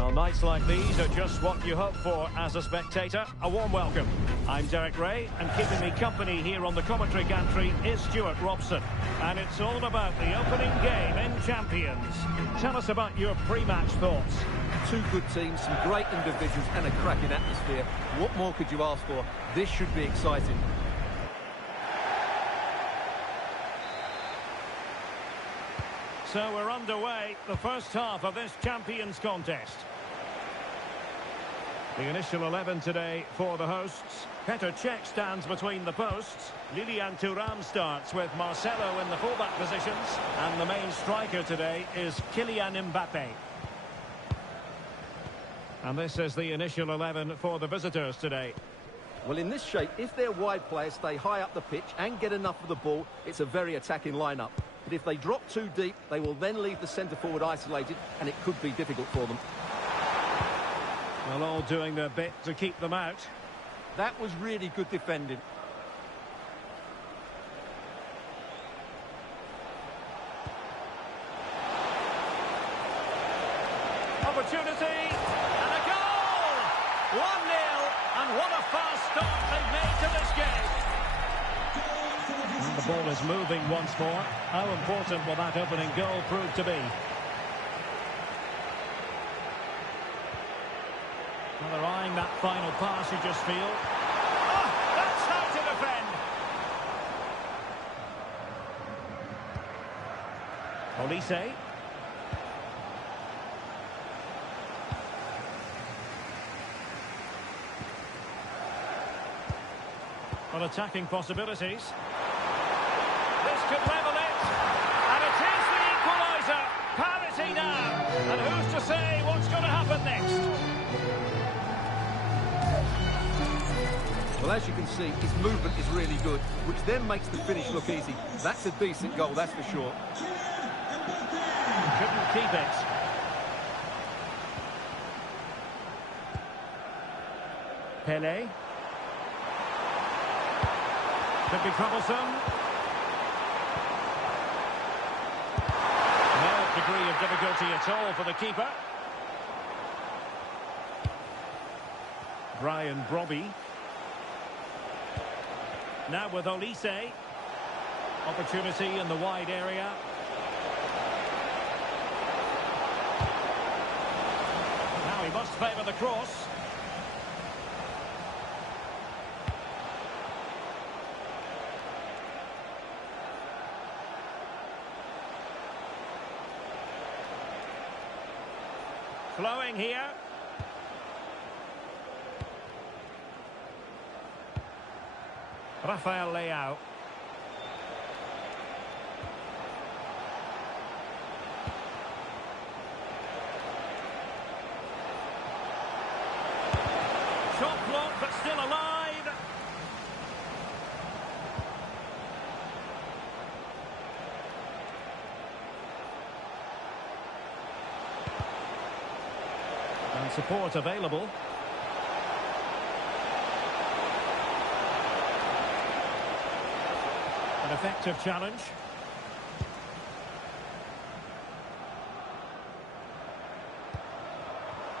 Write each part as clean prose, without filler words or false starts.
Well, nights like these are just what you hope for as a spectator. A warm welcome. I'm Derek Ray, and keeping me company here on the commentary gantry is Stuart Robson. And it's all about the opening game in Champions. Tell us about your pre-match thoughts. Two good teams, some great individuals and a cracking atmosphere. What more could you ask for? This should be exciting. So we're underway, the first half of this Champions contest. The initial 11 today for the hosts. Petr Cech stands between the posts. Lilian Thuram starts with Marcelo in the fullback positions. And the main striker today is Kylian Mbappe. And this is the initial 11 for the visitors today. Well, in this shape, if their wide players stay high up the pitch and get enough of the ball, it's a very attacking lineup. But if they drop too deep, they will then leave the centre-forward isolated, and it could be difficult for them. Well, all doing their bit to keep them out. That was really good defending. Opportunity, and a goal! 1-0, and what a fast start they've made to this game. And the ball is moving once more. How important will that opening goal prove to be? Well, they're eyeing that final pass, you just feel. Oh, that's how to defend. Olise. On attacking possibilities. This could level it. And it is the equaliser. Parity now. And who's to say what's going to happen next? Well, as you can see, his movement is really good, which then makes the finish look easy. That's a decent goal, that's for sure. Couldn't keep it. Pele. Could be troublesome. No degree of difficulty at all for the keeper. Brian Brobby. Now with Olise. Opportunity in the wide area. Now he must favour the cross. Flowing here. Rafael Leao. Shot blocked, but still alive. And support available. An effective challenge.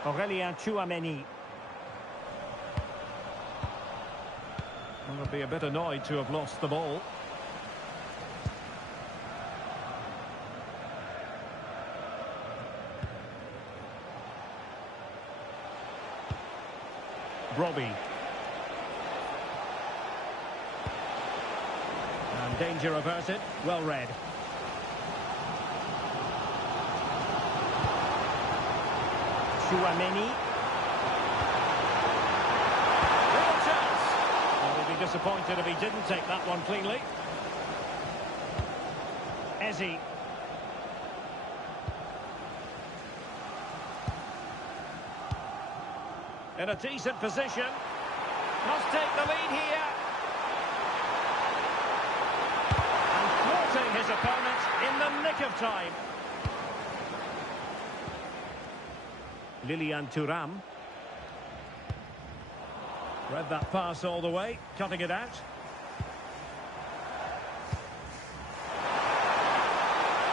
Aurélien Tchouameni. Well, they'll be a bit annoyed to have lost the ball. Brobby. And danger averted. Well read. Tchouameni. Real chance. Well, he'd be disappointed if he didn't take that one cleanly. Eze. In a decent position. Must take the lead here. And thwarting his opponent in the nick of time. Lilian Thuram. Read that pass all the way, cutting it out.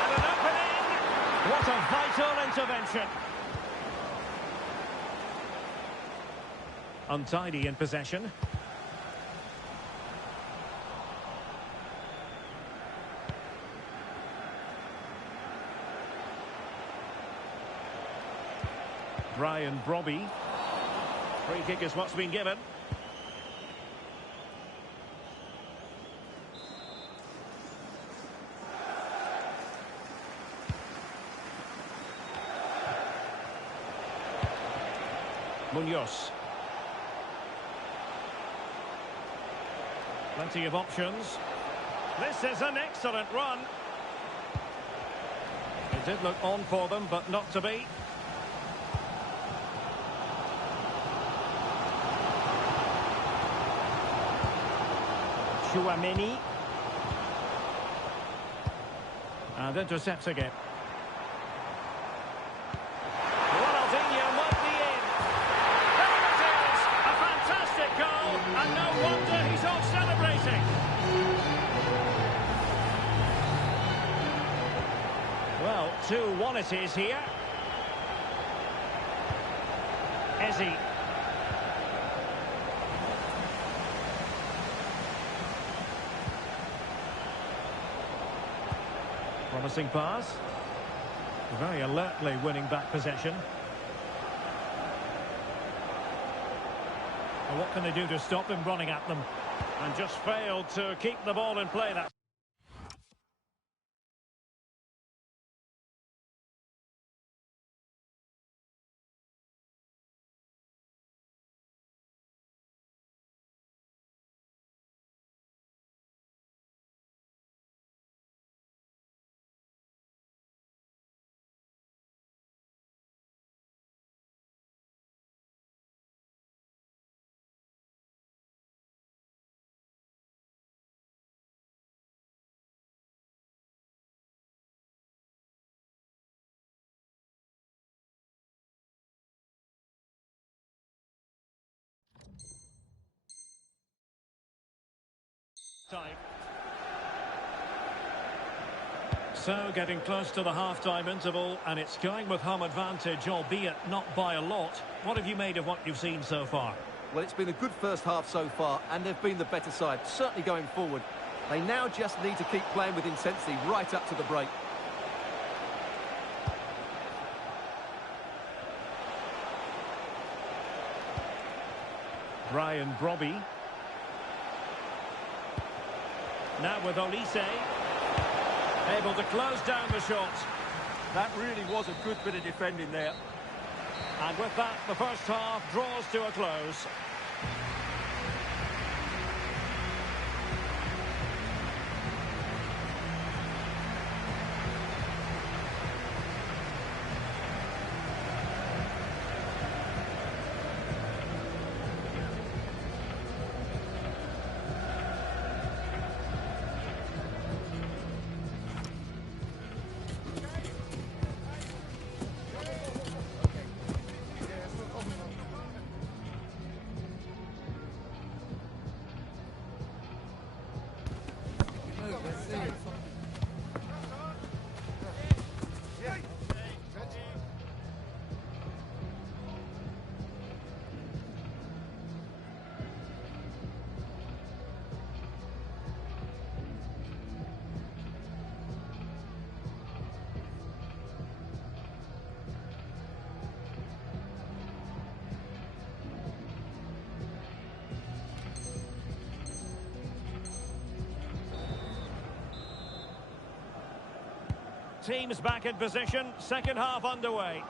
And an opening. What a vital intervention. Untidy in possession. Ryan Brobby. Free kick is what's been given. Munoz. Plenty of options. This is an excellent run. It did look on for them, but not to be. Chouameni. And intercepts again. Ronaldinho might be in. There it is! A fantastic goal, and no wonder he's off celebrating. Well, 2-1 it is here. Eze. Promising pass. Very alertly winning back possession. And what can they do to stop him running at them? And just failed to keep the ball in play. That. Time. So getting close to the half-time interval, and it's going with home advantage, albeit not by a lot. What have you made of what you've seen so far? Well, it's been a good first half so far, and they've been the better side, certainly going forward. They now just need to keep playing with intensity right up to the break. Ryan Brobby. Now with Olise. Able to close down the shot. That really was a good bit of defending there. And with that, the first half draws to a close. Teams back in position, second half underway.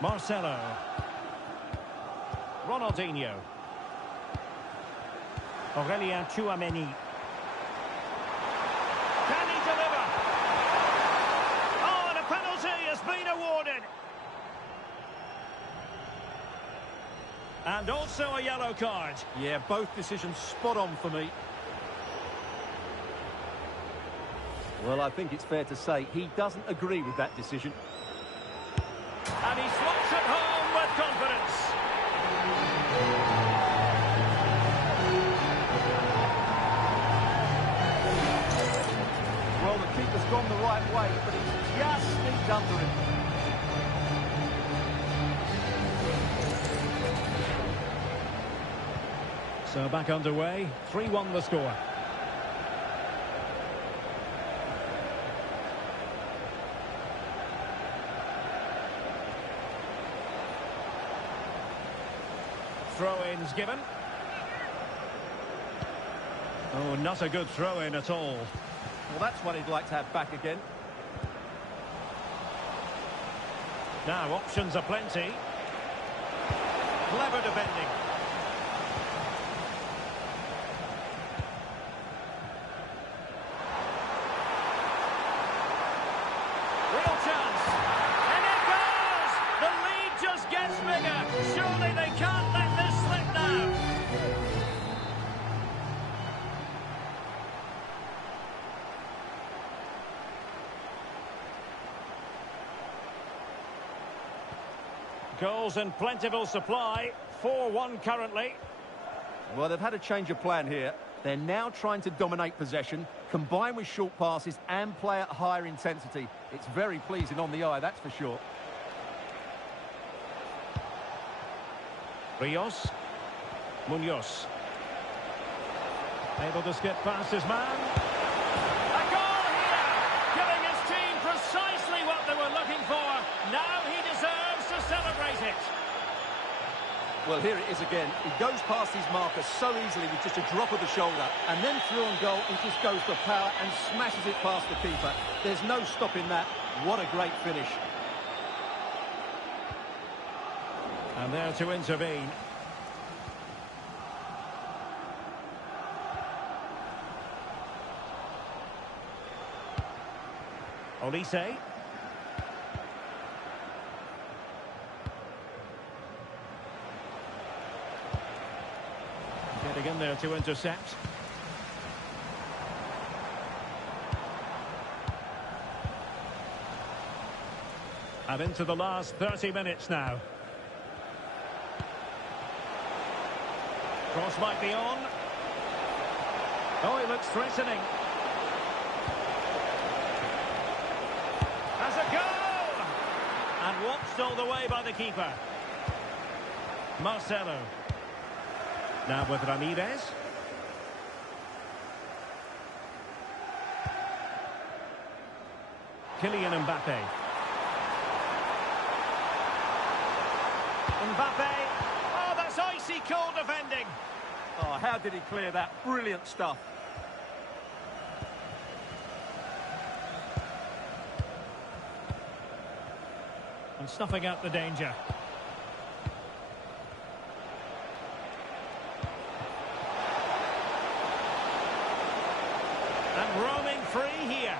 Marcelo. Ronaldinho. Aurélien Chouameni. Can he deliver? Oh, and a penalty has been awarded. And also a yellow card. Yeah, both decisions spot on for me. Well, I think it's fair to say he doesn't agree with that decision. And he slots it home with confidence. Well, the keeper's gone the right way, but he's just sneaked under him. So back underway, 3-1 the score. Throw-ins given. Oh, not a good throw-in at all. Well, that's what he'd like to have back again. Now, options are plenty. Clever defending. Real chance. And it goes! The lead just gets bigger. Surely they can't let this slip now. Goals in plentiful supply. 4-1 currently. Well, they've had a change of plan here. They're now trying to dominate possession, combine with short passes and play at higher intensity. It's very pleasing on the eye, that's for sure. Rios. Munoz. Able to skip past his man. A goal here! Giving his team precisely what they were looking for. Now he deserves to celebrate it. Well, here it is again. He goes past his marker so easily with just a drop of the shoulder. And then through on goal, he just goes for power and smashes it past the keeper. There's no stopping that. What a great finish. And there to intervene. Olise. Getting in there to intercept. And into the last 30 minutes now. Cross might be on. Oh, he looks threatening. Has a goal! And watched all the way by the keeper. Marcelo. Now with Ramirez. Kylian Mbappe. Mbappe. Oh, that's icy cold defending. Oh, how did he clear that? Brilliant stuff. And snuffing out the danger. And roaming free here.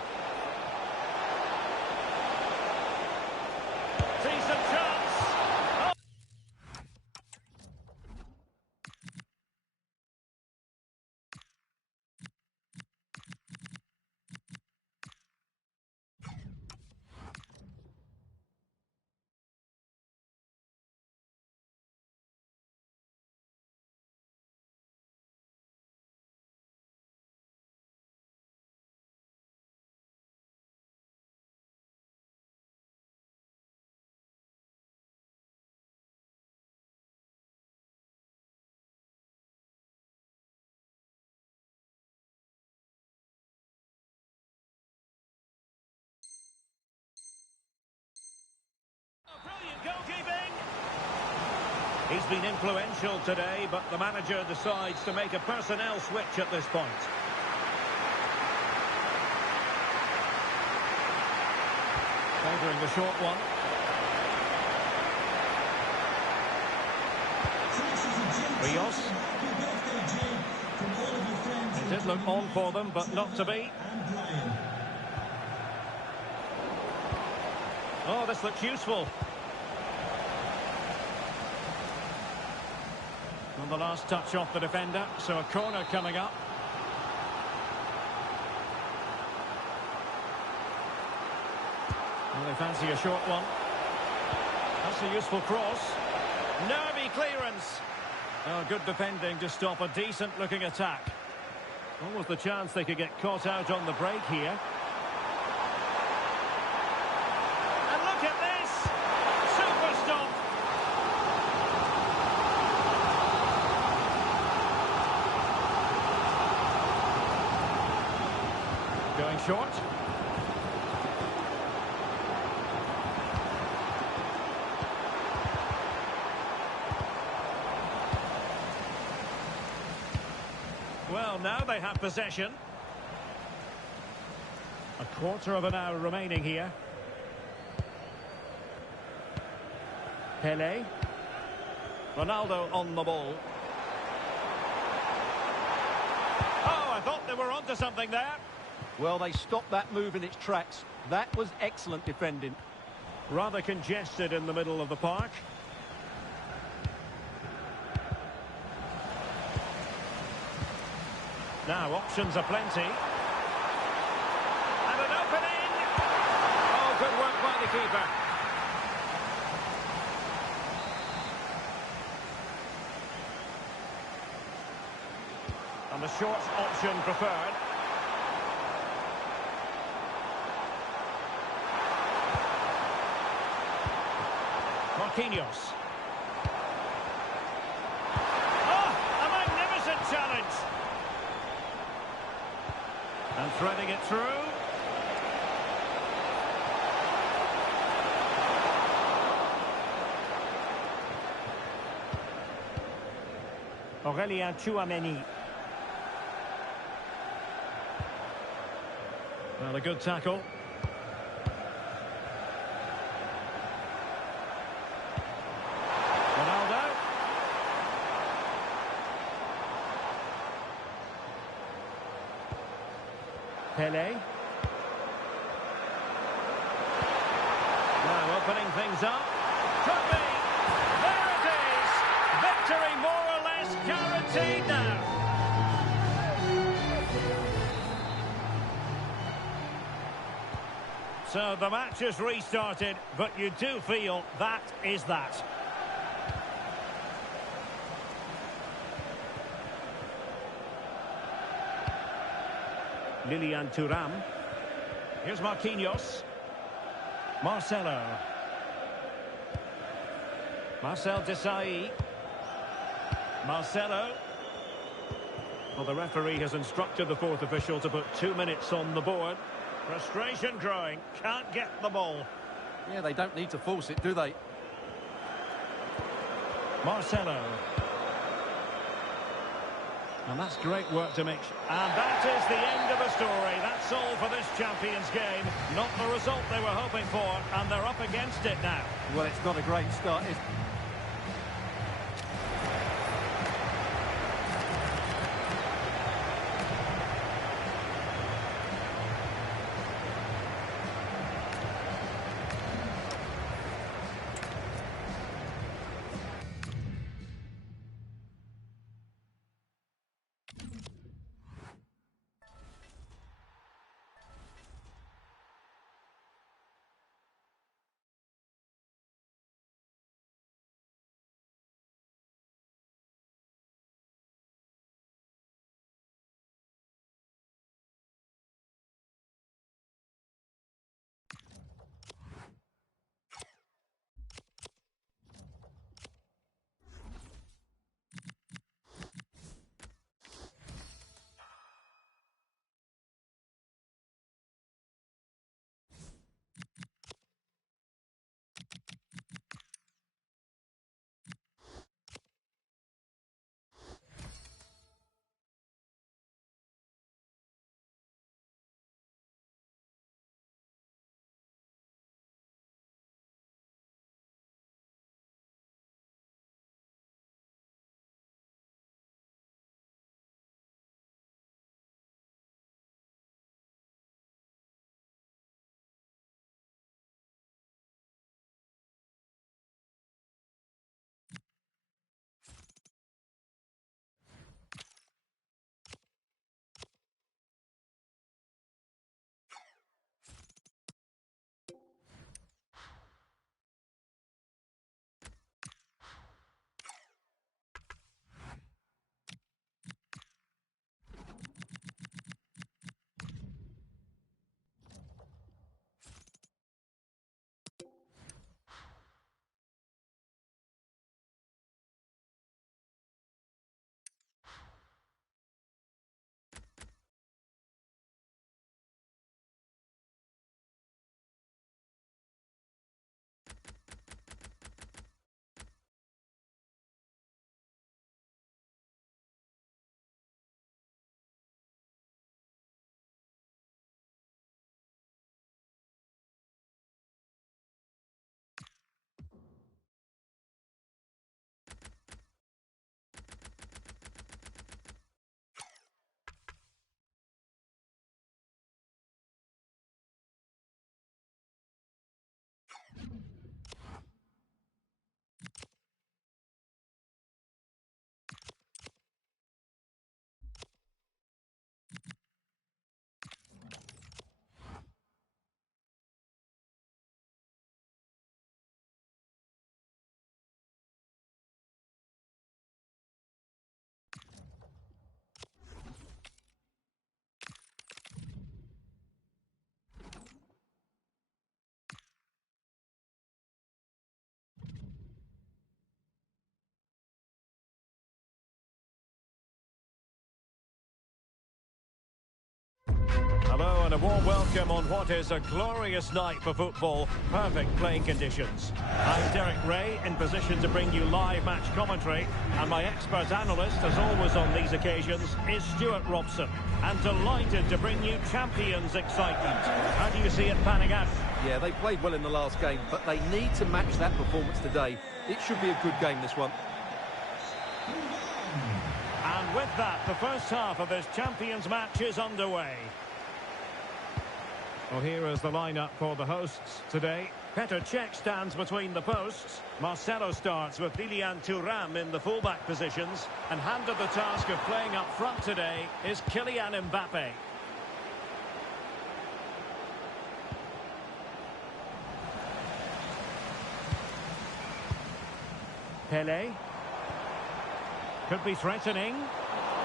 Decent chance. Oh. Brilliant goalkeeping. He's been influential today, but the manager decides to make a personnel switch at this point. Favouring the short one. Rios. It did look on for them, but not to be. Oh, this looks useful. On the last touch off the defender, so a corner coming up. Well, they fancy a short one. That's a useful cross. Nervy clearance. Oh, good defending to stop a decent-looking attack. Almost the chance they could get caught out on the break here. going short. Well, now they have possession. A quarter of an hour remaining here. Pele. Ronaldo on the ball. Oh, I thought they were onto something there. Well, they stopped that move in its tracks. That was excellent defending. Rather congested in the middle of the park. Now, options are plenty. And an opening! Oh, good work by the keeper. And the short option preferred. Marquinhos. Oh, a magnificent challenge. And threading it through. Aurélien Tchouameni. Well, a good tackle. Ronaldo. Pele. Now opening things up. Could be. There it is. Victory more or less guaranteed now. So the match has restarted, but you do feel that is that. Lilian Thuram. Here's Marquinhos. Marcelo. Marcel Desailly. Marcelo. Well, the referee has instructed the fourth official to put 2 minutes on the board. Frustration growing. Can't get the ball. Yeah, they don't need to force it, do they? Marcelo. And that's great work to make. And that is the end of the story. That's all for this Champions game. Not the result they were hoping for, and they're up against it now. Well, it's not a great start, is it? Hello and a warm welcome on what is a glorious night for football. Perfect playing conditions. I'm Derek Ray, in position to bring you live match commentary. And my expert analyst, as always on these occasions, is Stuart Robson. And delighted to bring you champions excitement. How do you see it panning out? Yeah, they played well in the last game, but they need to match that performance today. It should be a good game, this one. And with that, the first half of this champions match is underway. Well, here is the lineup for the hosts today. Petr Cech stands between the posts. Marcelo starts with Lilian Thuram in the fullback positions. And handed the task of playing up front today is Kylian Mbappe. Pele. Could be threatening.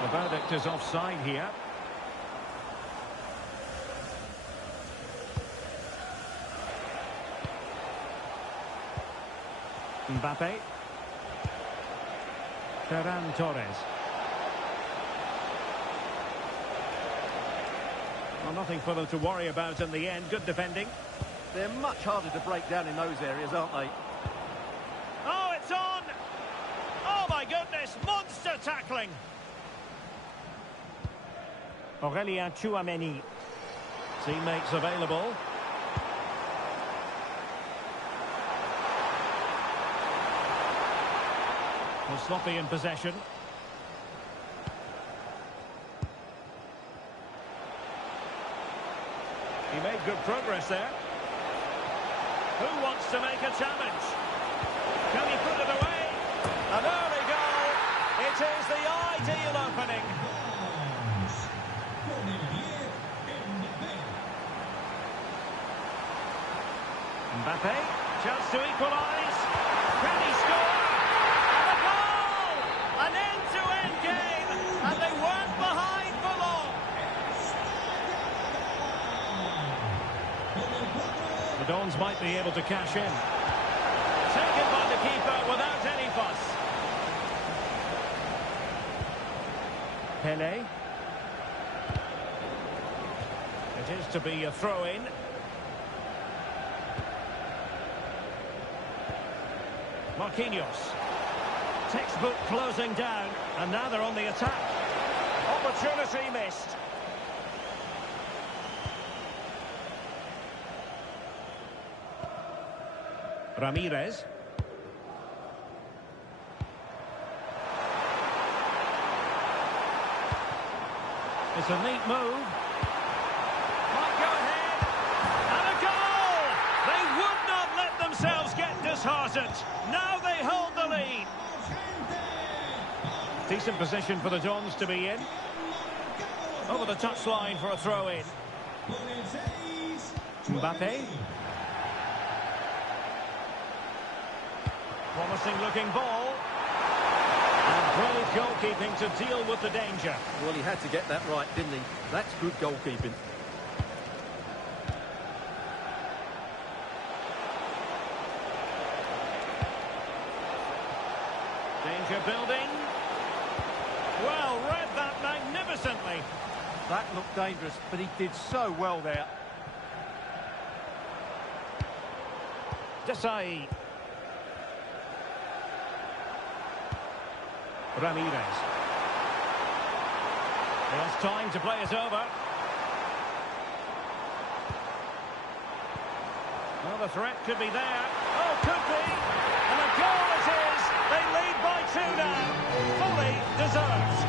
The verdict is offside here. Mbappe. Ferran Torres. Well, nothing for them to worry about in the end. Good defending. They're much harder to break down in those areas, aren't they? Oh, it's on! Oh, my goodness! Monster tackling! Aurélien Tchouameni. Teammates available. Well, sloppy in possession. He made good progress there. Who wants to make a challenge? Can he put it away? An early goal. It is the ideal opening. Mbappe, chance to equalise. Can he score? And a goal! An end-to-end game, and they weren't behind for long. The Dons might be able to cash in. Taken by the keeper without any fuss. Pele. It is to be a throw-in. Marquinhos. Textbook closing down, and now they're on the attack. Opportunity missed. Ramirez. It's a neat move. Might go ahead. And a goal! They would not let themselves get disheartened. Now they hold the lead. Decent position for the Dons to be in. Over the touchline for a throw-in. Mbappe. Promising looking ball. And brave goalkeeping to deal with the danger. Well, he had to get that right, didn't he? That's good goalkeeping. Danger building. Well, read that magnificently. That looked dangerous, but he did so well there. Desai. Ramirez. He has time to play it over. Well, the threat could be there. Oh, could be. And a goal it is. They lead by 2 now. Fully deserved.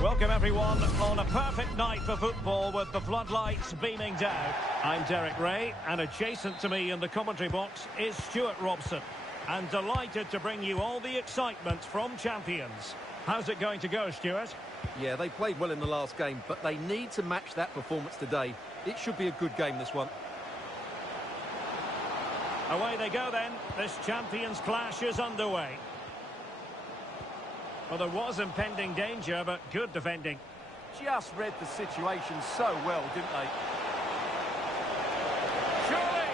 Welcome everyone on a perfect night for football with the floodlights beaming down. I'm Derek Ray, and adjacent to me in the commentary box is Stuart Robson. And delighted to bring you all the excitement from Champions. How's it going to go, Stuart? Yeah, they played well in the last game, but they need to match that performance today. It should be a good game, this one. Away they go then. This Champions clash is underway. Well, there was impending danger, but good defending. Just read the situation so well, didn't they? Surely!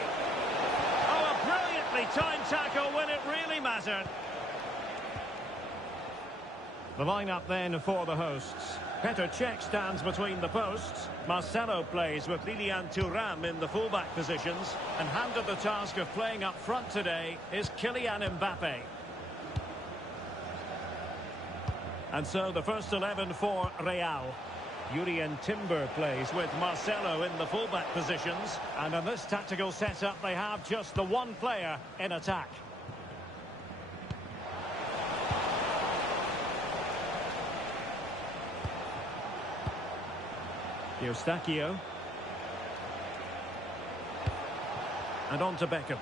Oh, a brilliantly timed tackle when it really mattered. The lineup then for the hosts. Petr Cech stands between the posts. Marcelo plays with Lilian Thuram in the fullback positions. And handed the task of playing up front today is Kylian Mbappe. And so the first 11 for Real. Jurrien Timber plays with Marcelo in the fullback positions. And in this tactical setup, they have just the one player in attack. Eustáquio. And on to Beckham.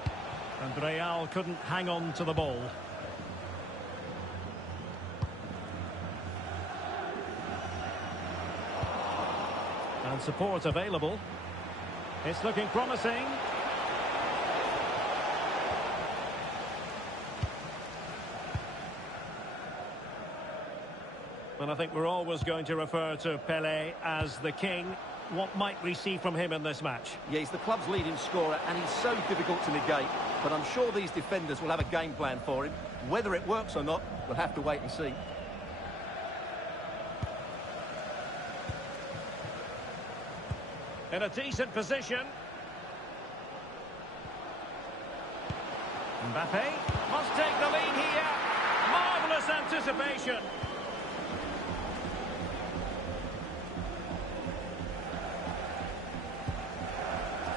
And Real couldn't hang on to the ball. And support available. It's looking promising. And I think we're always going to refer to Pelé as the king. What might we see from him in this match? Yeah, he's the club's leading scorer, and he's so difficult to negate. But I'm sure these defenders will have a game plan for him. Whether it works or not, we'll have to wait and see. In a decent position. Mbappe must take the lead here. Marvellous anticipation.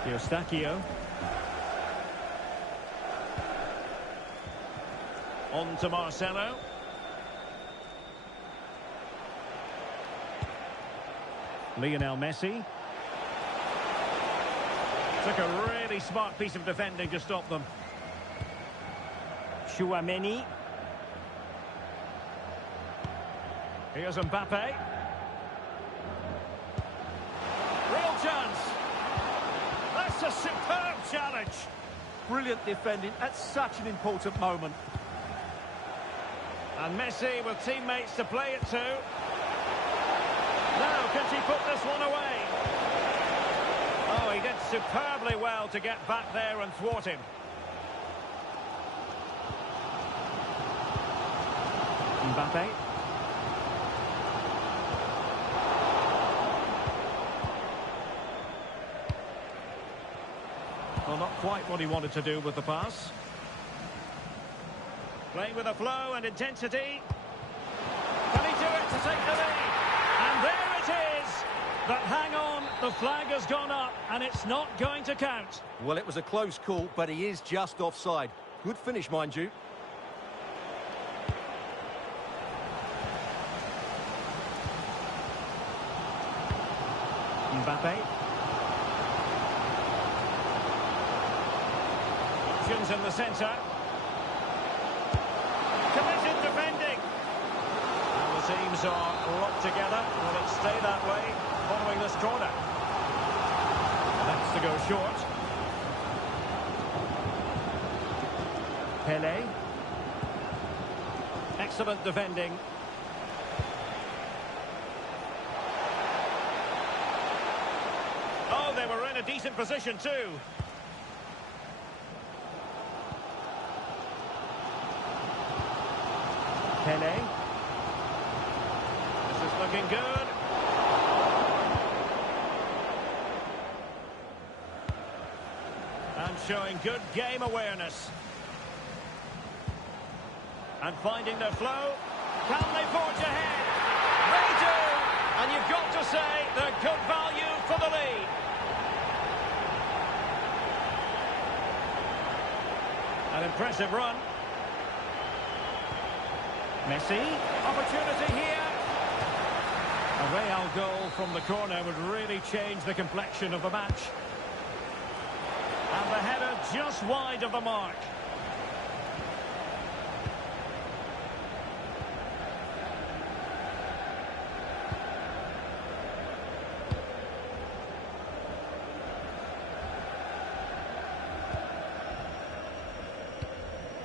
Eustáquio. On to Marcelo. Lionel Messi. Took a really smart piece of defending to stop them. Tchouaméni. Here's Mbappe. Real chance. That's a superb challenge. Brilliant defending at such an important moment. And Messi with teammates to play it to. Now, can she put this one away? Oh, he did superbly well to get back there and thwart him. Mbappe. Well, not quite what he wanted to do with the pass. Playing with a flow and intensity. Can he do it to take the lead? And there it is. But hang on, the flag has gone up and it's not going to count. Well, it was a close call, but he is just offside. Good finish, mind you. Mbappe. Options in the centre. Committed defending. And the teams are locked together. Will it stay that way following this corner? That's to go short. Pelé. Excellent defending. Oh, they were in a decent position too. Pelé. This is looking good. And showing good game awareness. And finding their flow. Can they forge ahead? They do! And you've got to say they're good value for the lead. An impressive run. Messi, opportunity here. A Real goal from the corner would really change the complexion of the match. And the header just wide of the mark.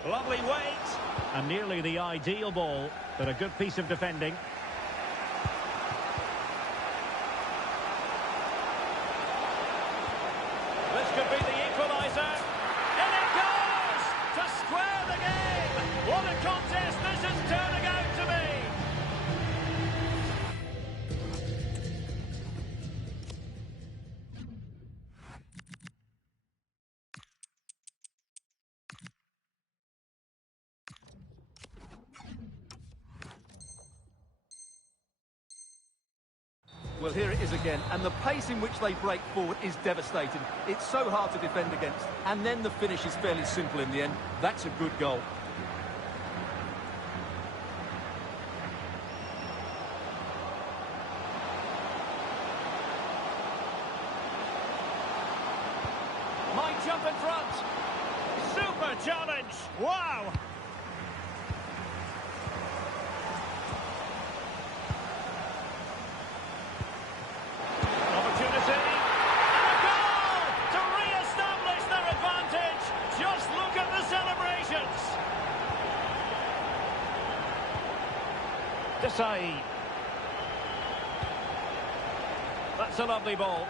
Lovely weight. And nearly the ideal ball, but a good piece of defending. This could be the equaliser. In it goes! To square the game! What a contest this is turning out to be! Well, here it is again, and the pace in which they break forward is devastating. It's so hard to defend against, and then the finish is fairly simple in the end. That's a good goal. Might jump in front. Super challenge. Wow. Opportunity. And a goal to re-establish their advantage. Just look at the celebrations. Desai. That's a lovely ball.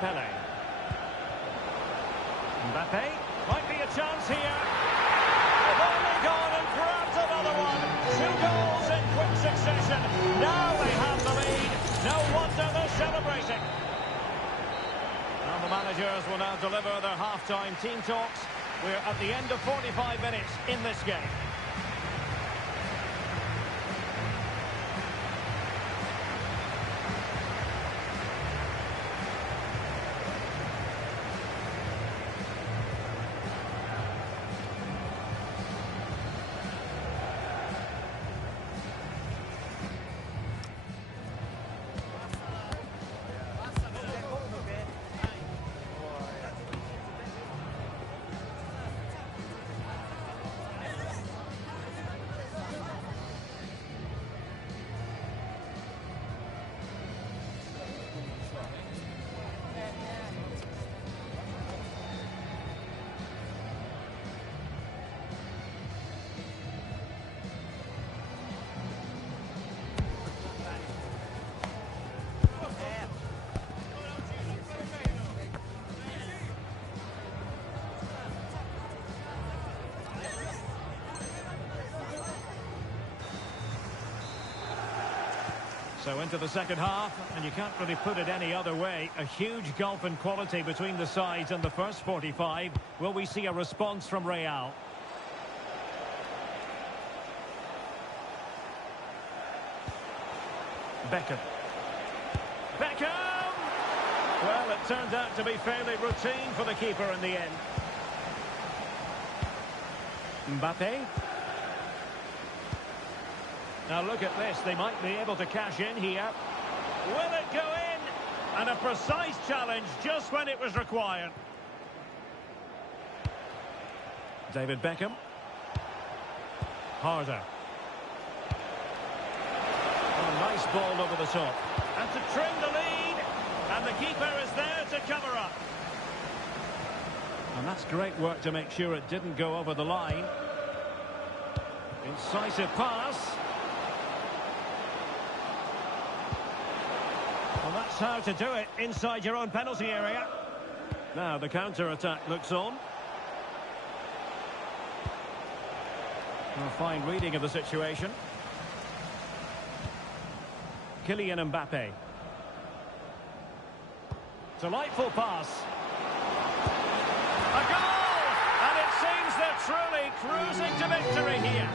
Pele. Mbappe. Might be a chance here. They've only gone and grabbed another one. 2 goals in quick succession. Now they have the lead. No wonder they're celebrating. Now the managers will now deliver their half-time team talks. We're at the end of 45 minutes in this game. So into the second half, and you can't really put it any other way. A huge gulf in quality between the sides in the first 45. Will we see a response from Real? Beckham. Beckham! Well, it turned out to be fairly routine for the keeper in the end. Mbappe. Now look at this, they might be able to cash in here. Will it go in? And a precise challenge just when it was required. David Beckham. Harder. Oh, nice ball over the top. And to trim the lead. And the keeper is there to cover up. And that's great work to make sure it didn't go over the line. Incisive pass. Well, that's how to do it inside your own penalty area. Now the counter-attack looks on. A fine reading of the situation. Kylian Mbappe. Delightful pass. A goal! And it seems they're truly cruising to victory here.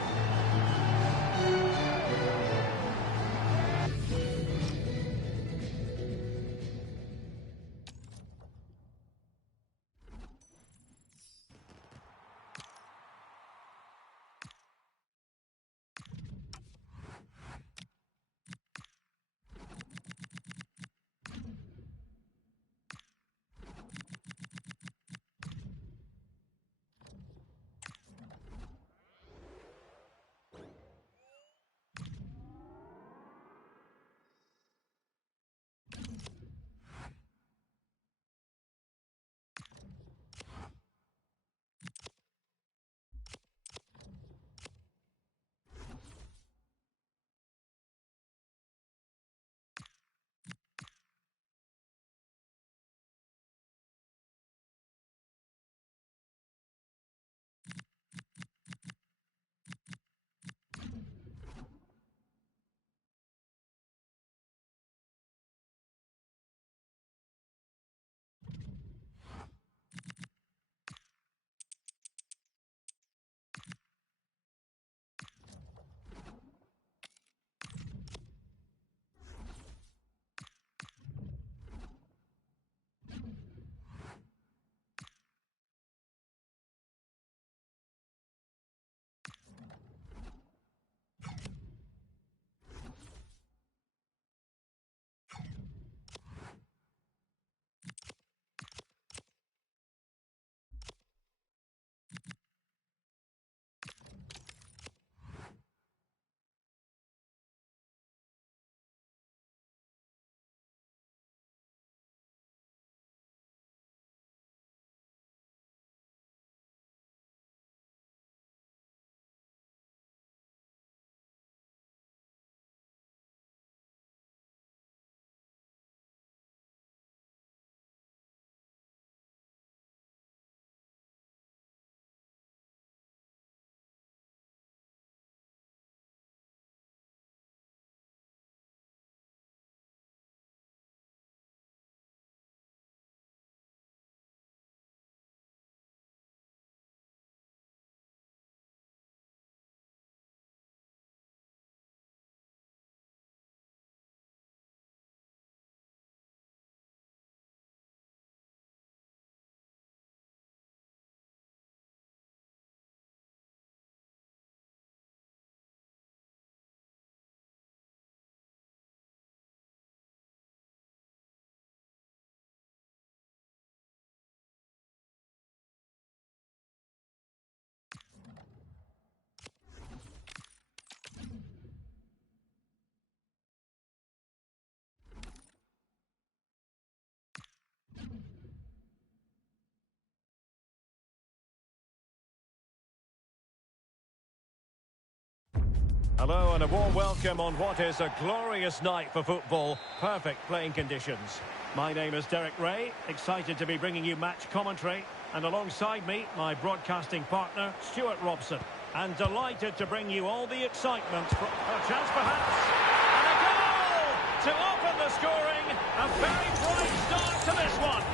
Hello and a warm welcome on what is a glorious night for football. Perfect playing conditions. My name is Derek Ray, excited to be bringing you match commentary. And alongside me, my broadcasting partner, Stuart Robson. And delighted to bring you all the excitement for a chance perhaps. And a goal to open the scoring. A very bright start to this one.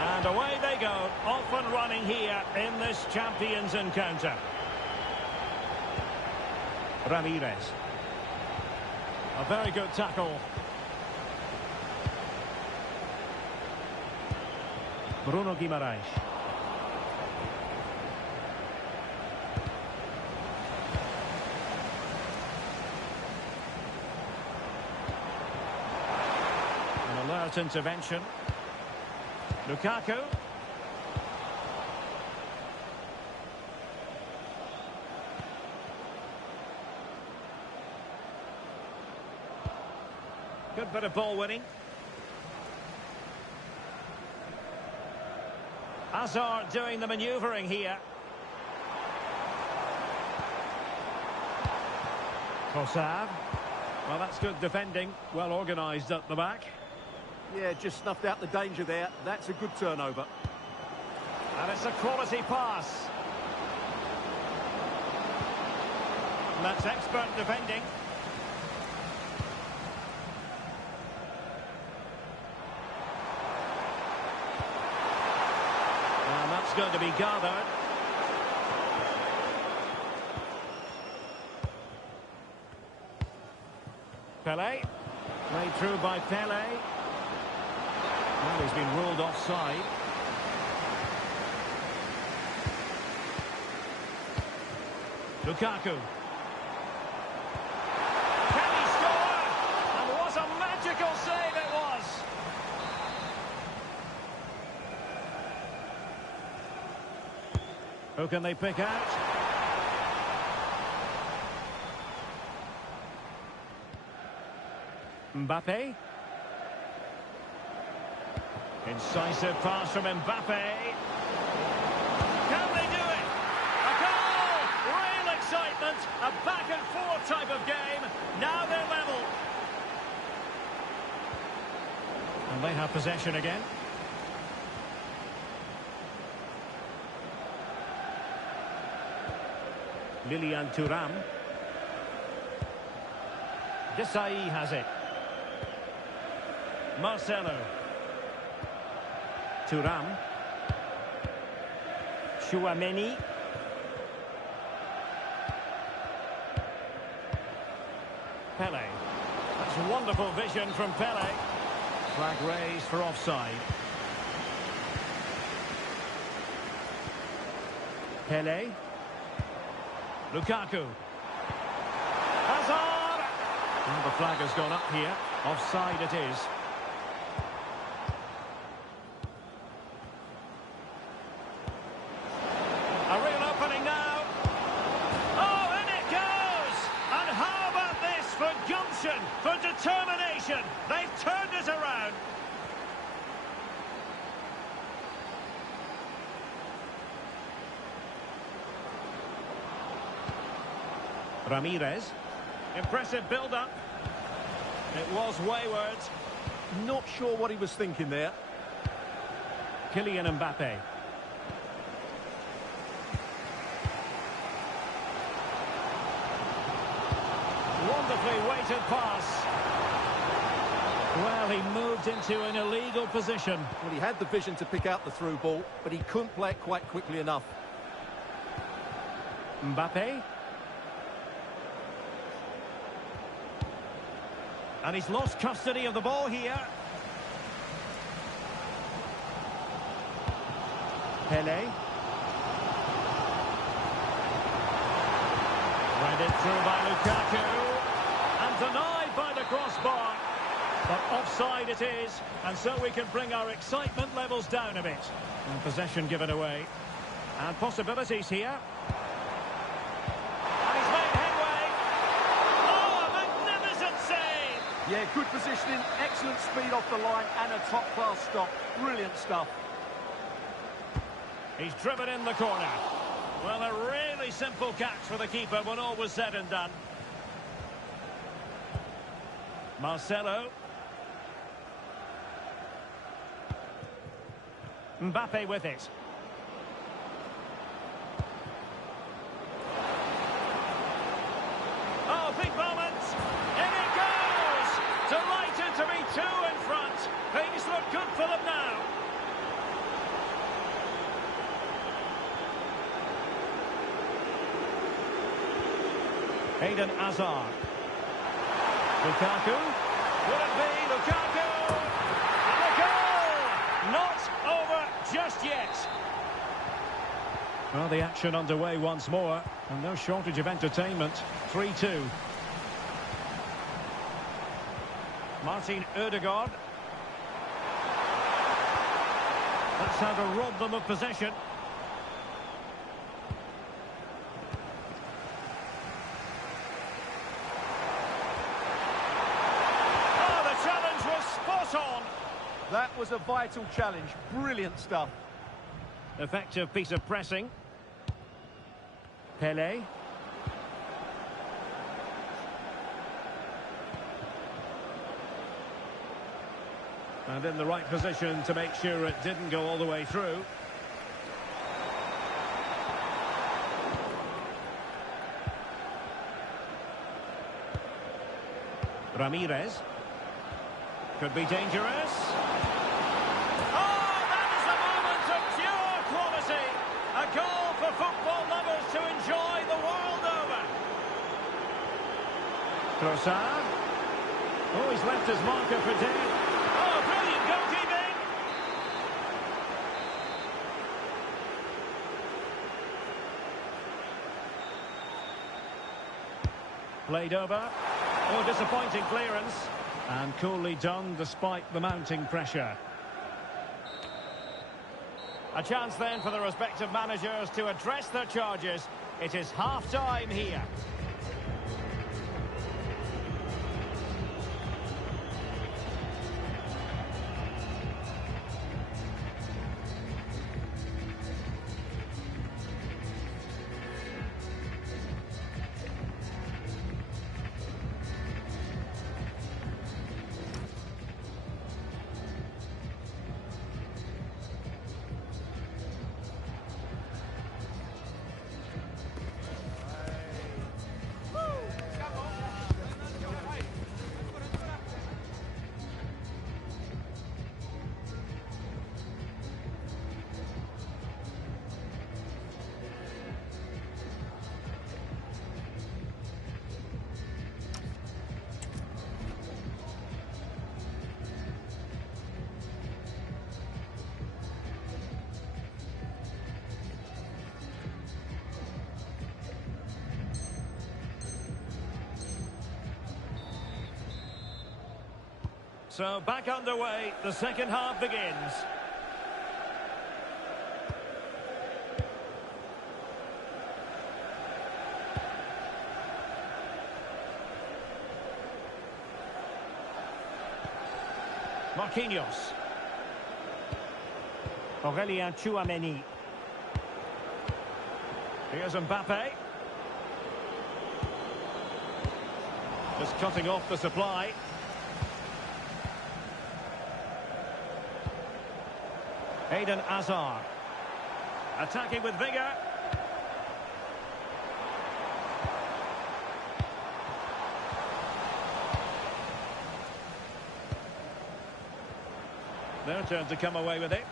And away they go, off and running here in this champions encounter. Ramirez. A very good tackle. Bruno Guimaraes. An alert intervention. Lukaku. Good bit of ball winning. Hazard doing the manoeuvring here. Trossard. Well, that's good defending. Well organised at the back. Yeah, just snuffed out the danger there. That's a good turnover. And it's a quality pass. And that's expert defending. And that's going to be gathered. Pelé. Played through by Pelé. Well, he's been ruled offside. Lukaku. Can he score? And what a magical save it was! Who can they pick out? Mbappe. Incisive pass from Mbappe. Can they do it? A goal! Real excitement. A back-and-forth type of game. Now they're level. And they have possession again. Lilian Thuram. Desailly has it. Marcelo. Thuram. Tchouaméni. Pelé. That's wonderful vision from Pelé. Flag raised for offside. Pelé. Lukaku. Hazard! Well, the flag has gone up here. Offside it is. A real opening now. Oh, in it goes! And how about this for gumption, for determination? They've turned it around. Ramirez. Impressive build-up. It was wayward. Not sure what he was thinking there. Kylian Mbappe. Wonderfully weighted pass. Well, he moved into an illegal position. Well, he had the vision to pick out the through ball, but he couldn't play it quite quickly enough. Mbappe. And he's lost custody of the ball here. Pelé. Read it through by Lukaku. And denied by the crossbar. But offside it is. And so we can bring our excitement levels down a bit. And possession given away. And possibilities here. And he's made headway. Oh, a magnificent save! Yeah, good positioning, excellent speed off the line, and a top-class stop. Brilliant stuff. He's driven in the corner. Well, a really simple catch for the keeper when all was said and done. Marcelo. Mbappe with it. Oh, big moment. In it goes. Delighted to be two in front. Things look good for them now. Eden Hazard. Lukaku. Would it be Lukaku? And a goal! Not over just yet. Well, the action underway once more. And no shortage of entertainment. 3-2. Martin Ødegaard. That's how to rob them of possession. That was a vital challenge. Brilliant stuff. Effective piece of pressing. Pele. And in the right position to make sure it didn't go all the way through. Ramirez. Could be dangerous. Oh, that is a moment of pure quality. A goal for football lovers to enjoy the world over. Trossard. Oh, he's left his marker for dead. Oh, brilliant goalkeeping. Played over. Oh, disappointing clearance. And coolly done despite the mounting pressure. A chance then for the respective managers to address their charges. It is half-time here. So back underway, the second half begins. Marquinhos. Aurélien Tchouameni. Here's Mbappe. Just cutting off the supply. Eden Hazard. Attacking with vigour. Their turn to come away with it.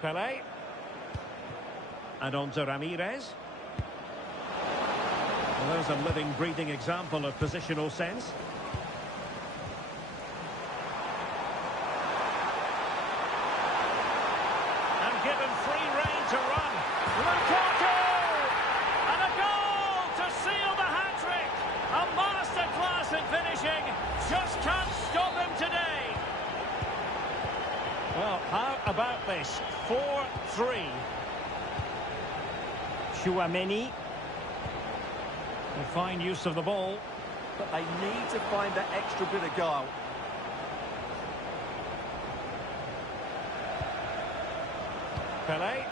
Pele. And on to Ramirez. Well, there's a living, breathing example of positional sense. And given free rein to run. Lukaku! And a goal to seal the hat-trick! A masterclass in finishing. Just can't stop him today. Well, how about this? 4-3. Tchouameni. A fine use of the ball. But they need to find that extra bit of guile. Pele.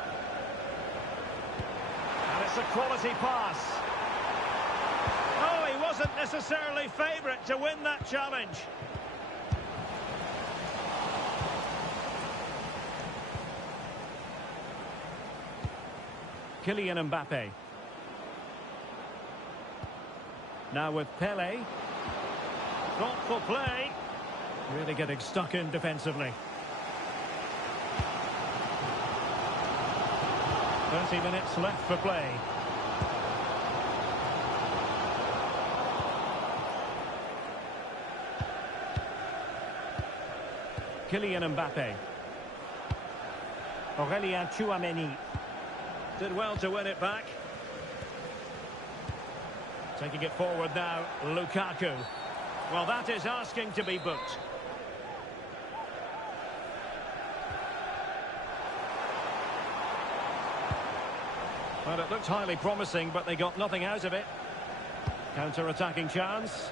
And it's a quality pass. Oh, he wasn't necessarily favourite to win that challenge. Kylian Mbappe. Now with Pele. Thoughtful play. Really getting stuck in defensively. 30 minutes left for play. Kylian Mbappe. Aurélien Tchouameni. Did well to win it back. Taking it forward now, Lukaku. Well, that is asking to be booked. Well, it looked highly promising, but they got nothing out of it. Counter-attacking chance.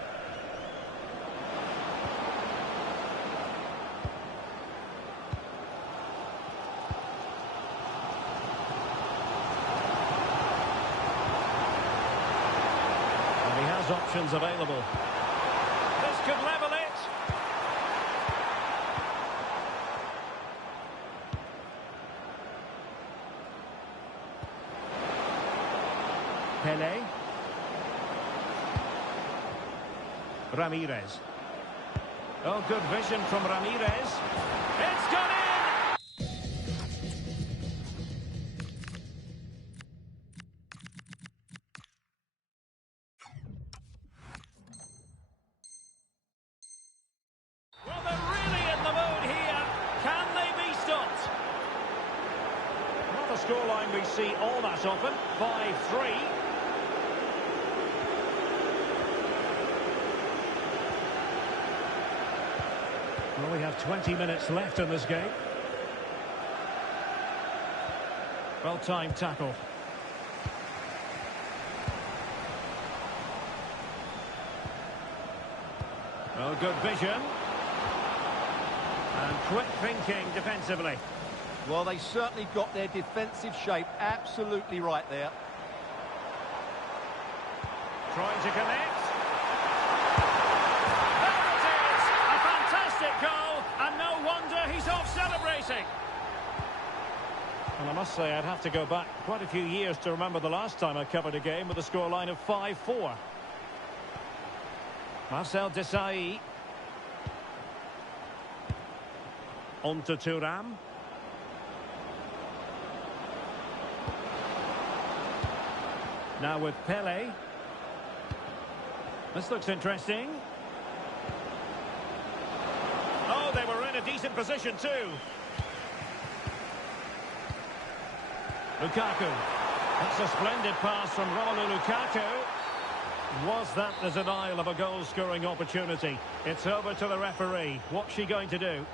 And he has options available. This could level it. Pele. Ramirez. Oh, good vision from Ramirez. It's gone in! Well, they're really in the mood here. Can they be stopped? Not a scoreline we see all that often. 5-3. Well, we have 20 minutes left in this game. Well-timed tackle. Well, good vision. And quick thinking defensively. Well, they certainly got their defensive shape absolutely right there. Trying to connect. There it is! A fantastic goal, and no wonder he's off celebrating. And I must say, I'd have to go back quite a few years to remember the last time I covered a game with a scoreline of 5-4. Marcel Desailly. On to Thuram. Now with Pele. This looks interesting. Oh, they were in a decent position too. Lukaku. That's a splendid pass from Romelu Lukaku. Was that the denial of a goal-scoring opportunity? It's over to the referee. What's she going to do?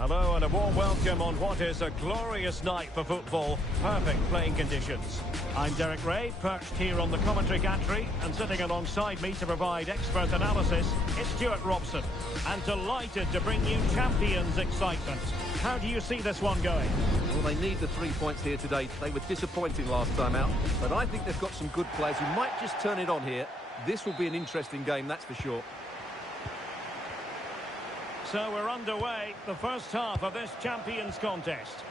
Hello and a warm welcome on what is a glorious night for football. Perfect playing conditions. I'm Derek Ray, perched here on the commentary gantry, and sitting alongside me to provide expert analysis is Stuart Robson. And delighted to bring you Champions excitement. How do you see this one going? Well, they need the 3 points here today. They were disappointing last time out, but I think they've got some good players who might just turn it on here. This will be an interesting game, that's for sure. So we're underway, the first half of this Champions contest.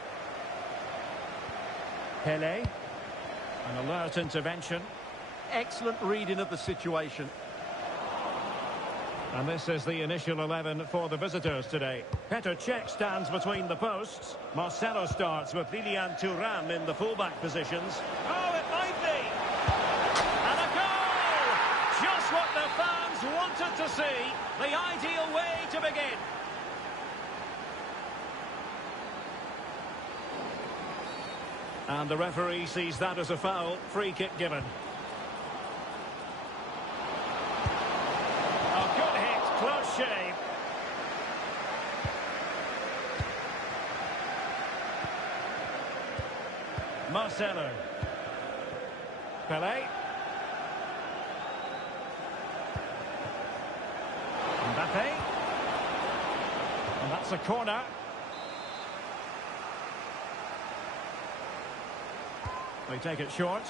Pele, an alert intervention. Excellent reading of the situation. And this is the initial 11 for the visitors today. Petr Cech stands between the posts. Marcelo starts with Lilian Thuram in the fullback positions. Oh, it might be! And a goal! Just what the fans wanted to see. The ideal way to begin. And the referee sees that as a foul. Free kick given. A good hit, close shave. Marcelo. Pele. Mbappe. And that's a corner. They take it short.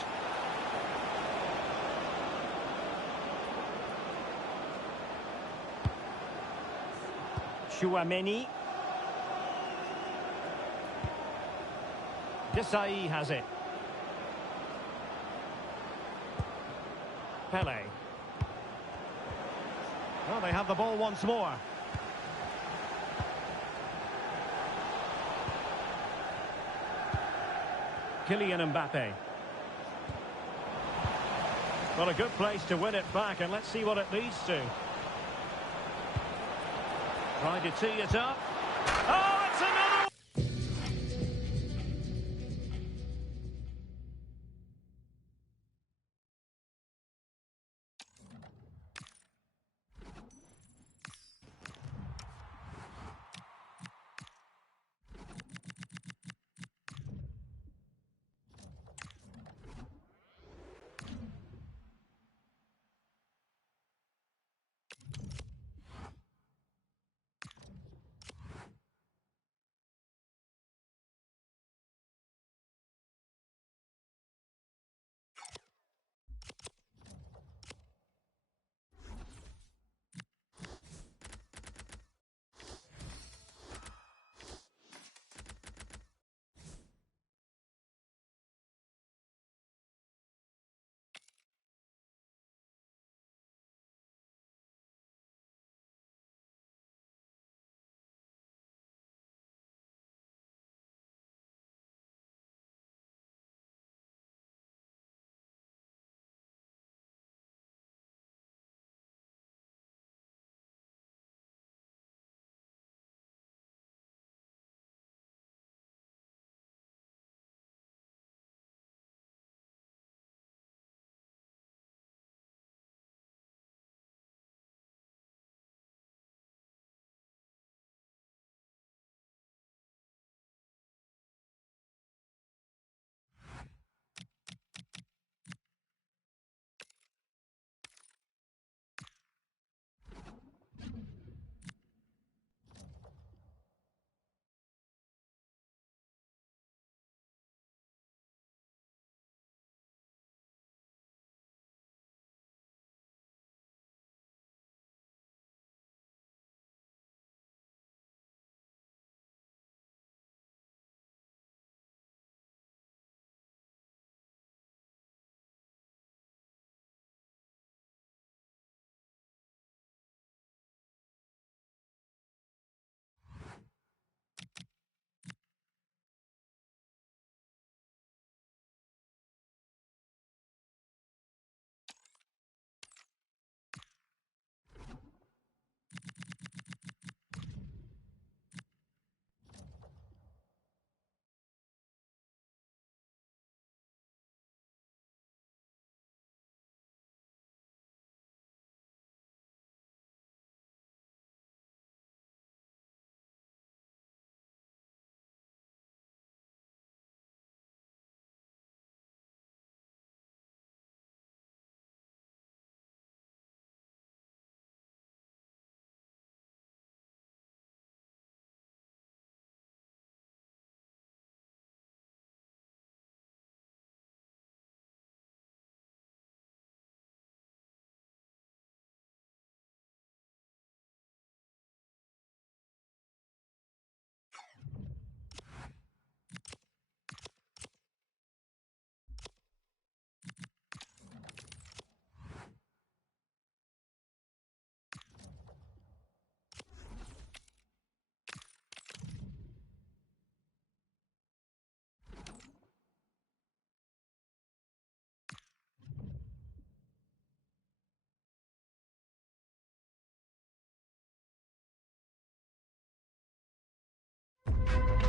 Chouameni. Desailly has it. Pele. Well, they have the ball once more. Kylian Mbappe. Well, a good place to win it back, and let's see what it leads to. Trying to tee it up. Oh, it's another!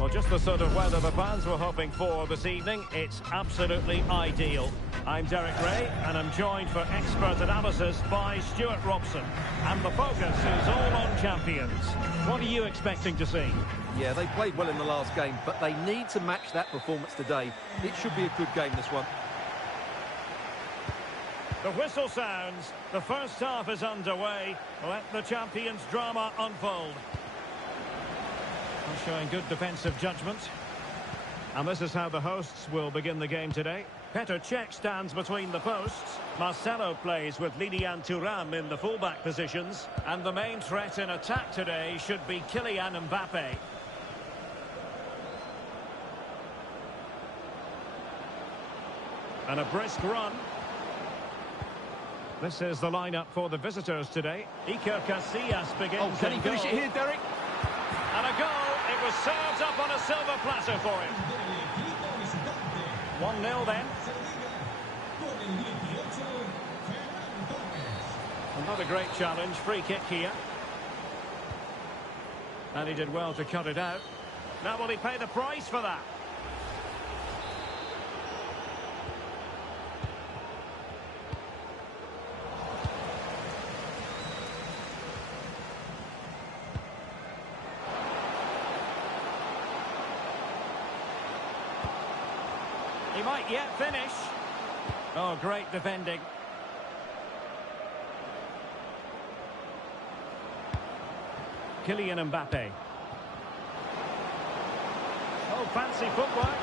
Well, just the sort of weather the fans were hoping for this evening. It's absolutely ideal. I'm Derek Ray, and I'm joined for expert analysis by Stuart Robson. And the focus is all on champions. What are you expecting to see? Yeah, they played well in the last game, but they need to match that performance today. It should be a good game, this one. The whistle sounds. The first half is underway. Let the champions' drama unfold. Showing good defensive judgment. And this is how the hosts will begin the game today. Petr Cech stands between the posts. Marcelo plays with Lilian Thuram in the fullback positions. And the main threat in attack today should be Kylian Mbappe. And a brisk run. This is the lineup for the visitors today. Iker Casillas begins. Oh, can he finish it here, Derek? And a goal. It was served up on a silver platter for him. 1-0 then. Not a great challenge. Free kick here. And he did well to cut it out. Now will he pay the price for that? He might yet finish. Oh, great defending. Kylian Mbappe. Oh, fancy footwork.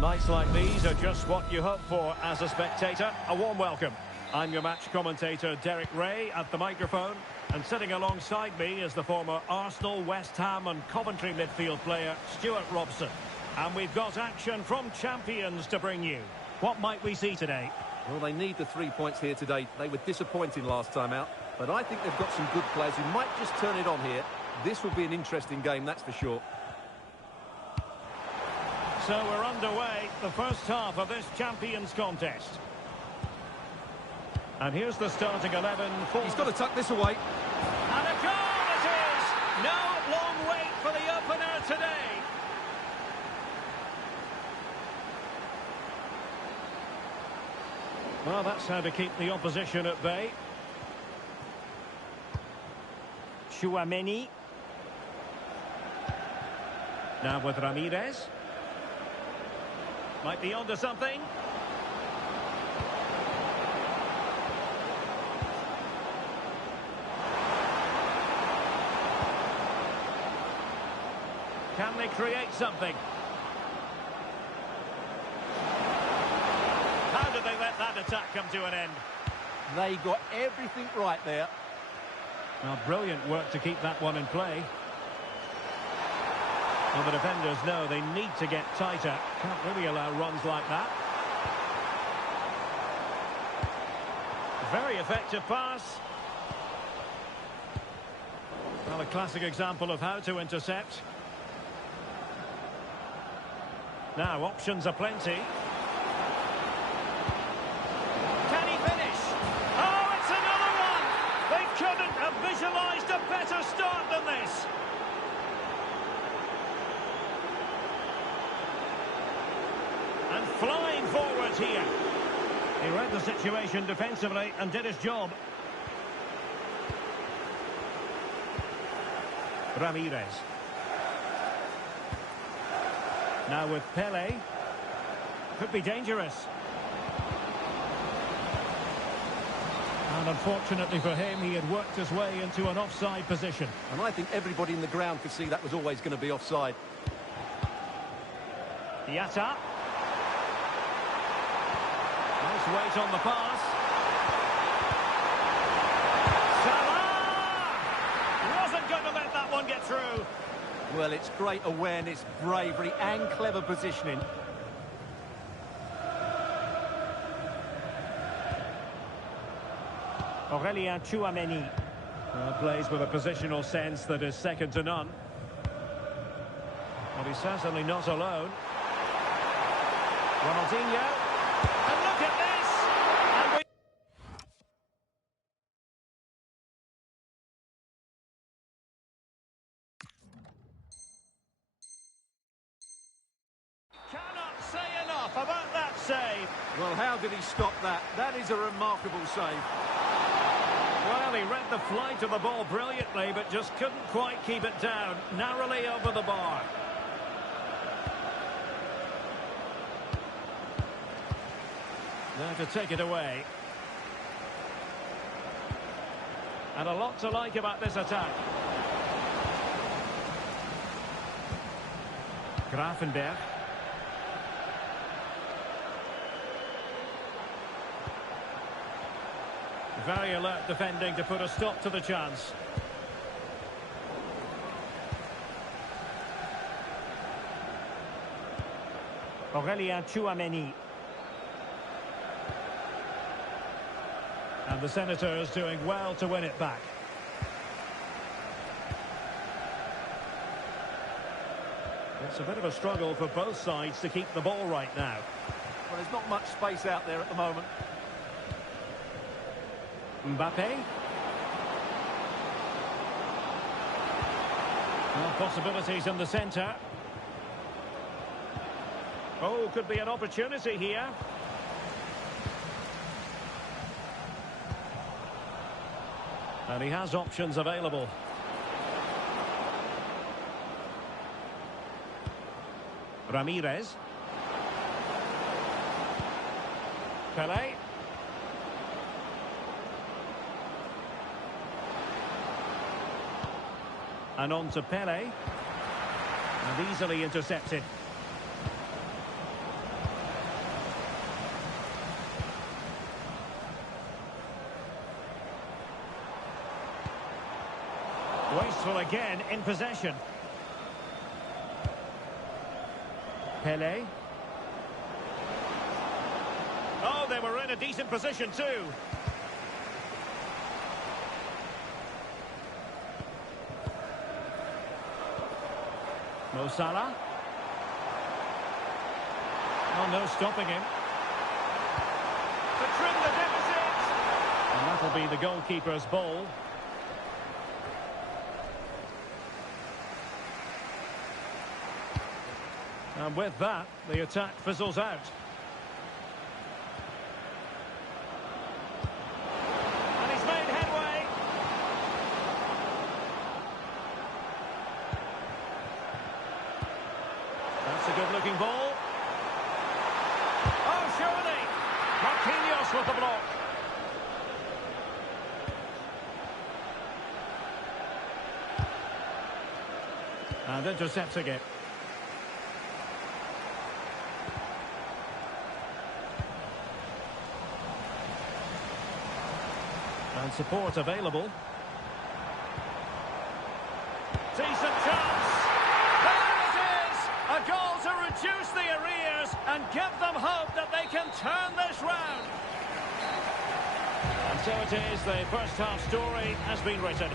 nights like these are just what you hope for as a spectator. A warm welcome. I'm your match commentator, Derek Ray, at the microphone. And sitting alongside me is the former Arsenal, West Ham and Coventry midfield player, Stuart Robson. And we've got action from champions to bring you. What might we see today? Well, they need the 3 points here today. They were disappointing last time out, but I think they've got some good players who might just turn it on here. This will be an interesting game, that's for sure. So we're underway, the first half of this Champions contest. And here's the starting 11 for... He's got to tuck this away. And a goal it is! No long wait for the opener today. Well, that's how to keep the opposition at bay. Tchouaméni. Now with Ramirez. Might be onto something. Can they create something? How did they let that attack come to an end? They got everything right there. Well, brilliant work to keep that one in play. Well, the defenders know they need to get tighter. Can't really allow runs like that. Very effective pass. Well, a classic example of how to intercept. Now, options are plenty. Can he finish? Oh, it's another one! They couldn't have visualised a better start than this. And flying forwards here. He read the situation defensively and did his job. Ramirez. Now with Pele. Could be dangerous. And unfortunately for him, he had worked his way into an offside position. And I think everybody in the ground could see that was always going to be offside. Yatta. Nice weight on the pass. Salah! Wasn't going to let that one get through. Well, it's great awareness, bravery and clever positioning. Aurélien Tchouaméni. Plays with a positional sense that is second to none. Well, he's certainly not alone. Ronaldinho. And look at this! And we... Cannot say enough about that save. Well, how did he stop that? That is a remarkable save. Well, he read the flight of the ball brilliantly, but just couldn't quite keep it down. Narrowly over the bar. There to take it away. And a lot to like about this attack. Gravenberch. Very alert defending to put a stop to the chance. Aurélien Tchouaméni. And the Senators doing well to win it back. It's a bit of a struggle for both sides to keep the ball right now. Well, there's not much space out there at the moment. Mbappe. Well, possibilities in the centre. Oh, could be an opportunity here. And he has options available. Ramirez. Pele. And on to Pele. And easily intercepted. Wasteful again in possession. Pele. Oh, they were in a decent position too. Mo Salah. Oh, no stopping him. To trim the deficit. And that'll be the goalkeeper's ball. And with that, the attack fizzles out. And he's made headway. That's a good-looking ball. Oh, surely! Marquinhos with the block. And intercepting it. And support available. Decent chance. There it is! A goal to reduce the arrears and give them hope that they can turn this round. And so it is, the first half story has been written.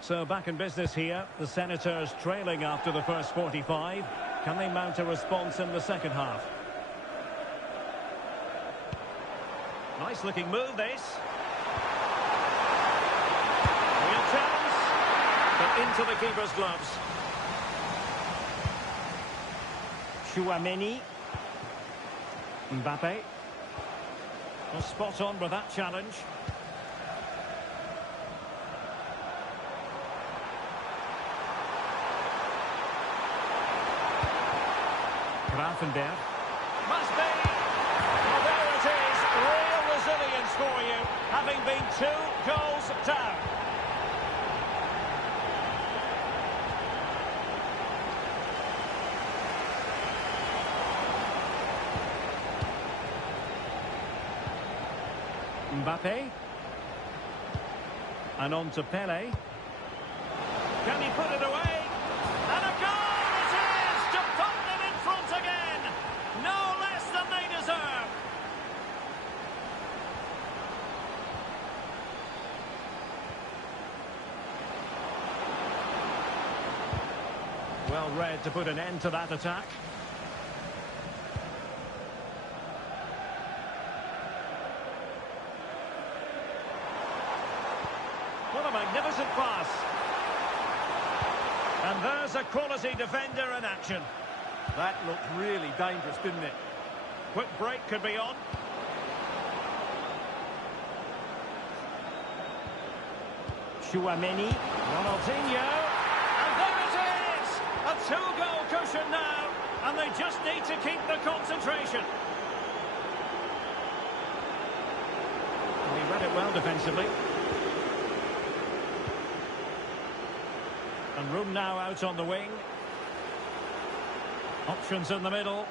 So back in business here, the Senators trailing after the first 45. Can they mount a response in the second half? Nice looking move this. Real chance, but into the keeper's gloves. Tchouaméni. Mbappe. Well, spot on with that challenge. Grafenberg. Must be. Well, there it is. Real resilience for you, having been 2 goals down. Mbappe. And on to Pele. Can he put it away? And a goal it is to put them in front again. No less than they deserve. Well read to put an end to that attack. What a magnificent pass. And there's a quality defender in action. That looked really dangerous, didn't it? Quick break could be on. Tchouaméni. Ronaldinho. And there it is! A 2-goal cushion now. And they just need to keep the concentration. He read it well defensively. And room now out on the wing. Options in the middle.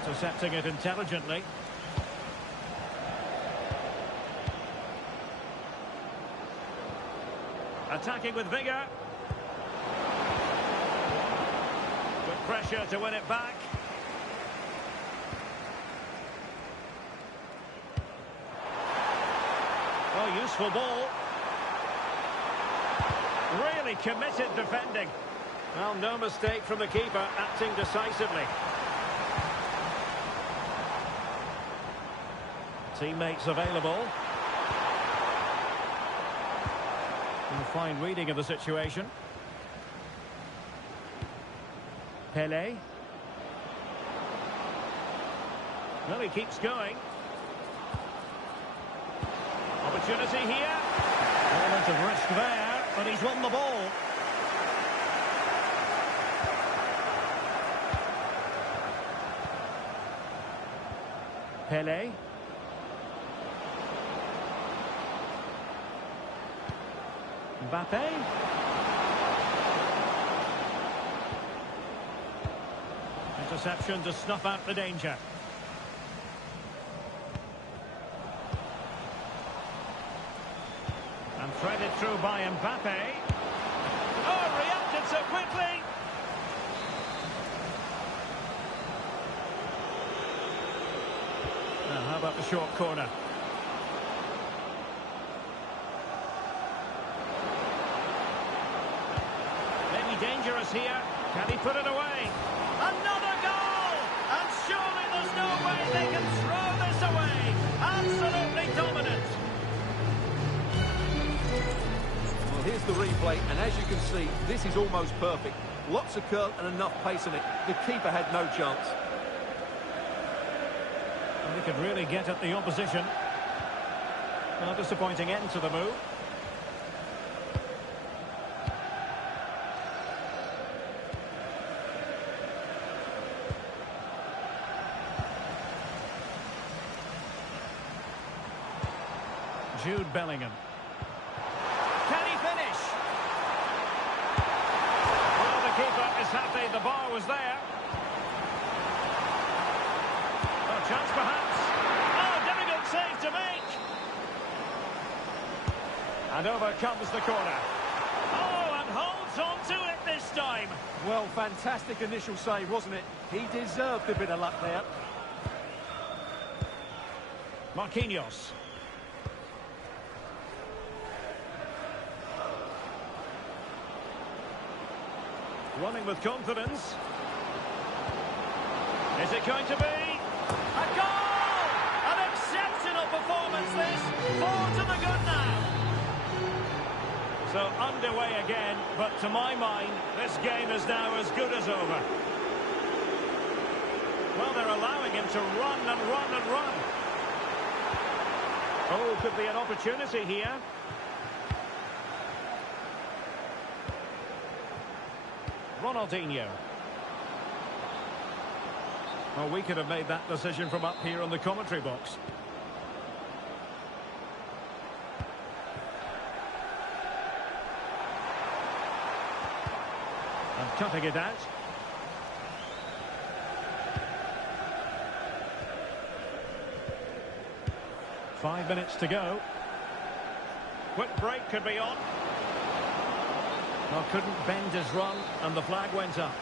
Intercepting it intelligently. Attacking with vigour. With pressure to win it back. Oh, useful ball. Really committed defending. Well, no mistake from the keeper, acting decisively. Teammates available. And a fine reading of the situation. Pele. Well, he keeps going. Opportunity here. Element of risk there. But he's won the ball. Pele. Mbappe. Interception to snuff out the danger. And threaded through by Mbappe. Oh, reacted so quickly. Now, how about the short corner? Maybe dangerous here. Can he put it away? Another goal! And surely there's no way they can throw this away. Absolutely dominant. Well, here's the replay, and as you can see, this is almost perfect. Lots of curl and enough pace in it. The keeper had no chance. And they could really get at the opposition. Well, disappointing end to the move. Jude Bellingham. Can he finish? Well, the keeper is happy the bar was there. A chance perhaps. Oh, difficult save to make. And over comes the corner. Oh, and holds on to it this time. Well, fantastic initial save, wasn't it? He deserved a bit of luck there. Marquinhos. Running with confidence. Is it going to be? A goal! An exceptional performance this. 4 to the good now. So underway again, but to my mind, this game is now as good as over. Well, they're allowing him to run and run and run. Oh, could be an opportunity here. Ronaldinho. Well, we could have made that decision from up here on the commentary box. And cutting it out. Five minutes to go. Quick break could be on. Well, couldn't bend his run, and the flag went up.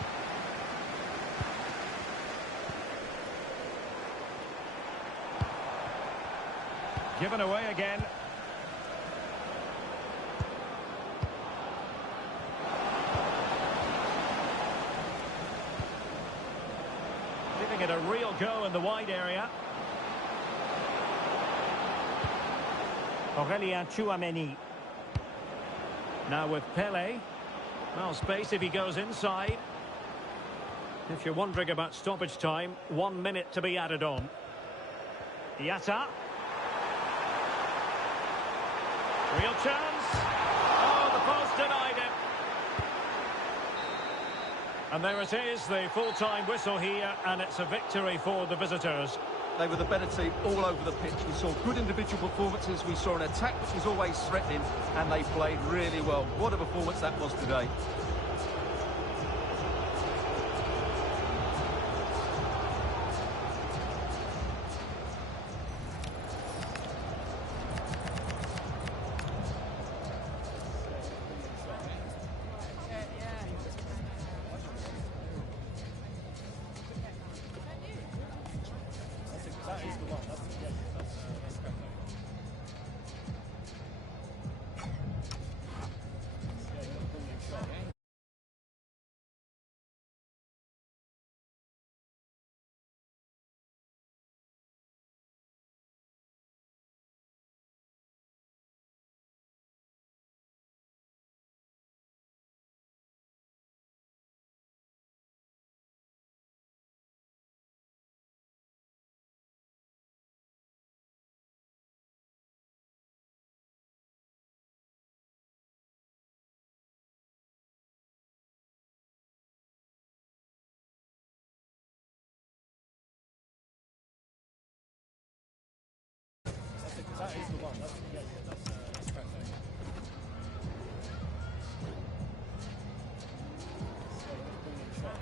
Given away again. Giving it a real go in the wide area. Aurélien Tchouameni. Now with Pele. Well, space if he goes inside. If you're wondering about stoppage time, 1 minute to be added on. Yatta. Real chance. Oh, the post denied it. And there it is, the full-time whistle here, and it's a victory for the visitors. They were the better team all over the pitch. We saw good individual performances. We saw an attack which was always threatening, and they played really well. What a performance that was today. That is the one. That's, yeah, that's perfect. So, brilliant shot.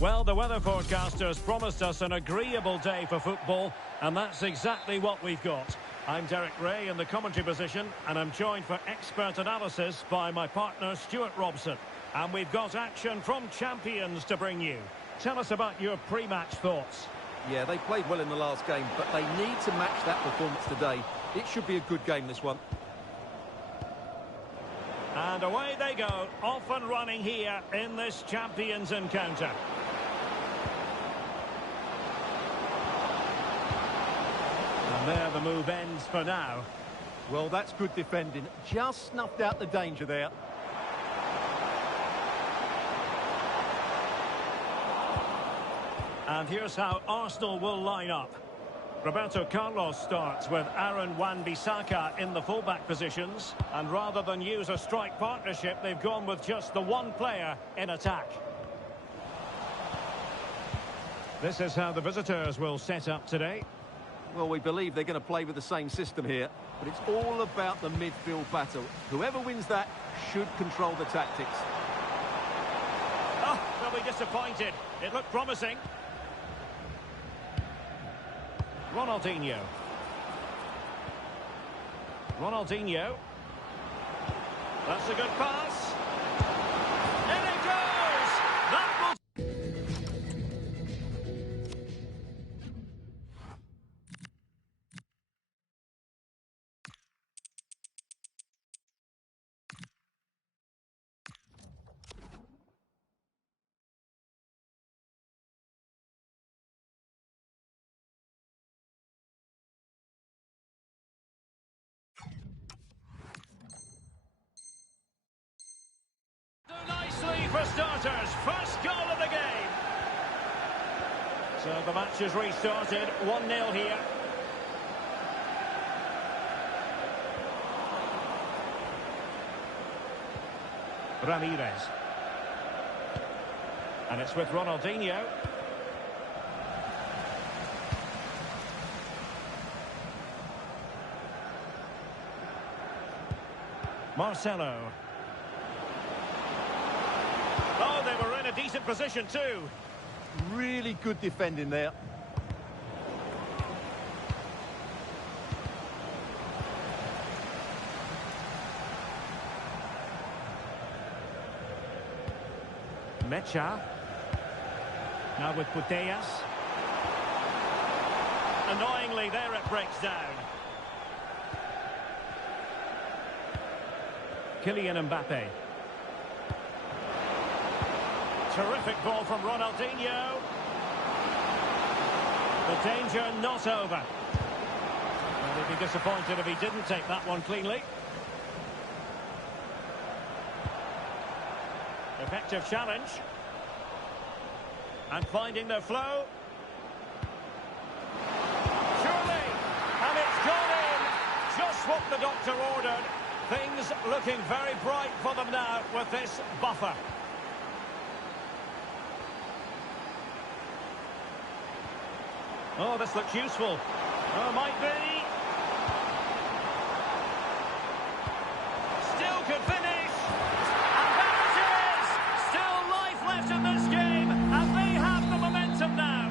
Well, the weather forecasters promised us an agreeable day for football, and that's exactly what we've got. I'm Derek Ray in the commentary position, and I'm joined for expert analysis by my partner Stuart Robson. And we've got action from champions to bring you. Tell us about your pre-match thoughts. Yeah, they played well in the last game, but they need to match that performance today. It should be a good game, this one. And away they go, off and running here in this champions encounter. And there the move ends for now. Well, that's good defending. Just snuffed out the danger there. And here's how Arsenal will line up. Roberto Carlos starts with Aaron Wan-Bissaka in the fullback positions. And rather than use a strike partnership, they've gone with just the one player in attack. This is how the visitors will set up today. Well, we believe they're going to play with the same system here, but it's all about the midfield battle. Whoever wins that should control the tactics. Oh, they'll be disappointed. It looked promising. Ronaldinho. That's a good pass. In it goes! That will... Nicely for starters, first goal of the game. So the match is restarted, 1-0 here. Ramirez. And it's with Ronaldinho. Marcelo. Oh, they were in a decent position too. Really good defending there. Mecha. Now with Putellas. Annoyingly, there it breaks down. Kylian Mbappe. Terrific ball from Ronaldinho. The danger not over. And he'd be disappointed if he didn't take that one cleanly. Effective challenge. And finding their flow. Surely! And it's gone in! Just what the doctor ordered. Things looking very bright for them now with this buffer. Oh, this looks useful. Oh, might be. Still could finish. And there it is! Still life left in this game, and they have the momentum now.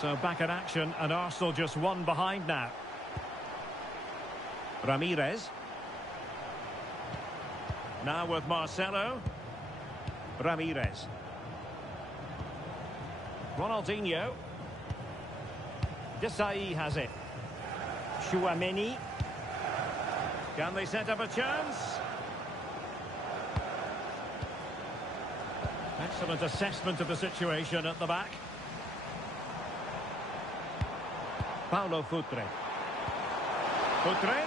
So back in action, and Arsenal just one behind now. Ramirez. Now with Marcelo. Ramirez. Ronaldinho. Desai has it. Chouameni. Can they set up a chance? Excellent assessment of the situation at the back. Paulo Futre. Futre.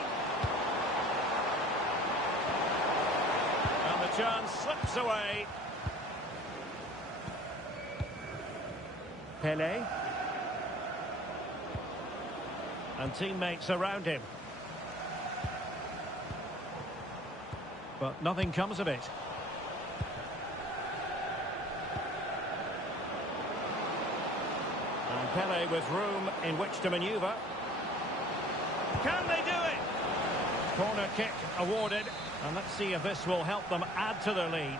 And the chance slips away. Pele. And teammates around him. But nothing comes of it. And Pele with room in which to manoeuvre. Can they do it? Corner kick awarded. And let's see if this will help them add to their lead.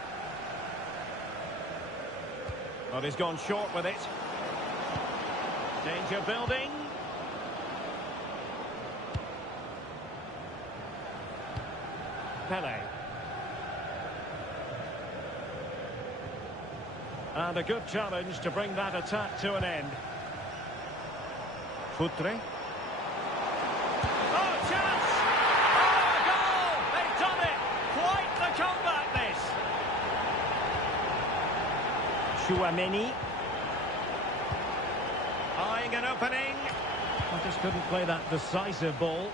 But he's gone short with it. Danger building. Pele. And a good challenge to bring that attack to an end. Futre. Oh, chance! Oh, a goal! They've done it! Quite the comeback, this! Chouameni. Eyeing an opening. I just couldn't play that decisive ball.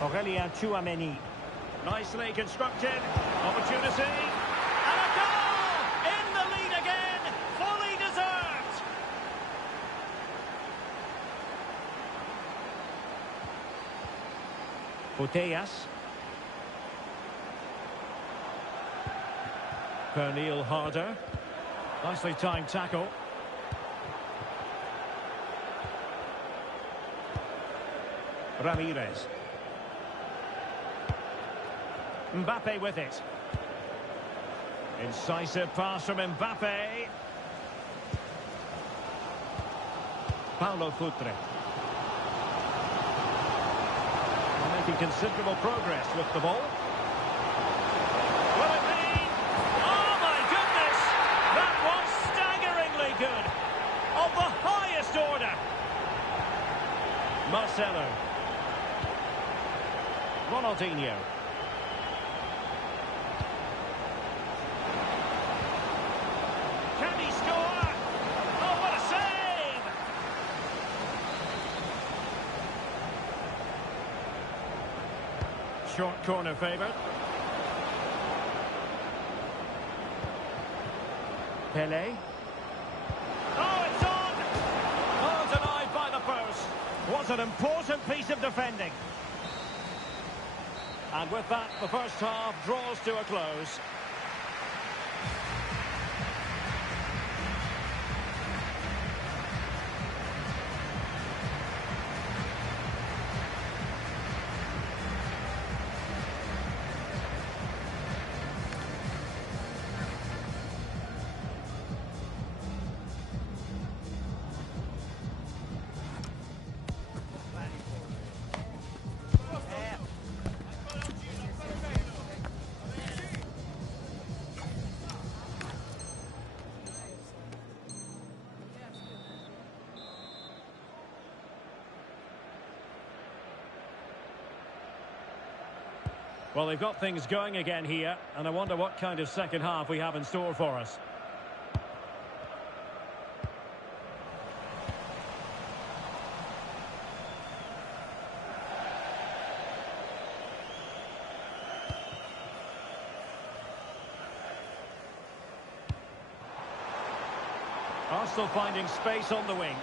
Aurélien Chouameni. Nicely constructed. Opportunity. And a goal! In the lead again. Fully deserved. Putellas. Pernille Harder. Nicely timed tackle. Ramirez. Mbappe with it. Incisive pass from Mbappe. Paulo Futre. Making considerable progress with the ball. Will it be? Oh my goodness! That was staggeringly good. Of the highest order. Marcelo. Ronaldinho. Can he score? Oh, what a save! Short corner favoured. Pele. Oh, it's on! Oh, denied by the post. Was an important piece of defending. And with that, the first half draws to a close. Well, they've got things going again here, and I wonder what kind of second half we have in store for us. Arsenal finding space on the wing.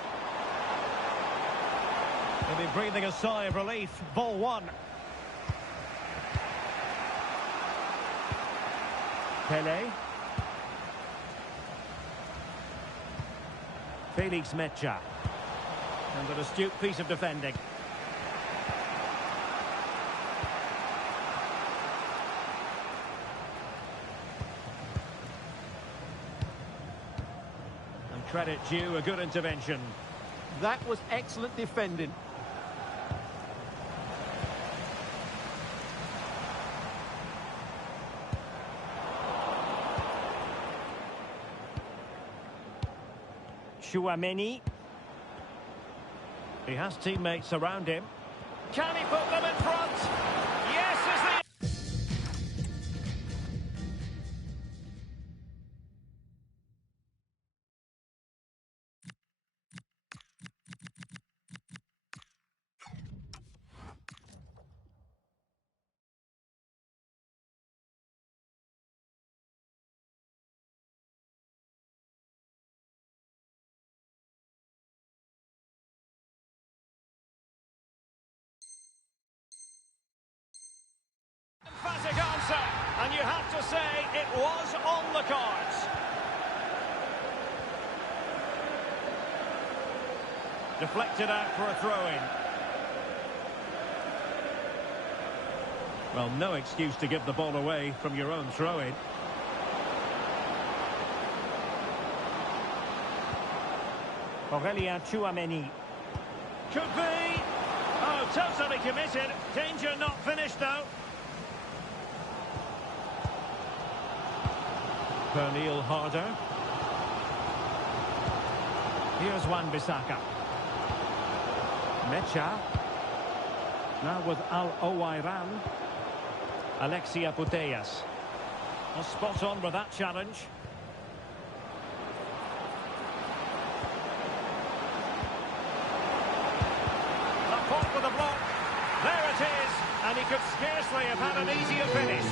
They'll be breathing a sigh of relief. Ball one. Pele. Felix Mecha. And an astute piece of defending. And credit due, a good intervention. That was excellent defending. Chouameni. He has teammates around him. Can he put them in front? Yes, is the... emphatic answer, and you have to say it was on the cards. Deflected out for a throw-in. Well, no excuse to give the ball away from your own throw-in. Aurelien Tchouameni. Could be! Oh, totally committed. Danger not finished, though. Pernille Harder. Here's Wan-Bissaka. Mecha. Now with Al Owairan. Alexia Putellas. Well, spot on with that challenge. Laporte with a block. There it is. And he could scarcely have had an easier finish.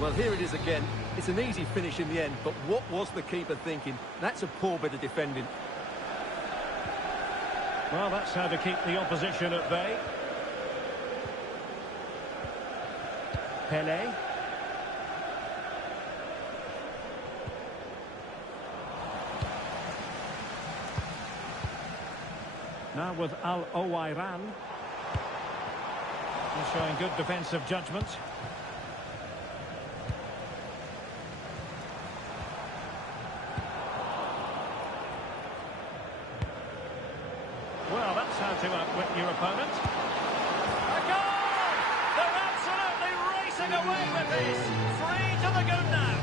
Well, here it is again. It's an easy finish in the end, but what was the keeper thinking? That's a poor bit of defending. Well, that's how to keep the opposition at bay. Pelé. Now with Al Owairan. He's showing good defensive judgment. Well, that's how to outwit your opponent. A goal! They're absolutely racing away with this. 3 to the good now.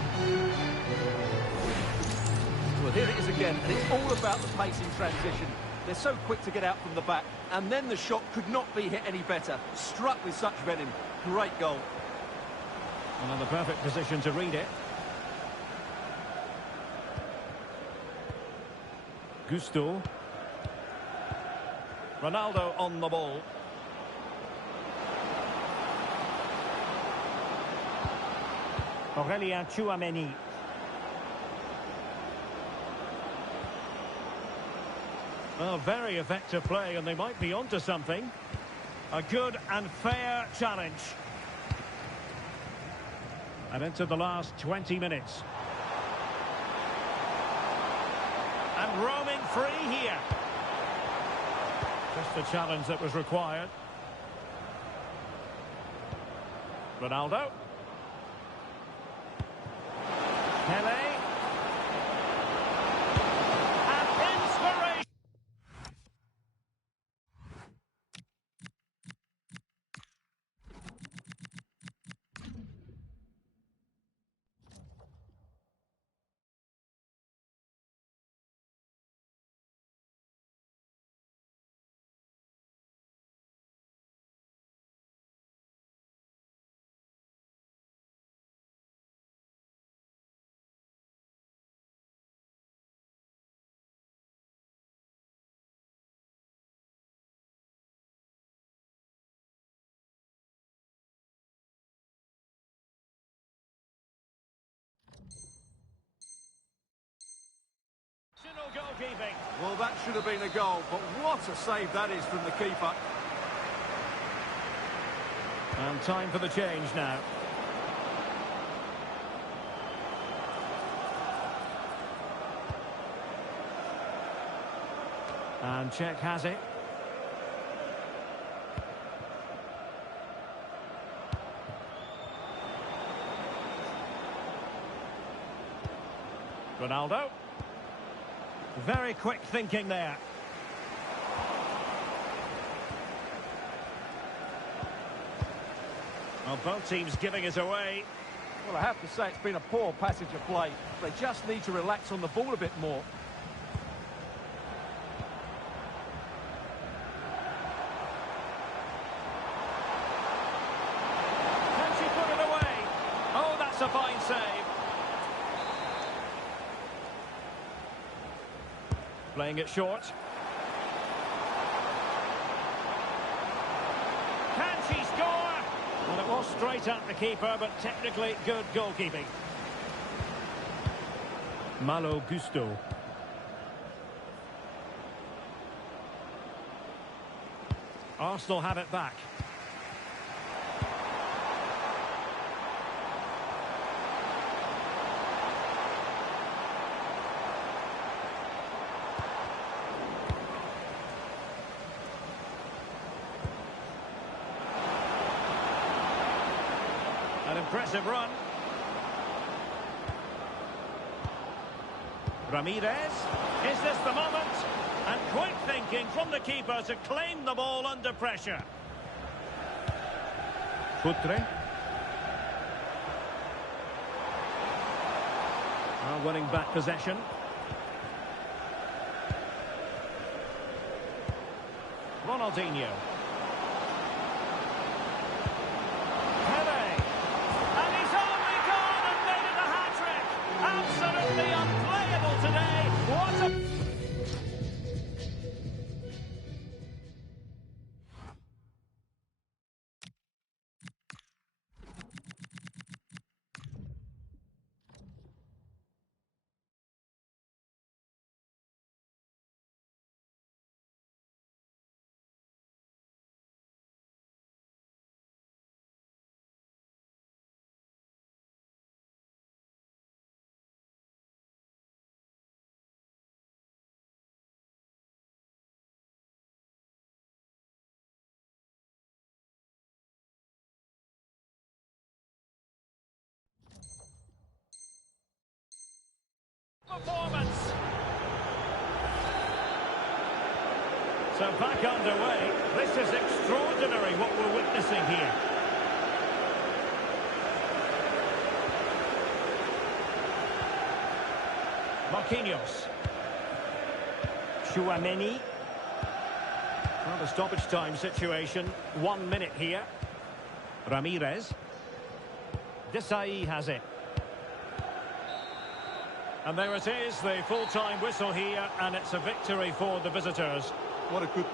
Well, here it is again, and it's all about the pace in transition. They're so quick to get out from the back, and then the shot could not be hit any better. Struck with such venom. Great goal. And in the perfect position to read it. Gusto. Ronaldo on the ball. Aurelien Tchouameni. Well, very effective play, and they might be onto something. A good and fair challenge. And into the last 20 minutes. And roaming free here. Just the challenge that was required. Ronaldo. Pelé. And inspiration. Goalkeeping. Well, that should have been a goal, but what a save that is from the keeper. And time for the change now. And Czech has it. Ronaldo. Very quick thinking there. Well, both teams giving it away. Well, I have to say it's been a poor passage of play. They just need to relax on the ball a bit more. Can she put it away? Oh, that's a fine save. Playing it short. Can she score? Well, it was straight at the keeper, but technically good goalkeeping. Malo Gusto. Arsenal have it back. Impressive run. Ramirez. Is this the moment? And quick thinking from the keeper to claim the ball under pressure. Futre. Winning back possession. Ronaldinho. Pele. And he's only gone and made it a hat-trick. Absolutely unplayable today. What a... performance. So back underway. This is extraordinary what we're witnessing here. Marquinhos. Chouameni. Well, the stoppage time situation. 1 minute here. Ramirez. Desailly has it. And there it is, the full-time whistle here, and it's a victory for the visitors. What a good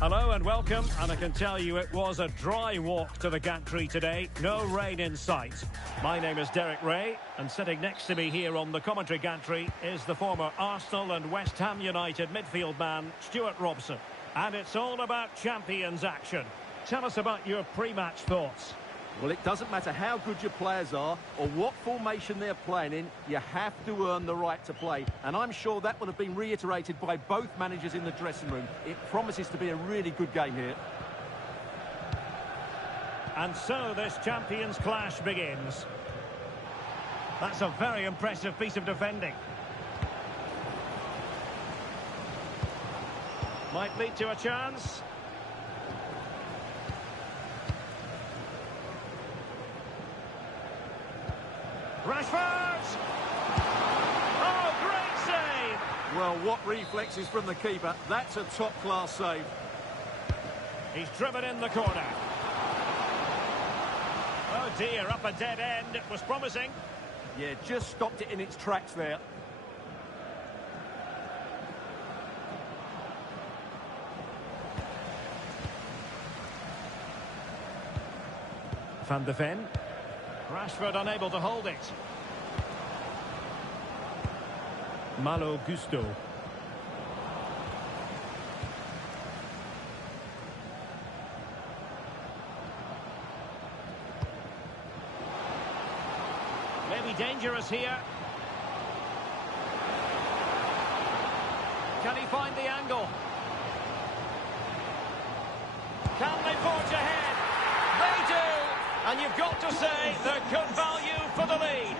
Hello and welcome, and I can tell you it was a dry walk to the gantry today. No rain in sight. My name is Derek Ray, and sitting next to me here on the commentary gantry is the former Arsenal and West Ham United midfield man, Stuart Robson. And it's all about Champions action. Tell us about your pre-match thoughts. Well, it doesn't matter how good your players are or what formation they're playing in, you have to earn the right to play. And I'm sure that would have been reiterated by both managers in the dressing room. It promises to be a really good game here. And so this Champions clash begins. That's a very impressive piece of defending. Might lead to a chance. Rashford! Oh, great save! Well, what reflexes from the keeper. That's a top-class save. He's driven in the corner. Oh dear, up a dead end. It was promising. Yeah, just stopped it in its tracks there. Van de Ven. Rashford unable to hold it. Malo Gusto. Maybe dangerous here. Can he find the angle? Can they forge ahead? They do! And you've got to say they're good value for the lead.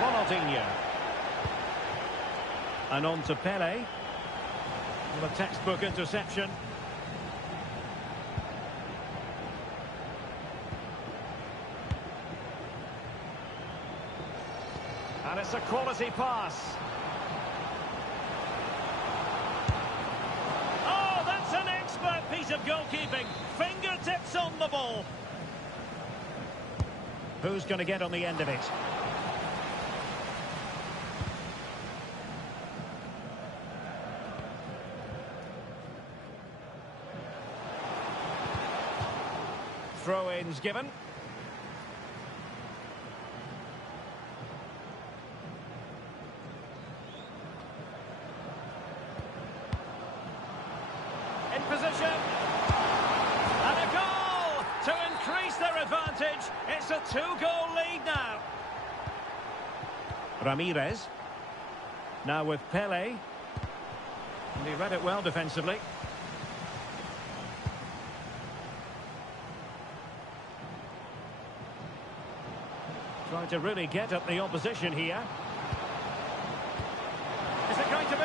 Ronaldinho. And on to Pele. With a textbook interception. And it's a quality pass. Oh, that's an expert piece of goalkeeping. Fingertips on the ball. Who's going to get on the end of it? Throw-ins given. In position. And a goal to increase their advantage. It's a 2-goal lead now. Ramirez. Now with Pele. And he read it well defensively. Trying to really get at the opposition here. Is it going to be?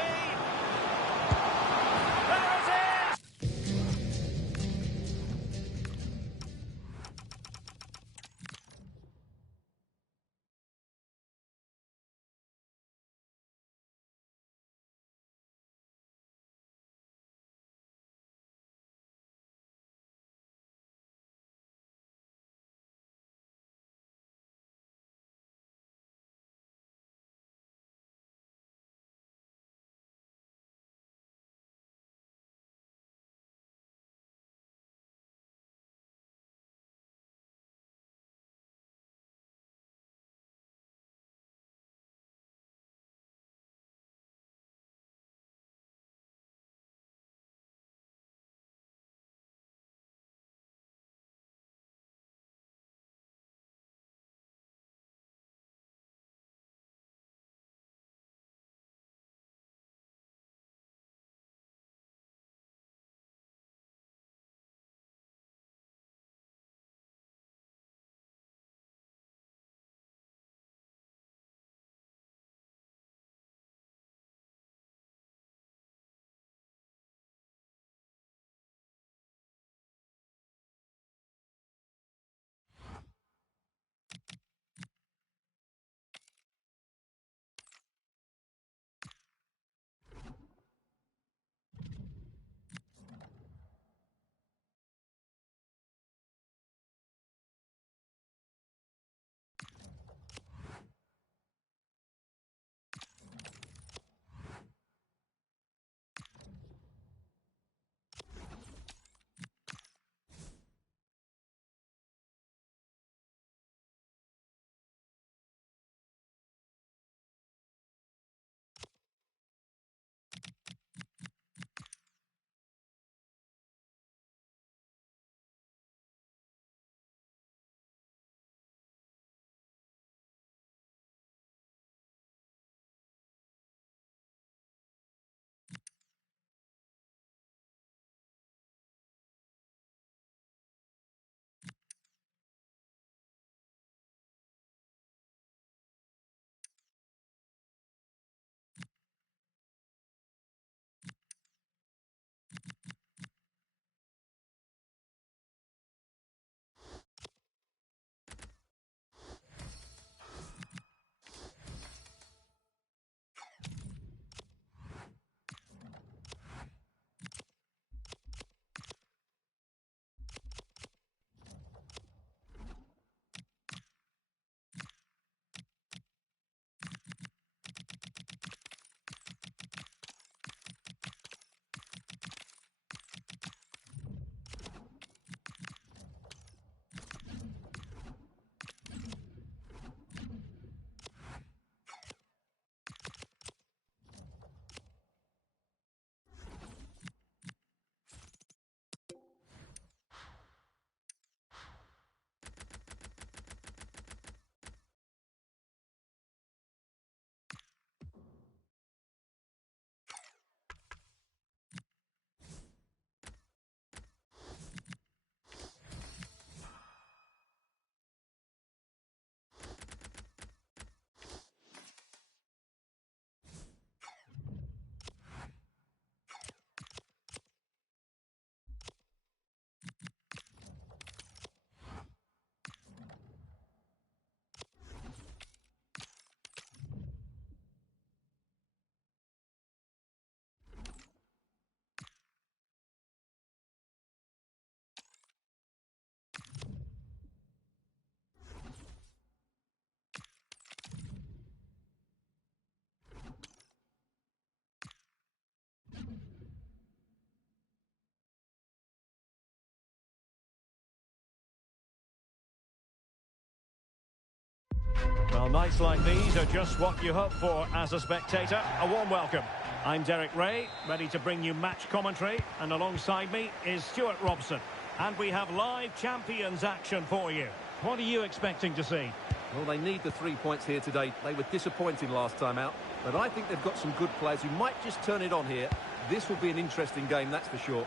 Well, nights like these are just what you hope for as a spectator. A warm welcome. I'm Derek Ray, ready to bring you match commentary, and alongside me is Stuart Robson. And we have live Champions action for you. What are you expecting to see? Well, they need the 3 points here today. They were disappointing last time out, but I think they've got some good players who might just turn it on here. This will be an interesting game, that's for sure.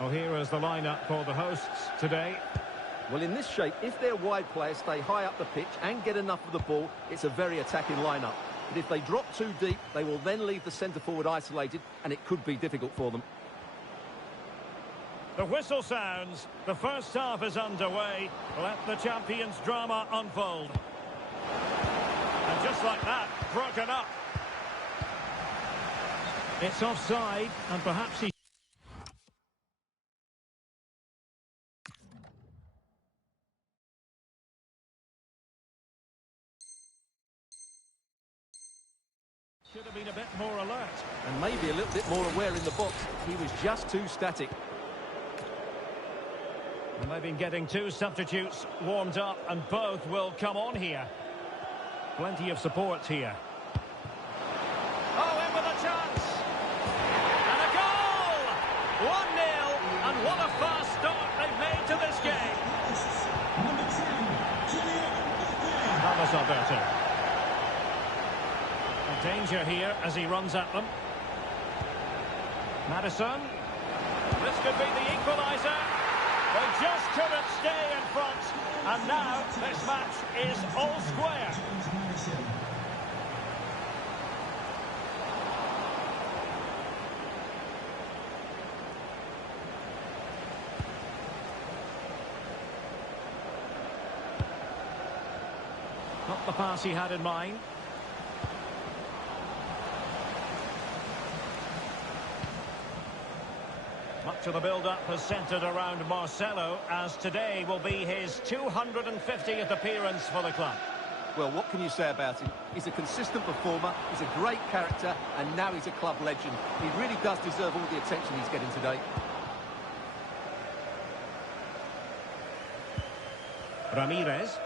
Oh, here is the lineup for the hosts today. Well, in this shape, if their wide players stay high up the pitch and get enough of the ball, it's a very attacking lineup. But if they drop too deep, they will then leave the centre-forward isolated, and it could be difficult for them. The whistle sounds. The first half is underway. Let the Champions drama unfold. And just like that, broken up. It's offside, and perhaps he... should have been a bit more alert. And maybe a little bit more aware in the box. He was just too static. And they've been getting two substitutes warmed up, and both will come on here. Plenty of support here. Oh, in with a chance! And a goal! 1-0, and what a fast start they've made to this game. Carlos Alberto. A danger here as he runs at them. Maddison. This could be the equaliser. They just couldn't stay in front. And now this match is all square. Not the pass he had in mind. Much of the build-up has centred around Marcelo, as today will be his 250th appearance for the club. Well, what can you say about him? He's a consistent performer, he's a great character, and now he's a club legend. He really does deserve all the attention he's getting today. Ramirez.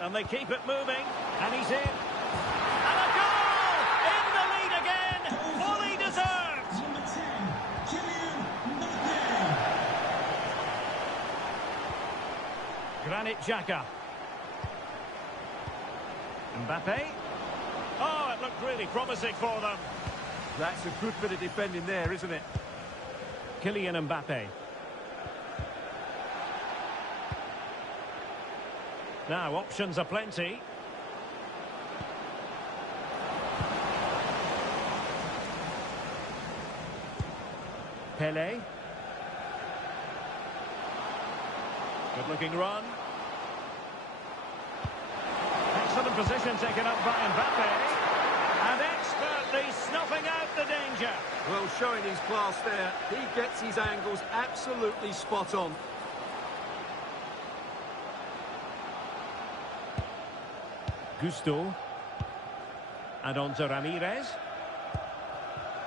And they keep it moving, and he's in. And a goal! In the lead again! Fully deserved! Number 10, Kylian Mbappe. Granit Xhaka. Mbappe. Oh, it looked really promising for them. That's a good bit of defending there, isn't it? Kylian Mbappe. Now, options are plenty. Pele. Good-looking run. Excellent position taken up by Mbappe. And expertly snuffing out the danger. Well, showing his class there. He gets his angles absolutely spot on. Gusto. And on to Ramirez.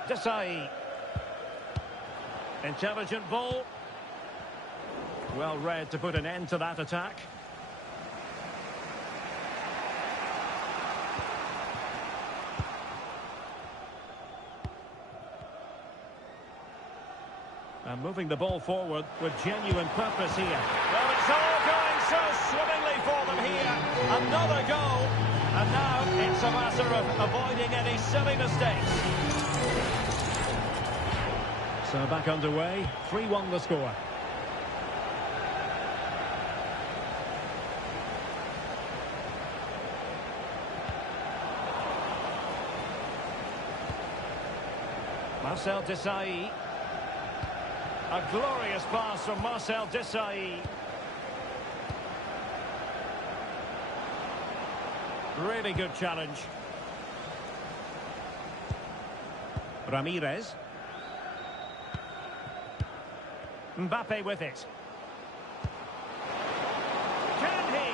Desai. Intelligent ball. Well read to put an end to that attack. And moving the ball forward with genuine purpose here. Well, it's all going so swimmingly for them here. Another goal. And now it's a matter of avoiding any silly mistakes. So back underway. 3-1 the score. Marcel Desailly. A glorious pass from Marcel Desailly. Really good challenge. Ramirez. Mbappe with it. Can he?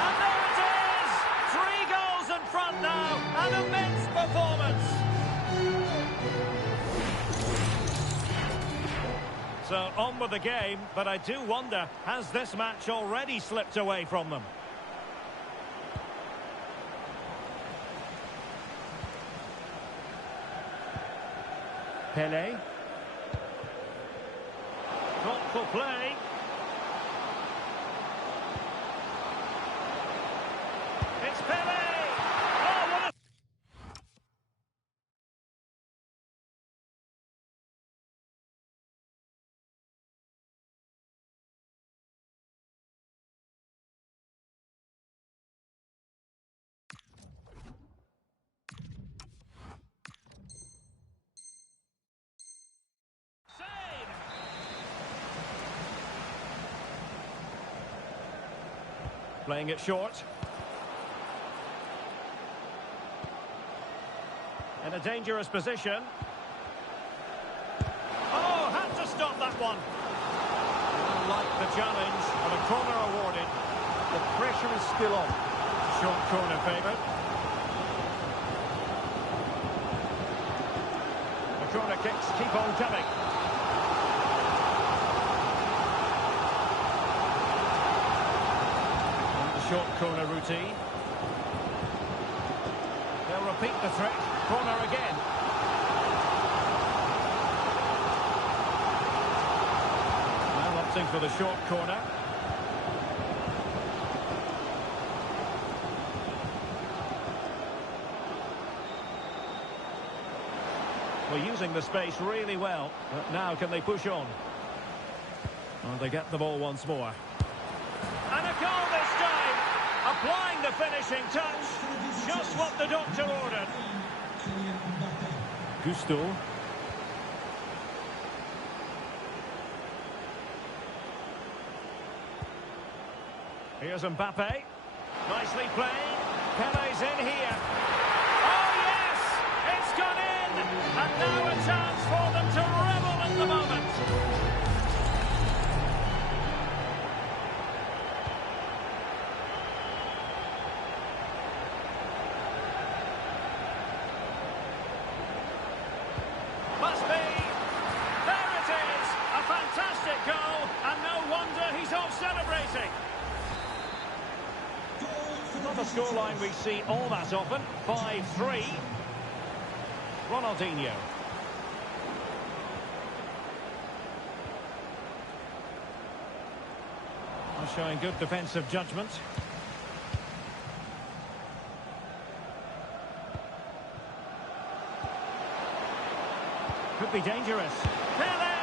And there it is! 3 goals in front now. An immense performance. So on with the game, but I do wonder, has this match already slipped away from them? Pele. Thoughtful play. It's Pele! Oh, what a... Save! Playing it short. In a dangerous position. Oh, had to stop that one. Like the challenge, but a corner awarded. The pressure is still on. Short corner favoured. The corner kicks keep on coming. And the short corner routine. They'll repeat the threat. Corner again. Now opting for the short corner. We're using the space really well, but now can they push on? Well, they get the ball once more. And a goal this time! Applying the finishing touch. Just what the doctor ordered. Gusto. Here's Mbappe. Nicely played. Pele's in here. Oh, yes! It's gone in! And now a chance for them to revel in the moment. Must be. There it is. A fantastic goal. And no wonder he's off celebrating. Not a scoreline we see all that often. 5-3. Ronaldinho. Showing good defensive judgment. Could be dangerous. Pele!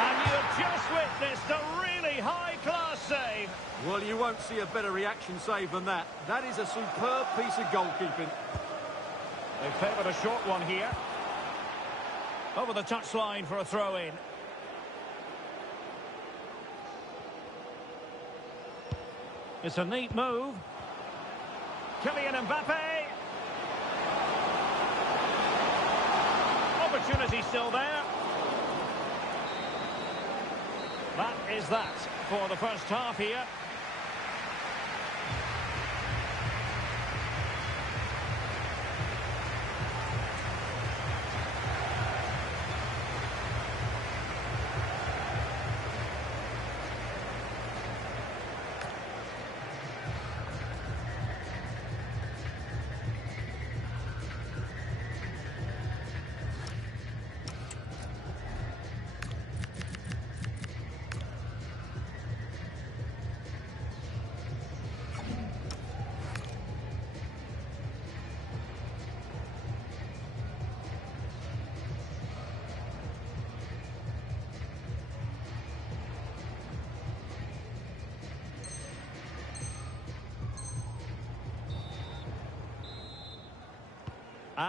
And you've just witnessed a really high-class save. Well, you won't see a better reaction save than that. That is a superb piece of goalkeeping. They favoured a short one here. Over the touchline for a throw-in. It's a neat move. Kylian Mbappe. Opportunity still there. That is that for the first half here.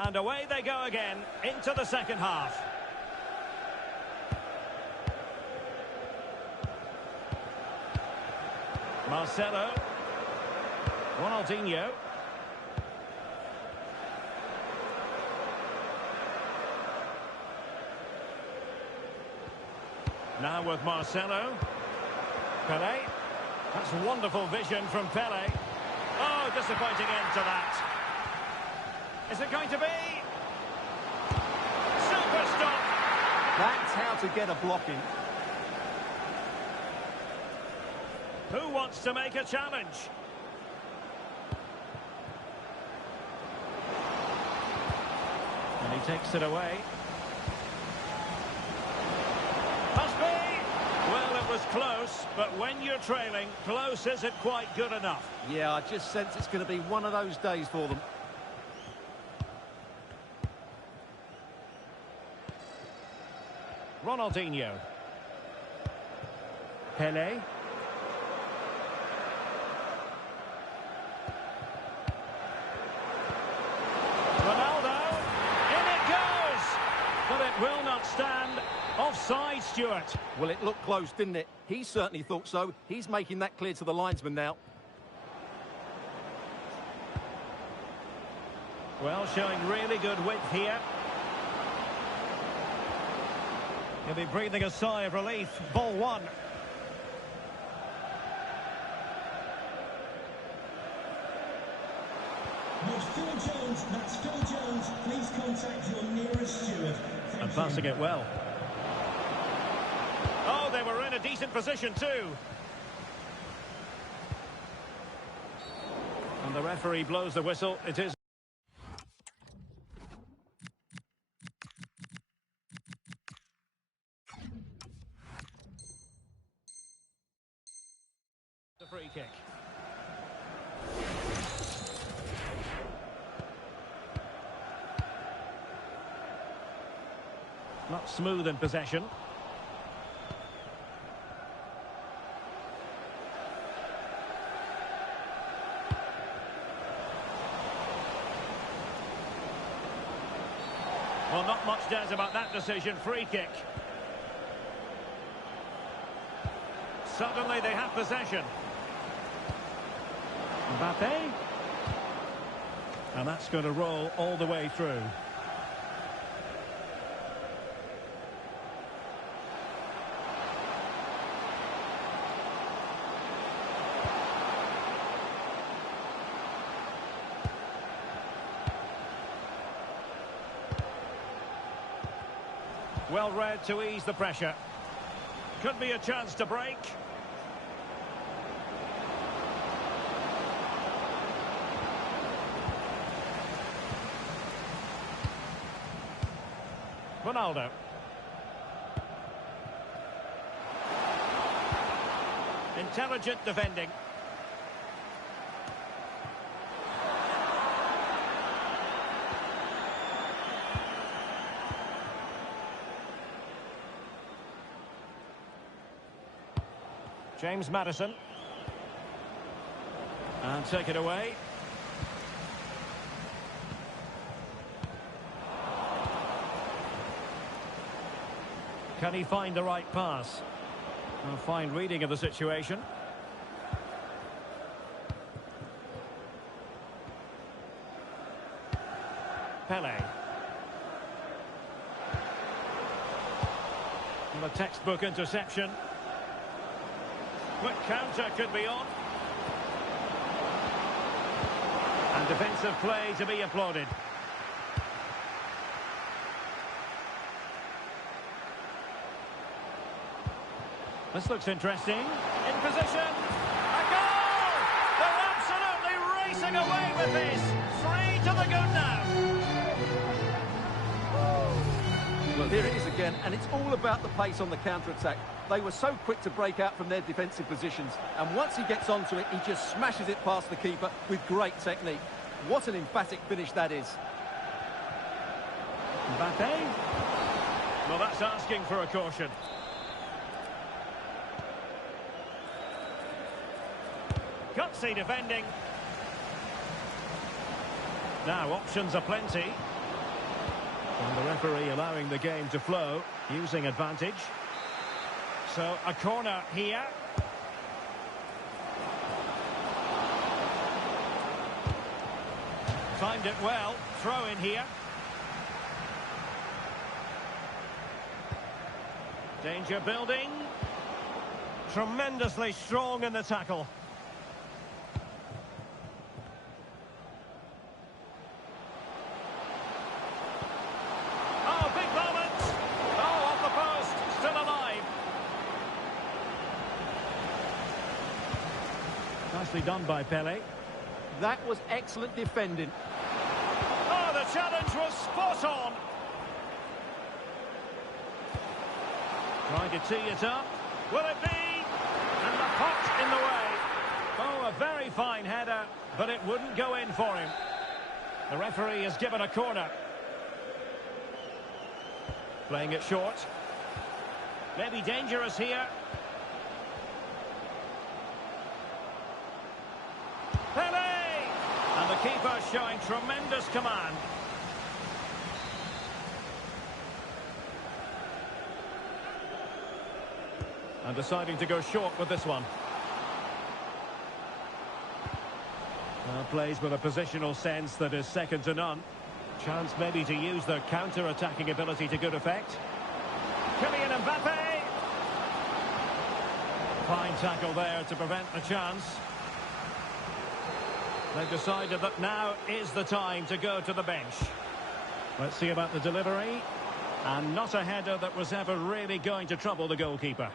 And away they go again into the second half. Marcelo. Ronaldinho. Now with Marcelo. Pele. That's wonderful vision from Pele. Oh, disappointing end to that. Is it going to be? Super stop! That's how to get a block in. Who wants to make a challenge? And he takes it away. Must be! Well, it was close, but when you're trailing, close isn't quite good enough. Yeah, I just sense it's going to be one of those days for them. Ronaldinho. Pele. Ronaldo. In it goes! But it will not stand. Offside, Stuart. Well, it looked close, didn't it? He certainly thought so. He's making that clear to the linesman now. Well, showing really good width here. He'll be breathing a sigh of relief. Ball one. Was Phil Jones, that's Phil Jones. Please contact your nearest steward. Thank And you. passing it well. Oh, they were in a decent position too. And the referee blows the whistle. It is the free kick. Not smooth in possession. Well, not much doubt about that decision. Free kick. Suddenly they have possession. Mbappe. And that's going to roll all the way through. Well read to ease the pressure. Could be a chance to break. Ronaldo. Intelligent defending. James Maddison. And take it away. Can he find the right pass? A fine reading of the situation. Pele. And a textbook interception. Quick counter could be on. And defensive play to be applauded. This looks interesting. In position. A goal! They're absolutely racing away with this. 3 to the good now. Well, here it is again, and it's all about the pace on the counter-attack. They were so quick to break out from their defensive positions, and once he gets onto it, he just smashes it past the keeper with great technique. What an emphatic finish that is. Mbappe. Well, that's asking for a caution. Gutsy defending. Now, options are plenty. And the referee allowing the game to flow, using advantage. So, a corner here. Timed it well. Throw in here. Danger building. Tremendously strong in the tackle. Oh, big moment. Oh, off the post. Still alive. Nicely done by Pele. That was excellent defending. Oh, the challenge was spot on. Trying to tee it up. Will it be? And the puck in the way. Oh, a very fine header, but it wouldn't go in for him. The referee has given a corner. Playing it short. Maybe dangerous here. Pele! And the keeper showing tremendous command. And deciding to go short with this one. Plays with a positional sense that is second to none. Chance maybe to use their counter-attacking ability to good effect. Kylian Mbappe! Fine tackle there to prevent the chance. They've decided that now is the time to go to the bench. Let's see about the delivery. And not a header that was ever really going to trouble the goalkeeper.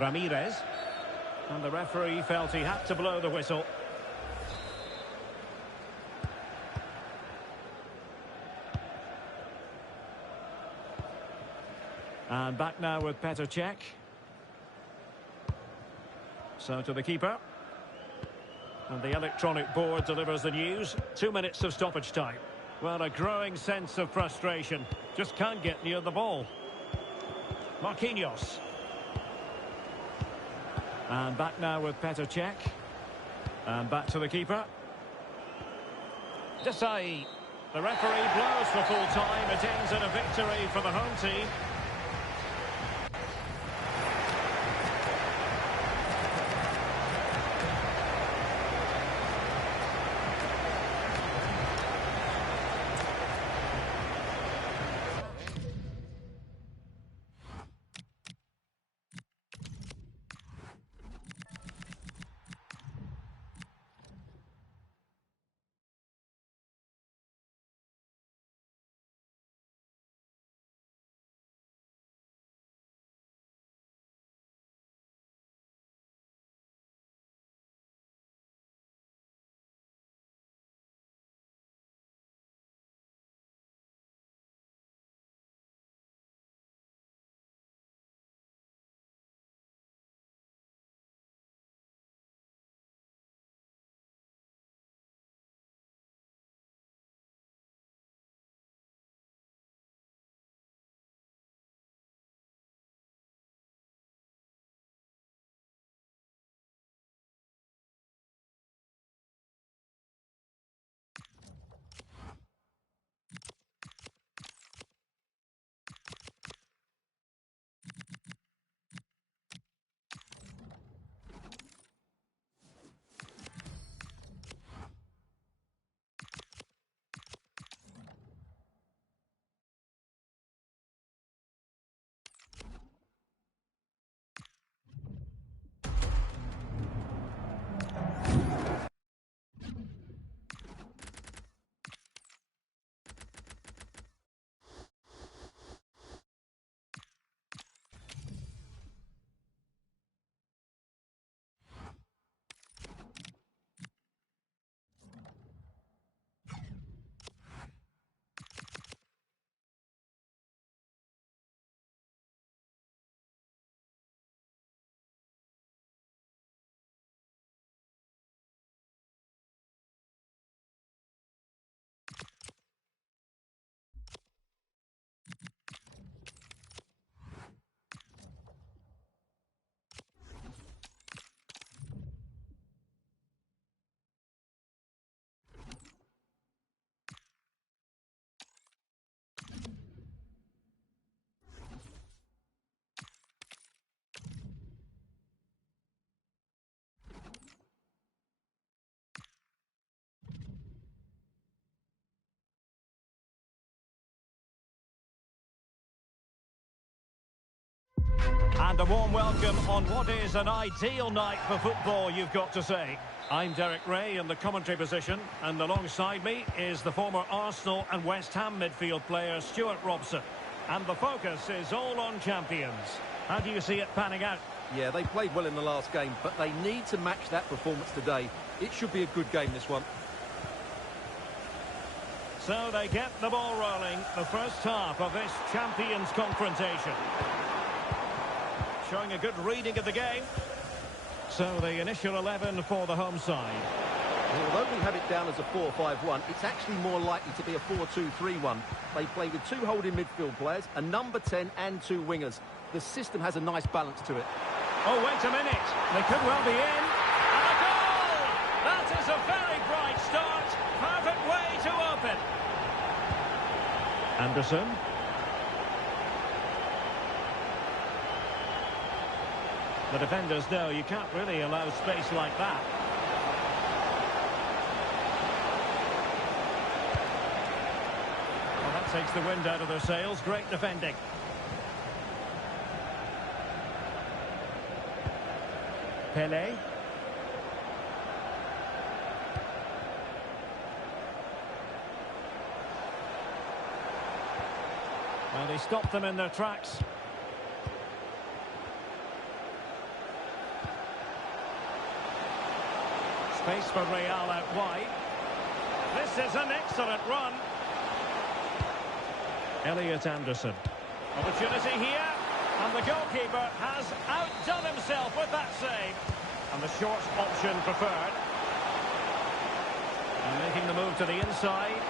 Ramirez. And the referee felt he had to blow the whistle. And back now with Petr Cech. So to the keeper. And the electronic board delivers the news. 2 minutes of stoppage time. Well, a growing sense of frustration. Just can't get near the ball. Marquinhos. And back now with Petr Cech. And back to the keeper. Desai. The referee blows for full time. It ends in a victory for the home team. And a warm welcome on what is an ideal night for football, you've got to say. I'm Derek Ray in the commentary position, and alongside me is the former Arsenal and West Ham midfield player Stuart Robson. And the focus is all on champions. How do you see it panning out? Yeah, they played well in the last game, but they need to match that performance today. It should be a good game, this one. So they get the ball rolling, the first half of this Champions confrontation. Showing a good reading of the game. So the initial 11 for the home side. Although we have it down as a 4-5-1, it's actually more likely to be a 4-2-3-1. They play with 2 holding midfield players, a number 10 and 2 wingers. The system has a nice balance to it. Oh, wait a minute. They could well be in. And a goal! That is a very bright start. Perfect way to open. Anderson. The defenders know you can't really allow space like that. Well, that takes the wind out of their sails. Great defending. Pele. Well, they stopped them in their tracks. Space for Real out wide. This is an excellent run. Elliot Anderson. Opportunity here. And the goalkeeper has outdone himself with that save. And the short option preferred. And making the move to the inside.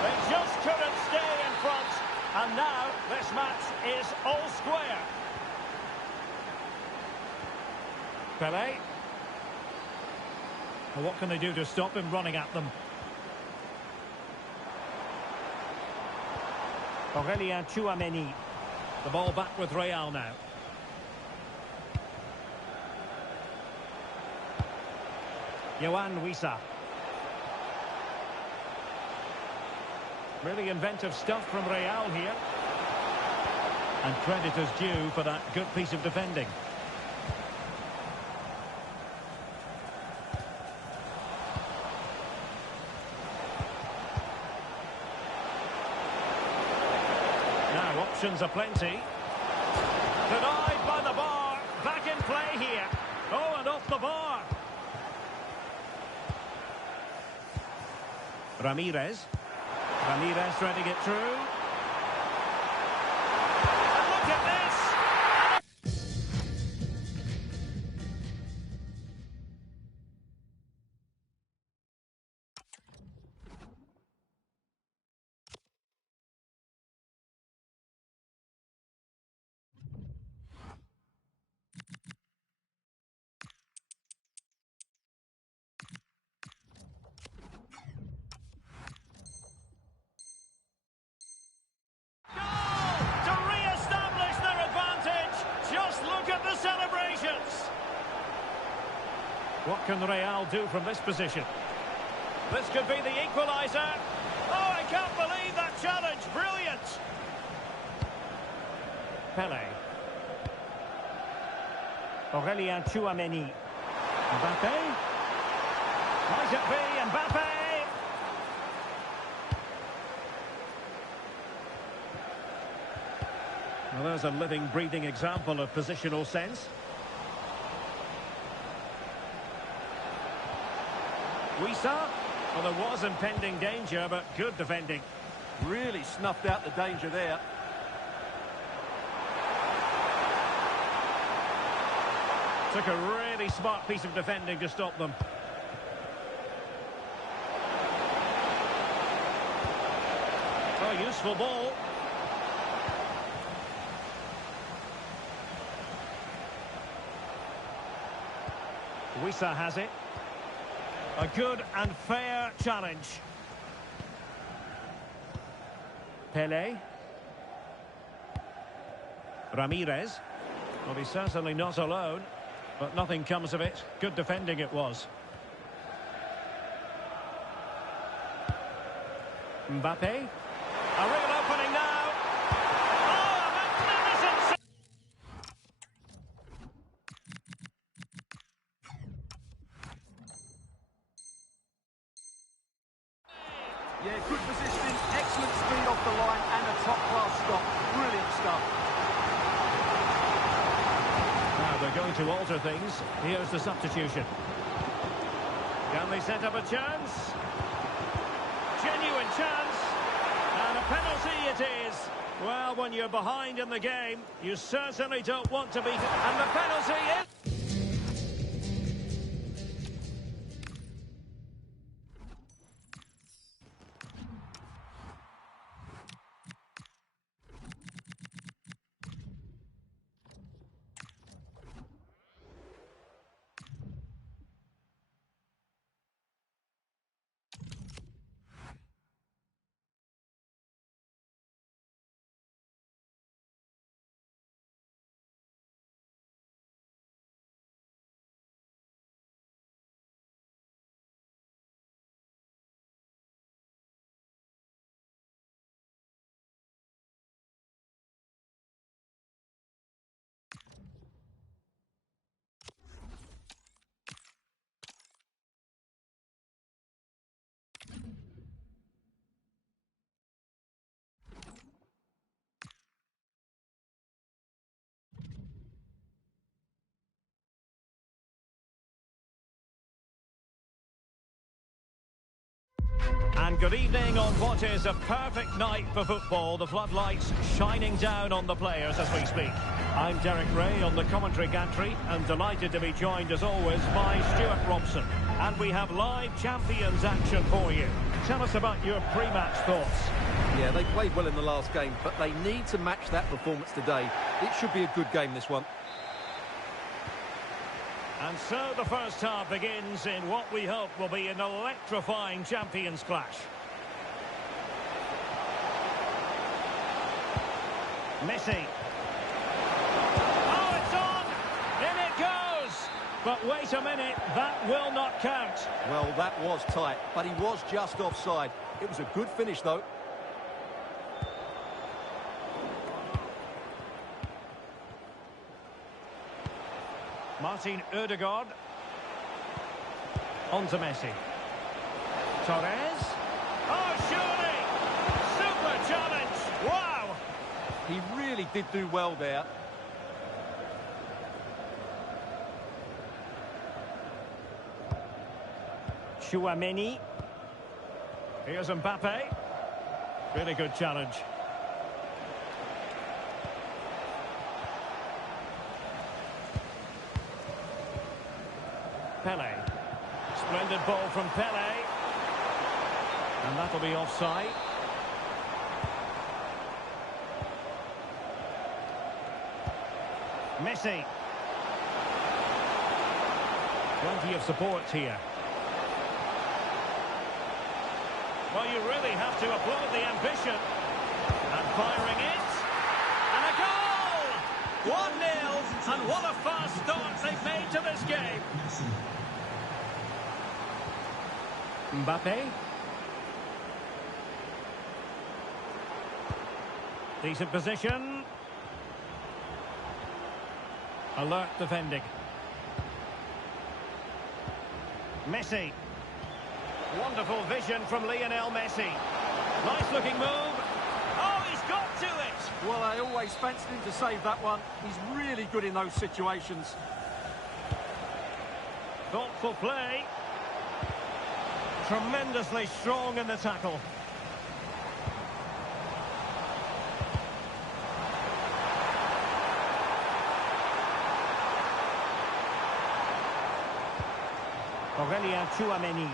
They just couldn't stay in front. And now this match is all square. Pele. Well, what can they do to stop him running at them? Aurelien Tchouameni. The ball back with Real now. Yohan Wissa. Really inventive stuff from Real here. And credit is due for that good piece of defending. Now options are plenty. Denied by the bar. Back in play here. Oh, and off the bar. Ramirez. Ramirez threading it through. And look at this! What can Real do from this position? This could be the equaliser. Oh, I can't believe that challenge. Brilliant. Pele. Aurelien Tchouameni. Mbappe. Might it be Mbappe? Well, there's a living, breathing example of positional sense. Wissa. Well, there was impending danger, but good defending. Really snuffed out the danger there. Took a really smart piece of defending to stop them. Oh, useful ball. Wissa has it. A good and fair challenge. Pele. Ramirez. Well, he's certainly not alone, but nothing comes of it. Good defending it was. Mbappe. A real opening now. Oh, a magnificent... Yeah, good positioning, excellent speed off the line and a top-class stop. Brilliant stuff. they're going to alter things. Here's the substitution. Can they set up a chance? Genuine chance. And a penalty it is. Well, when you're behind in the game, you certainly don't want to be... And the penalty is... And good evening on what is a perfect night for football. The floodlights shining down on the players as we speak. I'm Derek Ray on the commentary gantry and delighted to be joined as always by Stuart Robson. And we have live Champions action for you. Tell us about your pre-match thoughts. Yeah, they played well in the last game, but they need to match that performance today. It should be a good game, this one. And so the first half begins in what we hope will be an electrifying Champions clash. Messi. Oh, it's on! In it goes! But wait a minute, that will not count. Well, that was tight, but he was just offside. It was a good finish, though. Martin Ødegaard. On to Messi. Torres. Oh, surely! Super challenge! Wow! He really did do well there. Tchouaméni. Here's Mbappe. Really good challenge. Pele. Splendid ball from Pele. And that'll be offside. Messi. Plenty of support here. Well, you really have to applaud the ambition. And firing it. And a goal! 1-0. And what a fast start they've made to this game. Mbappe. Decent position. Alert defending. Messi. Wonderful vision from Lionel Messi. Nice looking move. Oh, he's got to it! Well, I always fancied him to save that one. He's really good in those situations. Thoughtful play. Tremendously strong in the tackle. Aurélien Tchouaméni.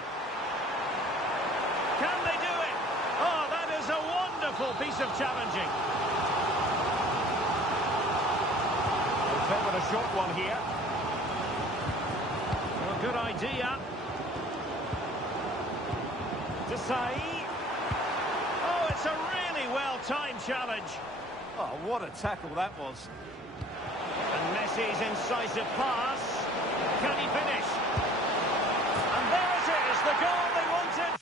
Can they do it? Oh, that is a wonderful piece of challenging. They'll favor a short one here. Well, good idea. Desai. Oh, it's a really well-timed challenge. Oh, what a tackle that was. And Messi's incisive pass. Can he finish? And there it is, the goal they wanted.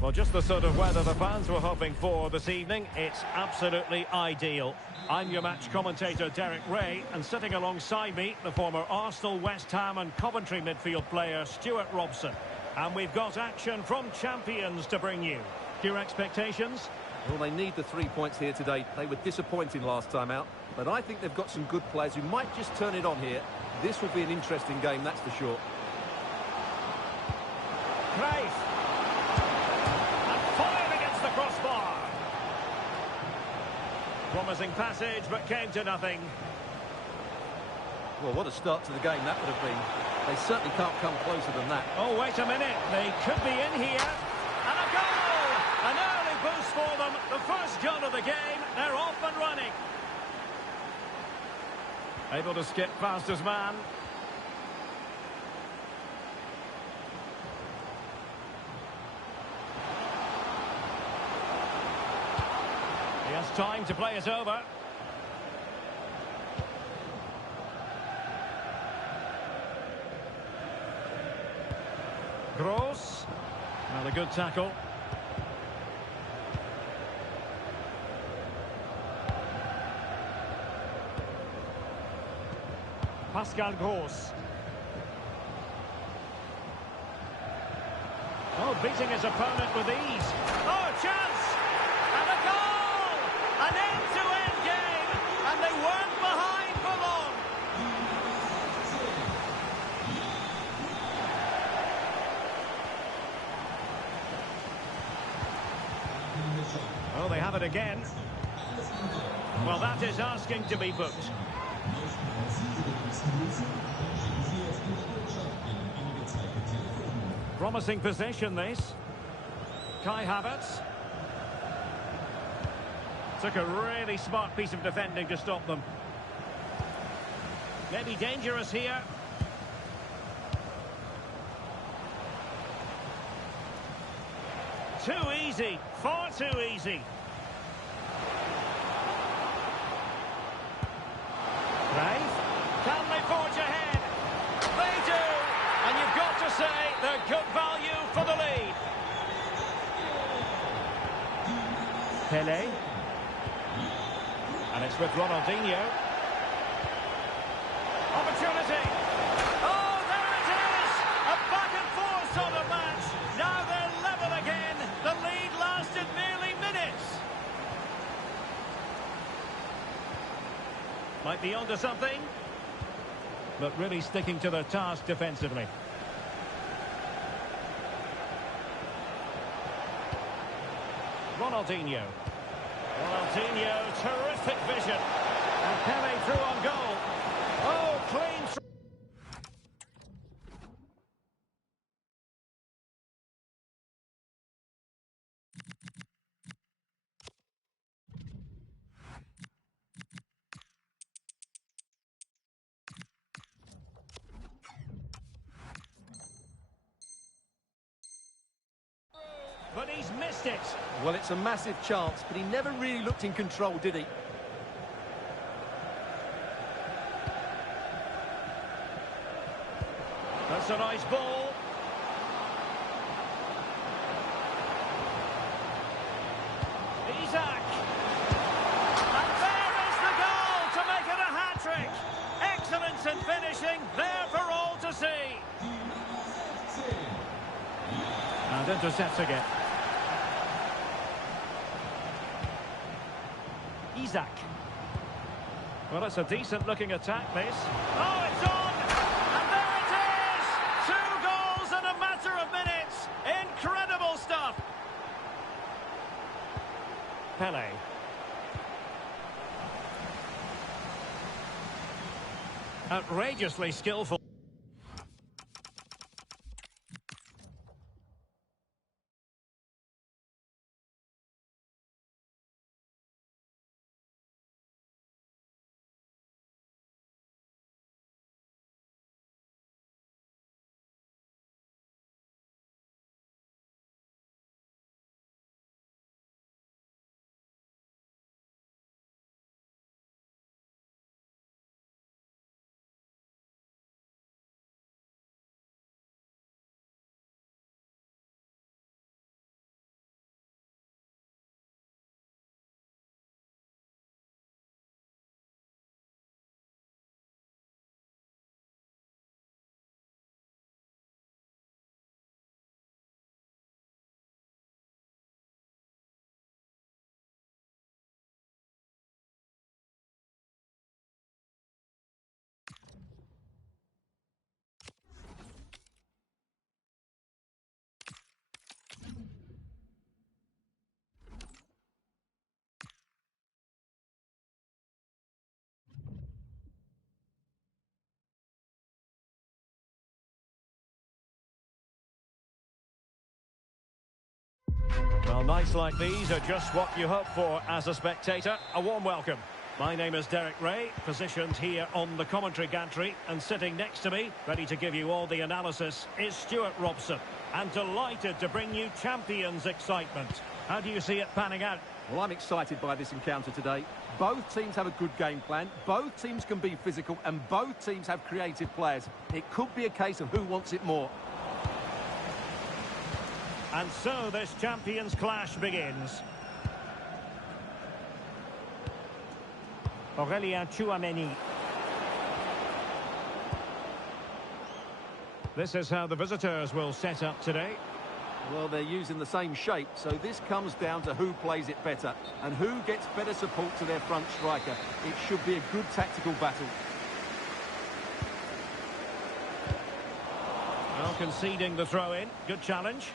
Well, just the sort of weather the fans were hoping for this evening. It's absolutely ideal. I'm your match commentator, Derek Ray, and sitting alongside me, the former Arsenal, West Ham and Coventry midfield player, Stuart Robson. And we've got action from champions to bring you. Your expectations? Well, they need the 3 points here today. They were disappointing last time out, but I think they've got some good players who might just turn it on here. This will be an interesting game, that's for sure. Cruyff. And fired against the crossbar. Promising passage, but came to nothing. Well, what a start to the game that would have been. They certainly can't come closer than that. Oh, wait a minute. They could be in here. And a goal! An early boost for them. The first goal of the game. They're off and running. Able to skip past his man. He has time to play it over. Gross. Another good tackle. Pascal Gross. Oh, beating his opponent with ease. Oh, chance! And a goal! An end-to-end game, and they weren't behind for long. Oh, they have it again. Well, that is asking to be booked. Promising possession, this. Kai Havertz. Took a really smart piece of defending to stop them. Maybe dangerous here. Too easy. Far too easy. Cruyff. Can they forge ahead? They do. And you've got to say they're good value for the lead. Pele. And it's with Ronaldinho. Opportunity. Oh, there it is! A back and forth sort of match. Now they're level again. The lead lasted merely minutes. Might be onto something. But really sticking to their task defensively. Ronaldinho. Ronaldinho, terrific vision. And Pele through on goal. Oh, clean through. But he's missed it. Well, it's a massive chance, but he never really looked in control, did he? That's a nice ball. Isak. And there is the goal to make it a hat-trick. Excellence in finishing, there for all to see. And intercepts again. Isak. Well, it's a decent-looking attack, this. Oh, it's on! And there it is! 2 goals in a matter of minutes! Incredible stuff! Pele. Outrageously skillful. Well, nights like these are just what you hope for as a spectator. A warm welcome. My name is Derek Ray, positioned here on the commentary gantry, and sitting next to me, ready to give you all the analysis, is Stuart Robson. And delighted to bring you Champions excitement. How do you see it panning out? Well, I'm excited by this encounter today. Both teams have a good game plan, both teams can be physical, and both teams have creative players. It could be a case of who wants it more. And so this Champions clash begins. Aurélien Tchouameni. This is how the visitors will set up today. Well, they're using the same shape, so this comes down to who plays it better and who gets better support to their front striker. It should be a good tactical battle. Well, conceding the throw-in. Good challenge.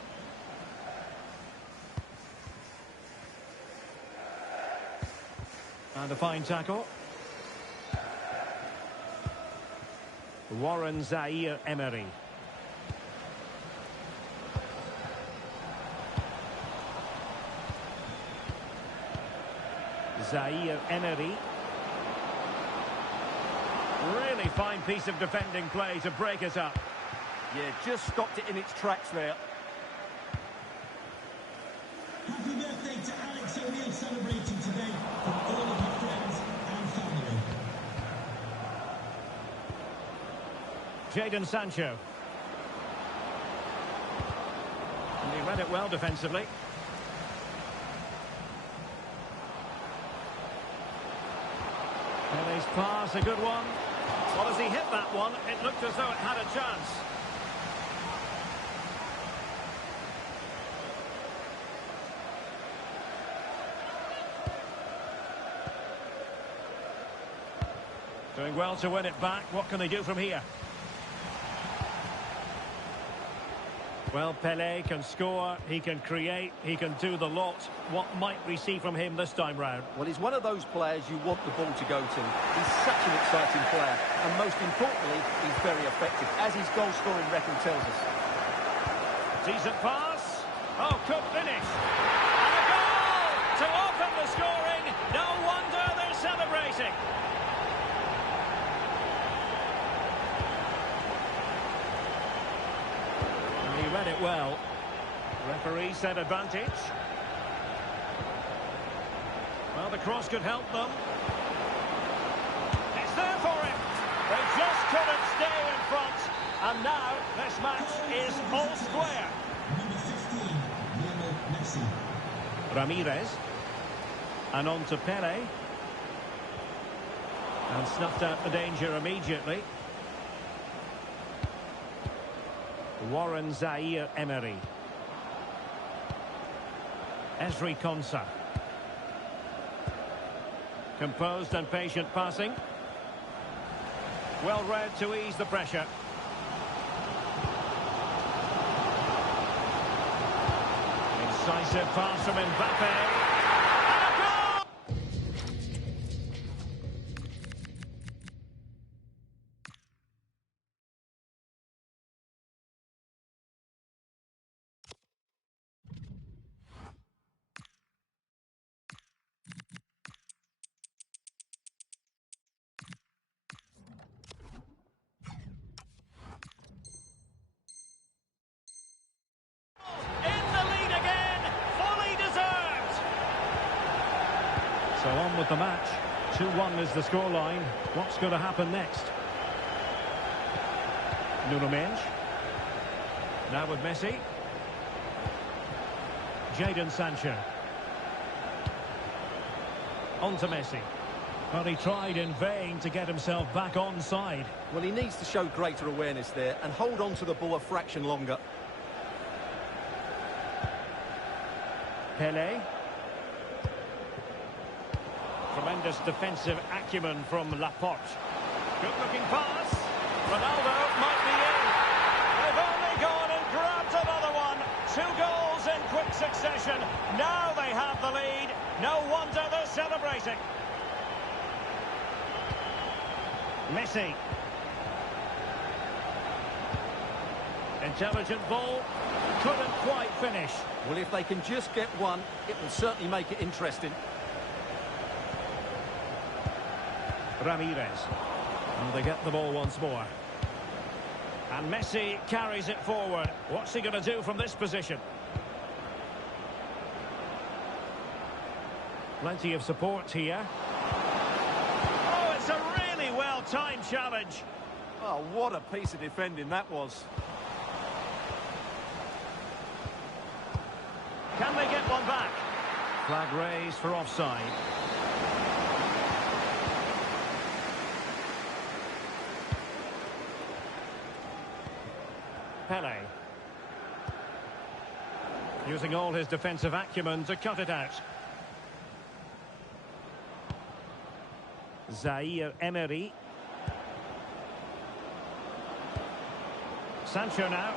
And a fine tackle. Warren Zaïre-Emery. Zaïre-Emery. Really fine piece of defending play to break it up. Yeah, just stopped it in its tracks there. Happy birthday to Alex O'Neill celebrating today from all of your friends and family. Jadon Sancho. And he read it well defensively. Pele's pass, a good one. Well, as he hit that one, it looked as though it had a chance. Doing well to win it back. What can they do from here? Well, Pelé can score, he can create, he can do the lot. What might we see from him this time round? Well, he's one of those players you want the ball to go to. He's such an exciting player, and most importantly, he's very effective, as his goal-scoring record tells us. Decent pass. Oh, good finish. And a goal to open the scoring. No wonder they're celebrating. He read it well. Referee said advantage. Well, the cross could help them. It's there for him. They just couldn't stay in front. And now this match is all square. Number 15, Lionel Messi. Ramirez. And on to Pelé. And snuffed out the danger immediately. Warren Zaïre-Emery. Ezri Konsa. Composed and patient passing. Well read to ease the pressure. Incisive pass from Mbappe. So on with the match. 2-1 is the scoreline. What's going to happen next? Nuno Mendes. Now with Messi. Jadon Sancho. On to Messi. Well, he tried in vain to get himself back on side. Well, he needs to show greater awareness there and hold on to the ball a fraction longer. Pelé. Tremendous defensive acumen from Laporte. Good-looking pass. Ronaldo might be in. They've only gone and grabbed another one. 2 goals in quick succession. Now they have the lead. No wonder they're celebrating. Messi. Intelligent ball. Couldn't quite finish. Well, if they can just get one, it will certainly make it interesting. Ramirez. And they get the ball once more. And Messi carries it forward. What's he going to do from this position? Plenty of support here. Oh, it's a really well-timed challenge. Oh, what a piece of defending that was. Can they get one back? Flag raised for offside. Pele. Using all his defensive acumen to cut it out. Zaire Emery. Sancho now.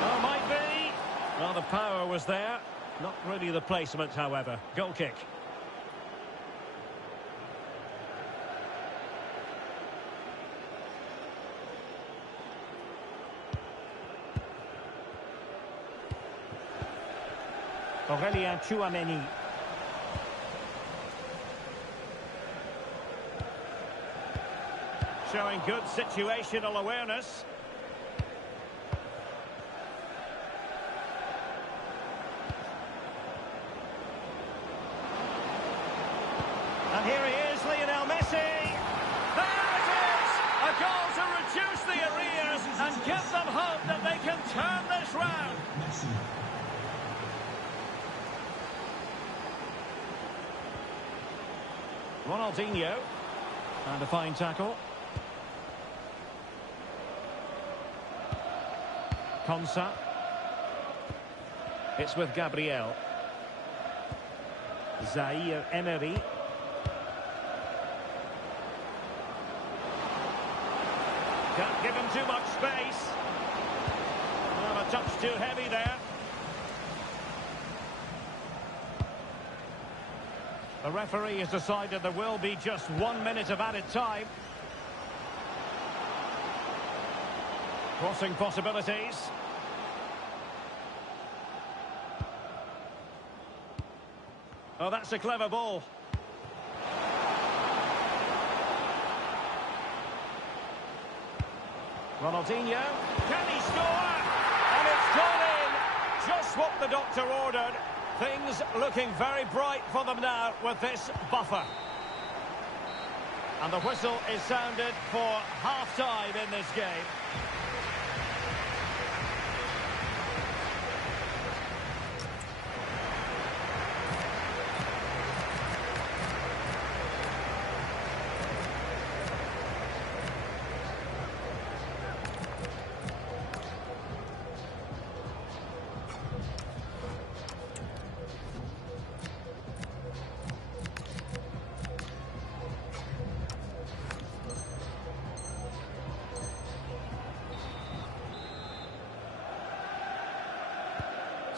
Oh, might be. Well, the power was there. Not really the placement, however. Goal kick. Aurélien Tchouameni. Showing good situational awareness. And here he is, Lionel Messi. There it is! A goal to reduce the arrears and give them hope that they can turn this round. Messi. Ronaldinho. And a fine tackle. Konsa. It's with Gabriel. Zaire Emery. Can't give him too much space. Well, a touch too heavy there. The referee has decided there will be just 1 minute of added time. Crossing possibilities. Oh, that's a clever ball. Ronaldinho. Can he score? And it's gone in. Just what the doctor ordered. Things looking very bright for them now with this buffer. And the whistle is sounded for half-time in this game.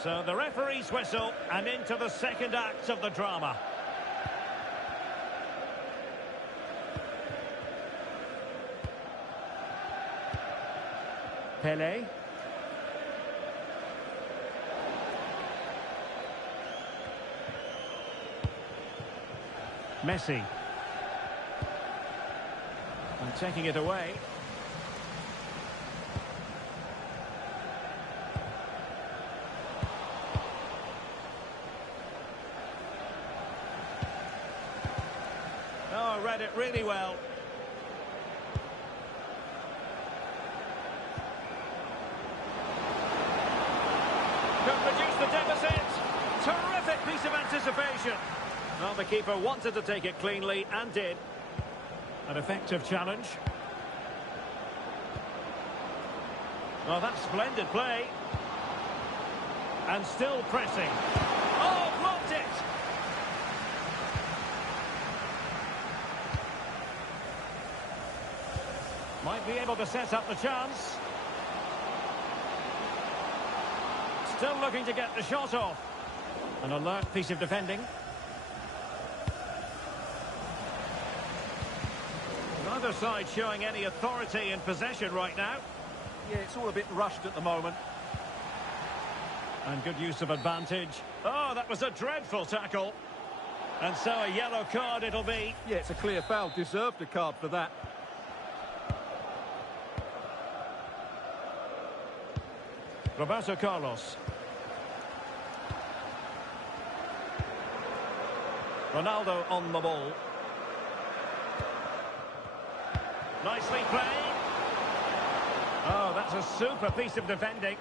So the referee's whistle and into the second act of the drama. Pele. Messi. And taking it away. Oh, read it really well. Could reduce the deficit. Terrific piece of anticipation. Well, the keeper wanted to take it cleanly and did. An effective challenge. Well, that's splendid play. And still pressing. Oh, blocked it! Might be able to set up the chance. Still looking to get the shot off. An alert piece of defending. Neither side showing any authority in possession right now. Yeah, it's all a bit rushed at the moment. And good use of advantage. Oh, that was a dreadful tackle. And so a yellow card it'll be. Yeah, it's a clear foul. Deserved a card for that. Roberto Carlos. Ronaldo on the ball. Nicely played. Oh, that's a super piece of defending.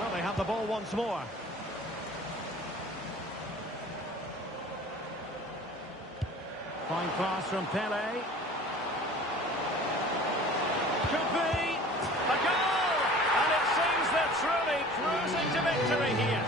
Well, they have the ball once more. Fine pass from Pele. Could be a goal! And it seems they're truly cruising to victory here.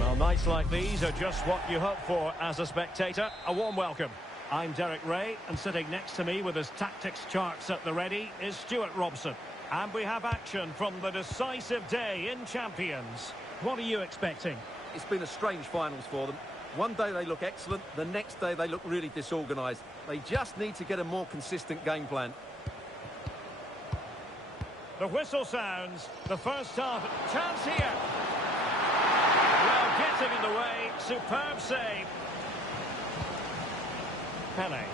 Well, nights like these are just what you hope for as a spectator. A warm welcome. I'm Derek Ray, and sitting next to me with his tactics charts at the ready is Stuart Robson. And we have action from the decisive day in Champions. What are you expecting? It's been a strange finals for them. One day they look excellent, the next day they look really disorganised. They just need to get a more consistent game plan. The whistle sounds. The first half. Chance here. Well, getting in the way. Superb save. Pele.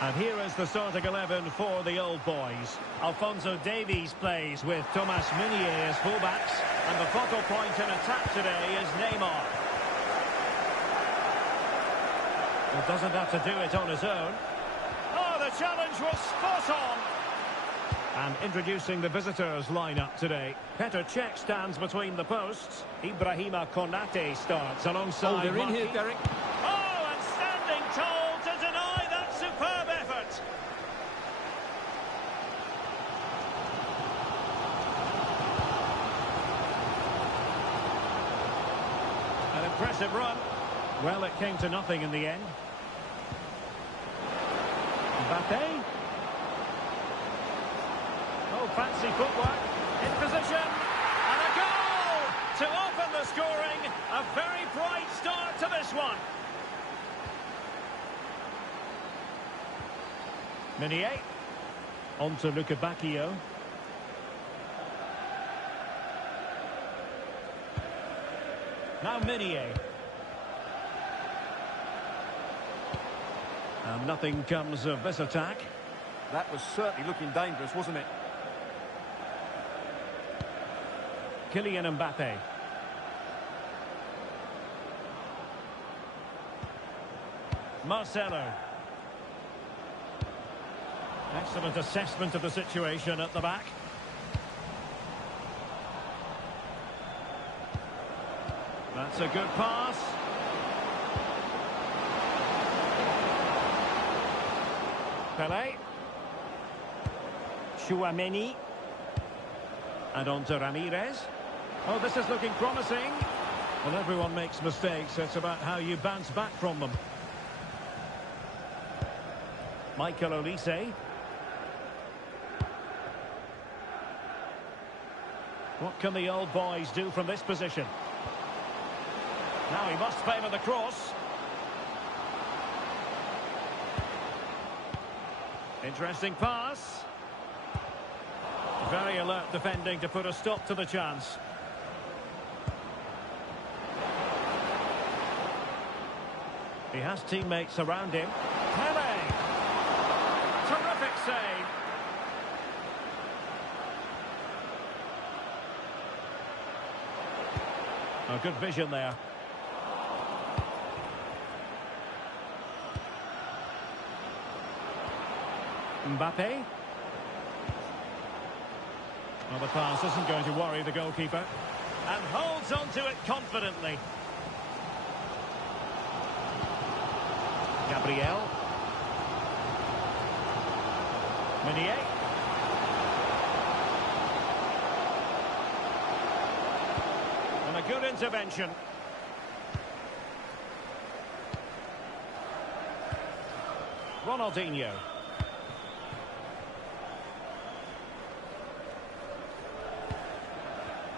And here is the starting 11 for the old boys. Alphonso Davies plays with Thomas Meunier as fullbacks. And the focal point in attack today is Neymar. He doesn't have to do it on his own. Oh, the challenge was spot on. And introducing the visitors' lineup today. Petr Cech stands between the posts. Ibrahima Konate starts alongside. Oh, they're in here, Derek. Oh, and standing tall to deny that superb effort. An impressive run. Well, it came to nothing in the end. Mbappe. Oh, fancy footwork. In position. And a goal to open the scoring. A very bright start to this one. Meunier. On to Luka Bacchio. Now Meunier. And nothing comes of this attack. That was certainly looking dangerous, wasn't it? Kylian Mbappe. Marcelo. Excellent assessment of the situation at the back. That's a good pass. Pele. Chouameni. And on to Ramirez. Oh, this is looking promising. Well, everyone makes mistakes. It's about how you bounce back from them. Michael Olise. What can the old boys do from this position? Now he must favour the cross. Interesting pass. Very alert defending to put a stop to the chance. He has teammates around him. Pele! Terrific save. A good vision there. Mbappe. Well, the pass isn't going to worry the goalkeeper. And holds on to it confidently. Gabriel. Meunier. And a good intervention. Ronaldinho.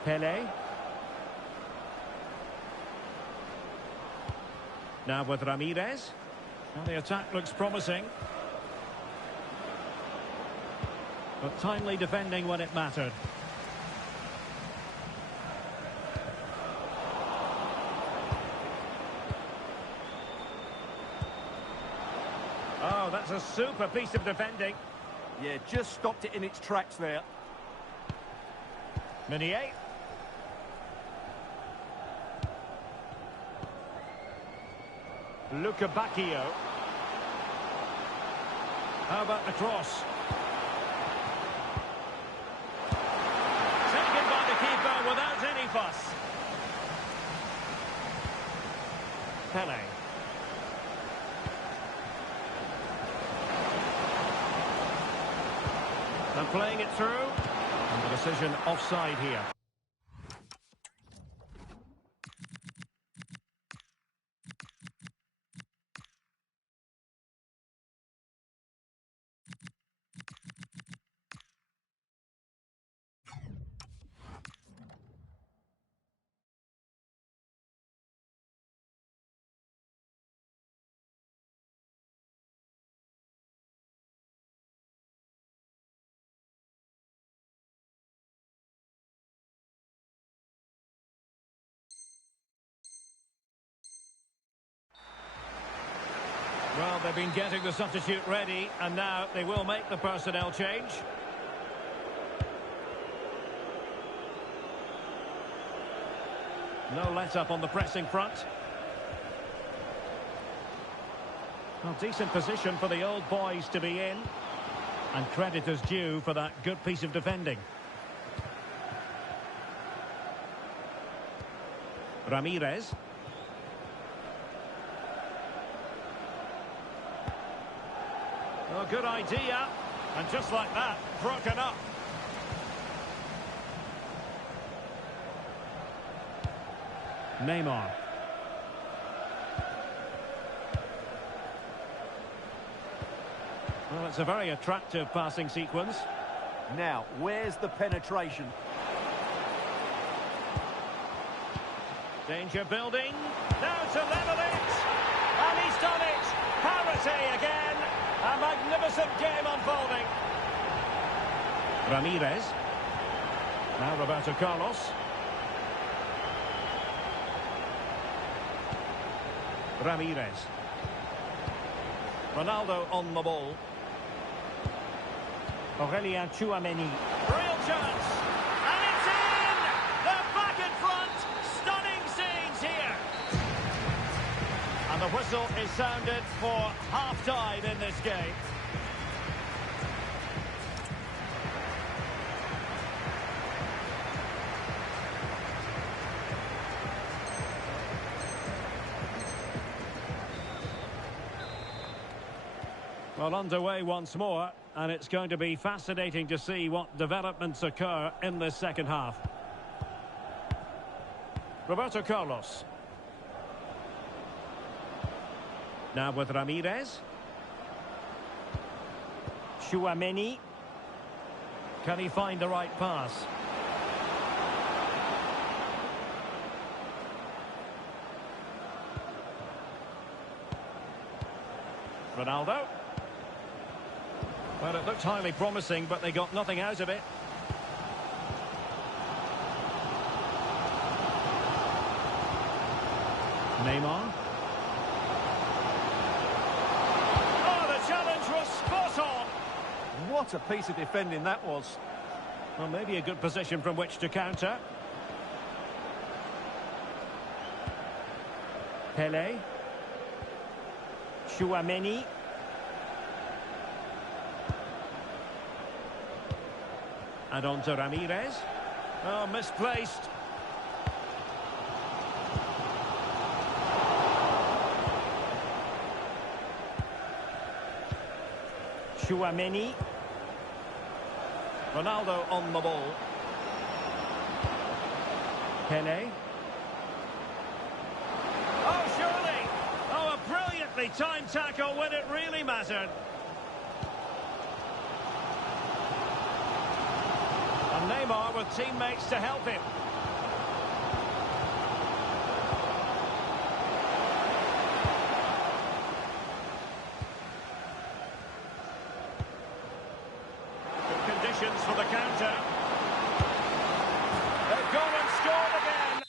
Pele. Now with Ramirez. Well, the attack looks promising. But timely defending when it mattered. Oh, that's a super piece of defending. Yeah, just stopped it in its tracks there. Meunier. Luca Bacchio. How about the cross? Taken by the keeper without any fuss. Pele. And playing it through. And the decision offside here. Well, they've been getting the substitute ready, and now they will make the personnel change. No let-up on the pressing front. Well, decent position for the old boys to be in. And credit is due for that good piece of defending. Ramirez. Oh, good idea. And just like that, broken up. Neymar. Well, it's a very attractive passing sequence. Now, where's the penetration? Danger building. Now to level it. And he's done it. Parity again. A magnificent game unfolding. Ramirez. Now Roberto Carlos. Ramirez. Ronaldo on the ball. Aurelien Tchouameni. Real chance. And it's in! They're back in front. Stunning scenes here. And the whistle is sounded for half-time in this game. Well, underway once more, and it's going to be fascinating to see what developments occur in this second half. Roberto Carlos. Now with Ramirez. Tchouameni. Can he find the right pass? Ronaldo. Well, it looked highly promising, but they got nothing out of it. Neymar. Oh, the challenge was spot on. What a piece of defending that was. Well, maybe a good position from which to counter. Pele. Tchouaméni. And on to Ramirez. Oh, misplaced. Tchouaméni. Ronaldo on the ball. Pele. Oh, surely! Oh, a brilliantly timed tackle when it really mattered. And Neymar with teammates to help him. Good conditions for the counter. They've gone and scored again.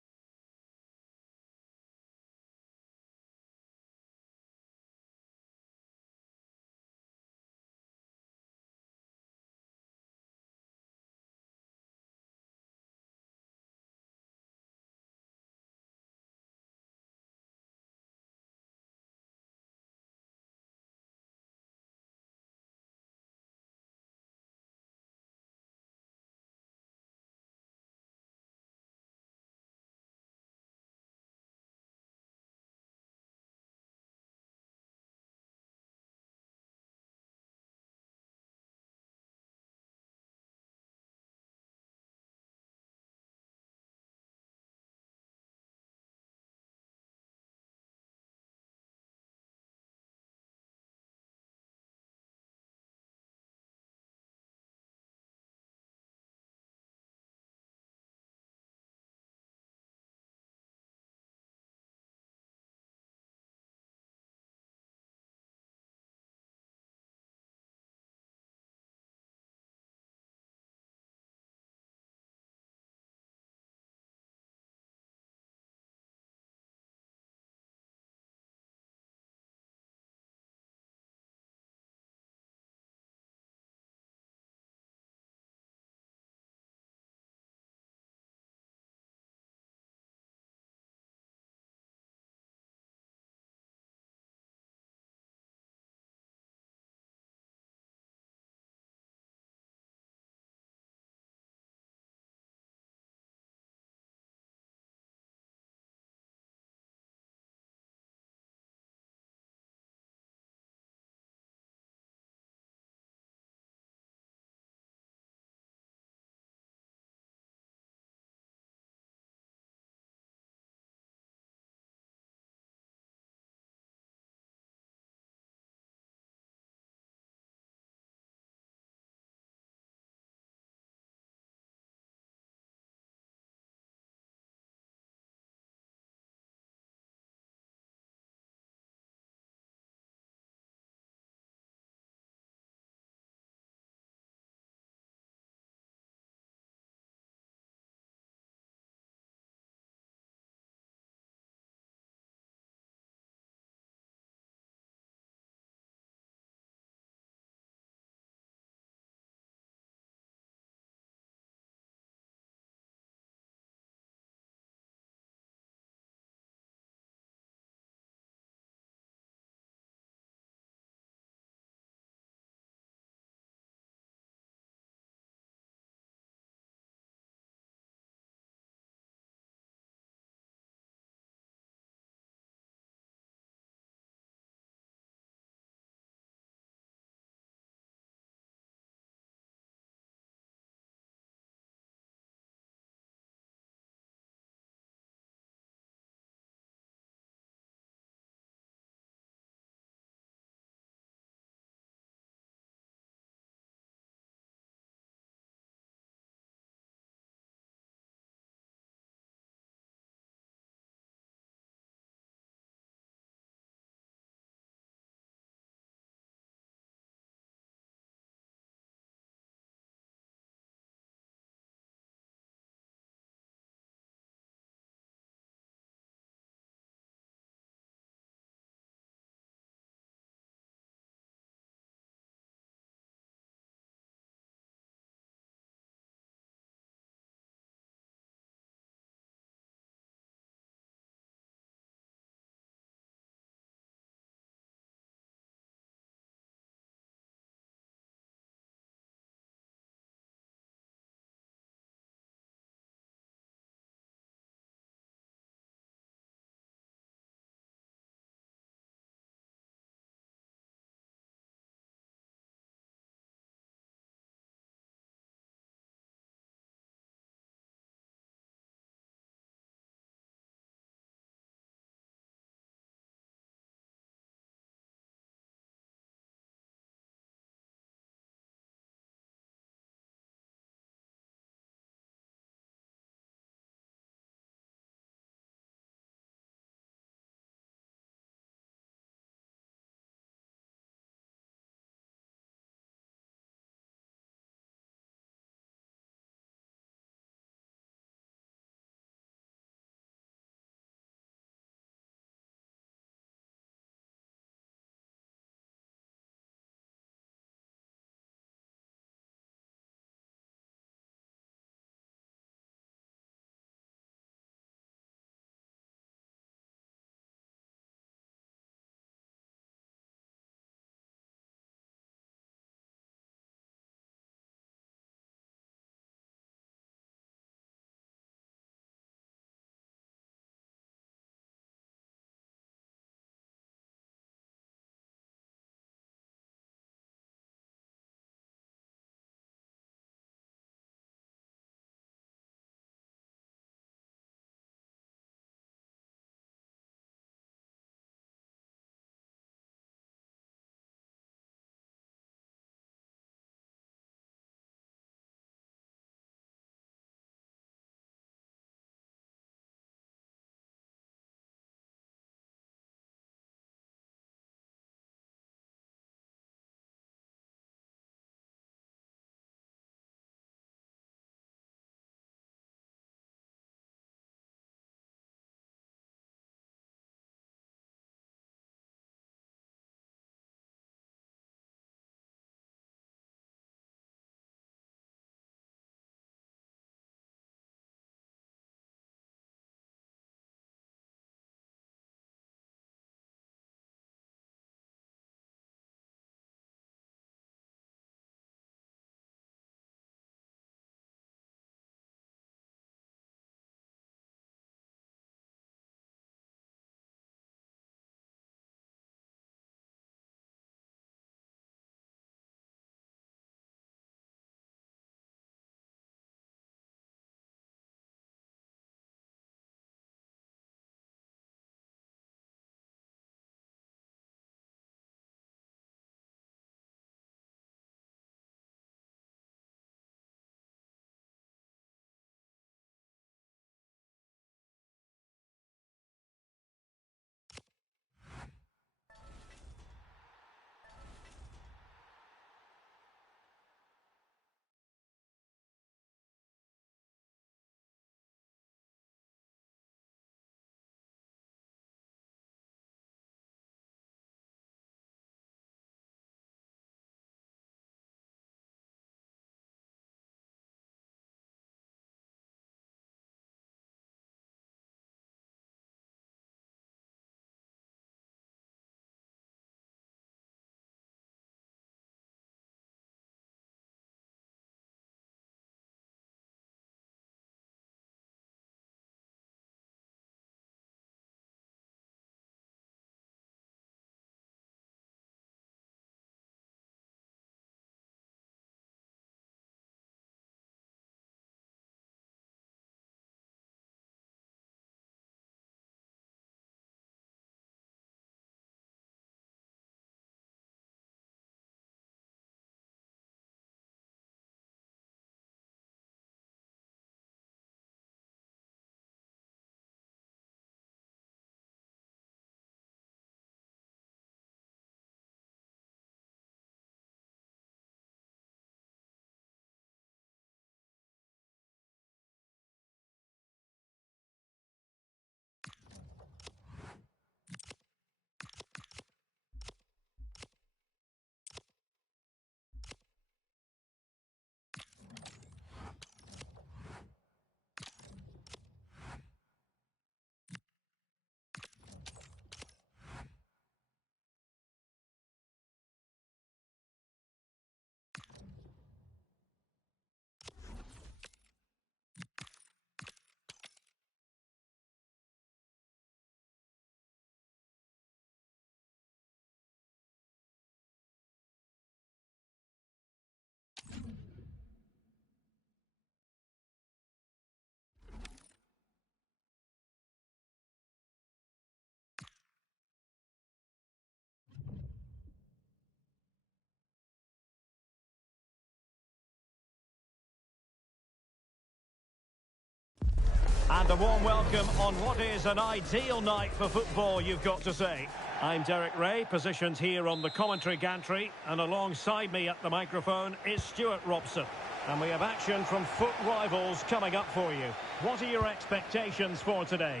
And a warm welcome on what is an ideal night for football, you've got to say. I'm Derek Ray, positioned here on the commentary gantry, and alongside me at the microphone is Stuart Robson. And we have action from foot rivals coming up for you. What are your expectations for today?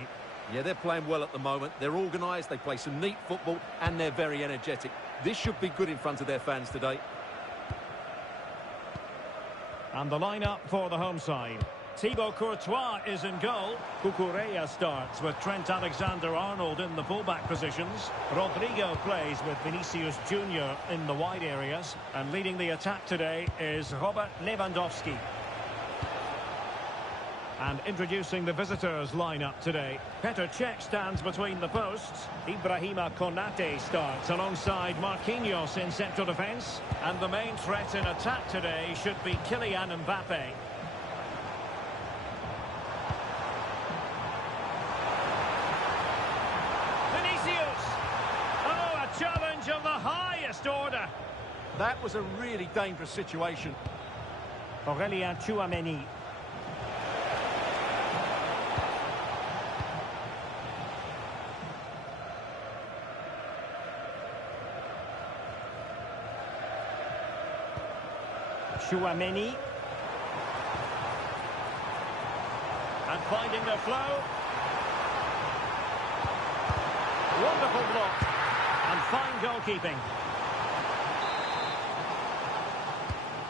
Yeah, they're playing well at the moment. They're organised, they play some neat football, and they're very energetic. This should be good in front of their fans today. And the lineup for the home side. Thibaut Courtois is in goal. Cucurella starts with Trent Alexander-Arnold in the fullback positions. Rodrigo plays with Vinicius Junior in the wide areas. And leading the attack today is Robert Lewandowski. And introducing the visitors lineup today. Petr Cech stands between the posts. Ibrahima Konate starts alongside Marquinhos in central defence. And the main threat in attack today should be Kylian Mbappe. Vinicius! Oh, a challenge of the highest order. That was a really dangerous situation. Aurélien Tchouameni. Tchouameni. And finding the flow. Wonderful block. And fine goalkeeping.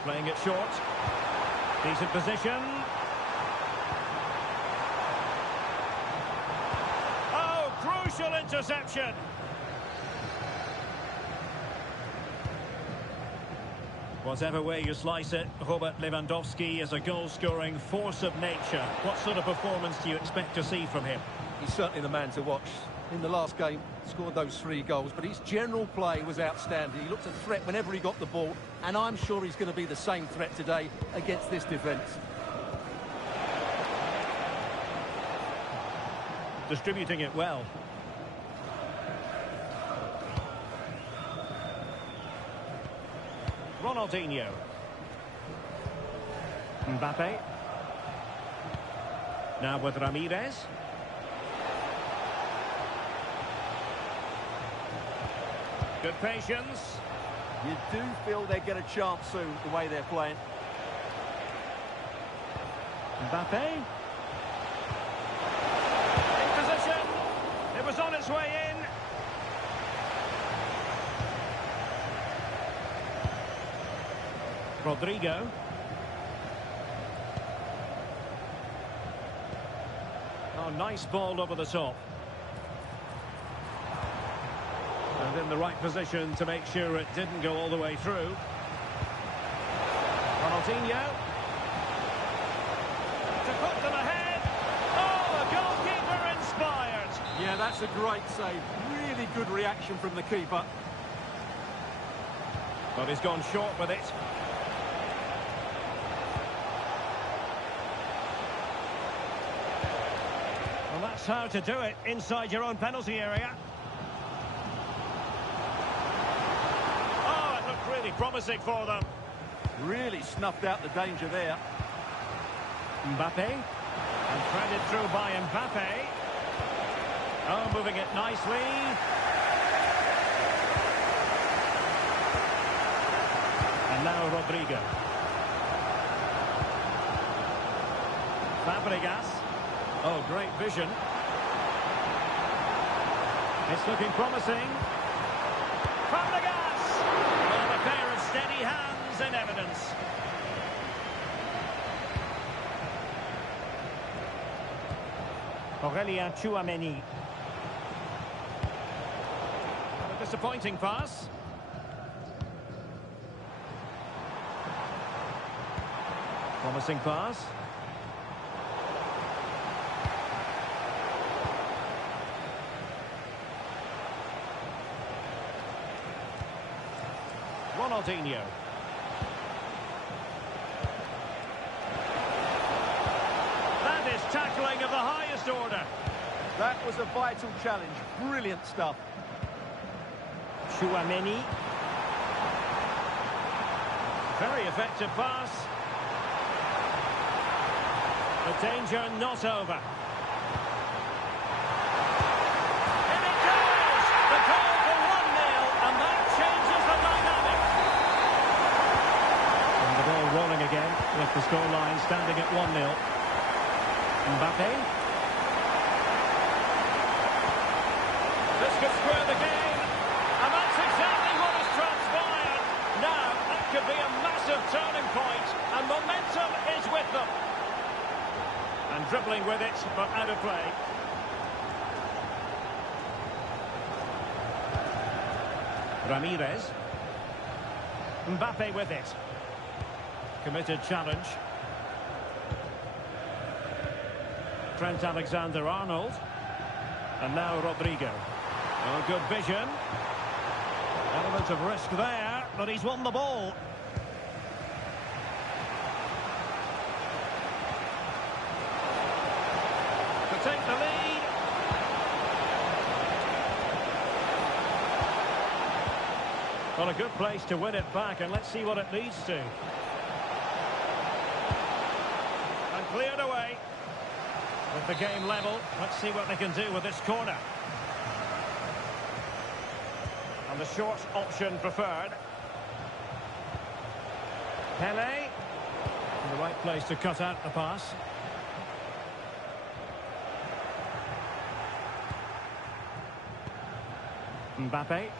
Playing it short. Decent position. Oh, crucial interception. Whatever way you slice it, Robert Lewandowski is a goal-scoring force of nature. What sort of performance do you expect to see from him? He's certainly the man to watch. In the last game, scored those 3 goals, but his general play was outstanding. He looked a threat whenever he got the ball, and I'm sure he's going to be the same threat today against this defence. Distributing it well. Ronaldinho. Mbappe. Now with Ramirez. Good patience. You do feel they get a chance soon, the way they're playing. Mbappe. In position. It was on its way in. Rodrigo. Oh, nice ball over the top. And in the right position to make sure it didn't go all the way through. Ronaldinho. To put them ahead. Oh, the goalkeeper inspired. Yeah, that's a great save. Really good reaction from the keeper. But he's gone short with it. Well, that's how to do it inside your own penalty area. Oh, it looked really promising for them. Really snuffed out the danger there. Mbappe. And threaded through by Mbappe. Oh, moving it nicely. And now Rodrigo. Fabregas. Oh, great vision. It's looking promising. Fabregas! Well, a pair of steady hands in evidence. Aurélien Tchouameni. A disappointing pass. Promising pass. Ronaldinho. That is tackling of the highest order. That was a vital challenge. Brilliant stuff. Tchouameni. Very effective pass. The danger not over. With the scoreline standing at 1-0. Mbappe. This could square the game. And that's exactly what has transpired. Now, that could be a massive turning point. And momentum is with them. And dribbling with it, but out of play. Ramirez. Mbappe with it. Committed challenge. Trent Alexander-Arnold. And now Rodrigo. Oh, good vision. Element of risk there, but he's won the ball. To take the lead. Well, a good place to win it back, and let's see what it leads to. And cleared away. With the game level, let's see what they can do with this corner. And the short option preferred. Pele. In the right place to cut out the pass. Mbappe.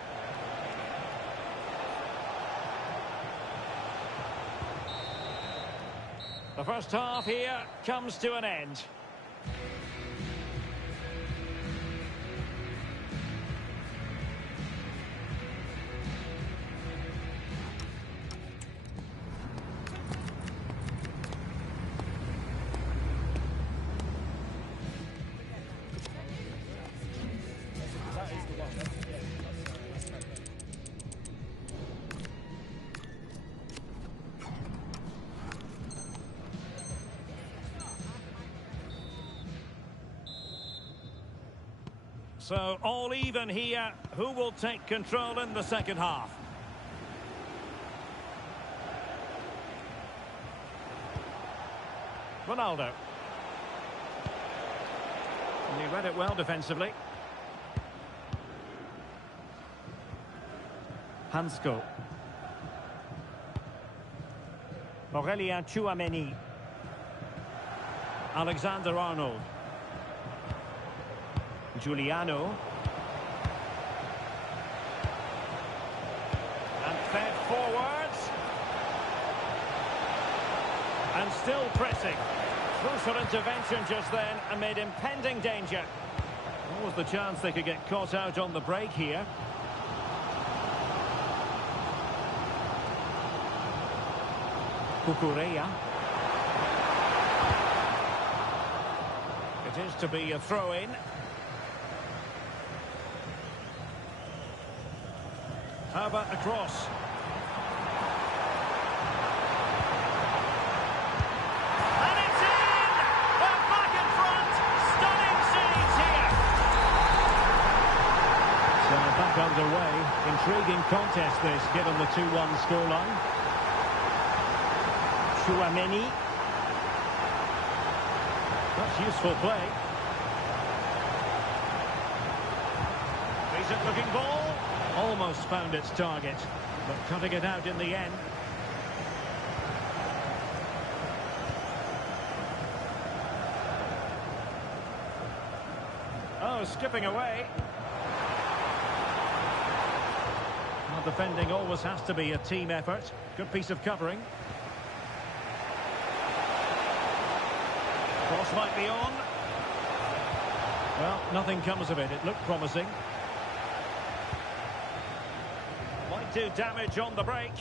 The first half here comes to an end. That is the one. That's perfect. So all even here. Who will take control in the second half? Ronaldo. And he read it well defensively. Hansko. Aurélien Tchouameni. Alexander-Arnold. Giuliano. And fed forwards. And still pressing. Crucial intervention just then amid impending danger. What was the chance they could get caught out on the break here? Cucurella. It is to be a throw-in. How about the cross? And it's in! They're back in front! Stunning scenes here! So back underway. Intriguing contest this, given the 2-1 scoreline. Tchouameni. That's useful play. Decent looking ball. Almost found its target, but cutting it out in the end. Oh, skipping away. Well, defending always has to be a team effort. Good piece of covering. Cross might be on. Well, nothing comes of it. It looked promising. Might do damage on the break.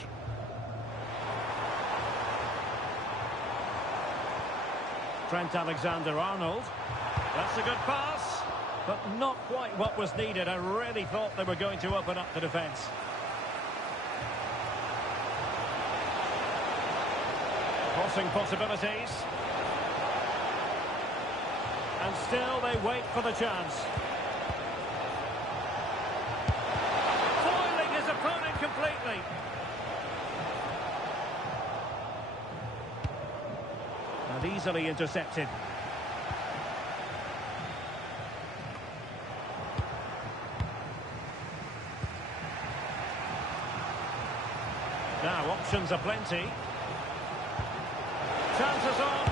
Trent Alexander-Arnold. That's a good pass, but not quite what was needed. I really thought they were going to open up the defence. Crossing possibilities. And still they wait for the chance. Foiling his opponent completely. And easily intercepted. Now options are plenty. chances on.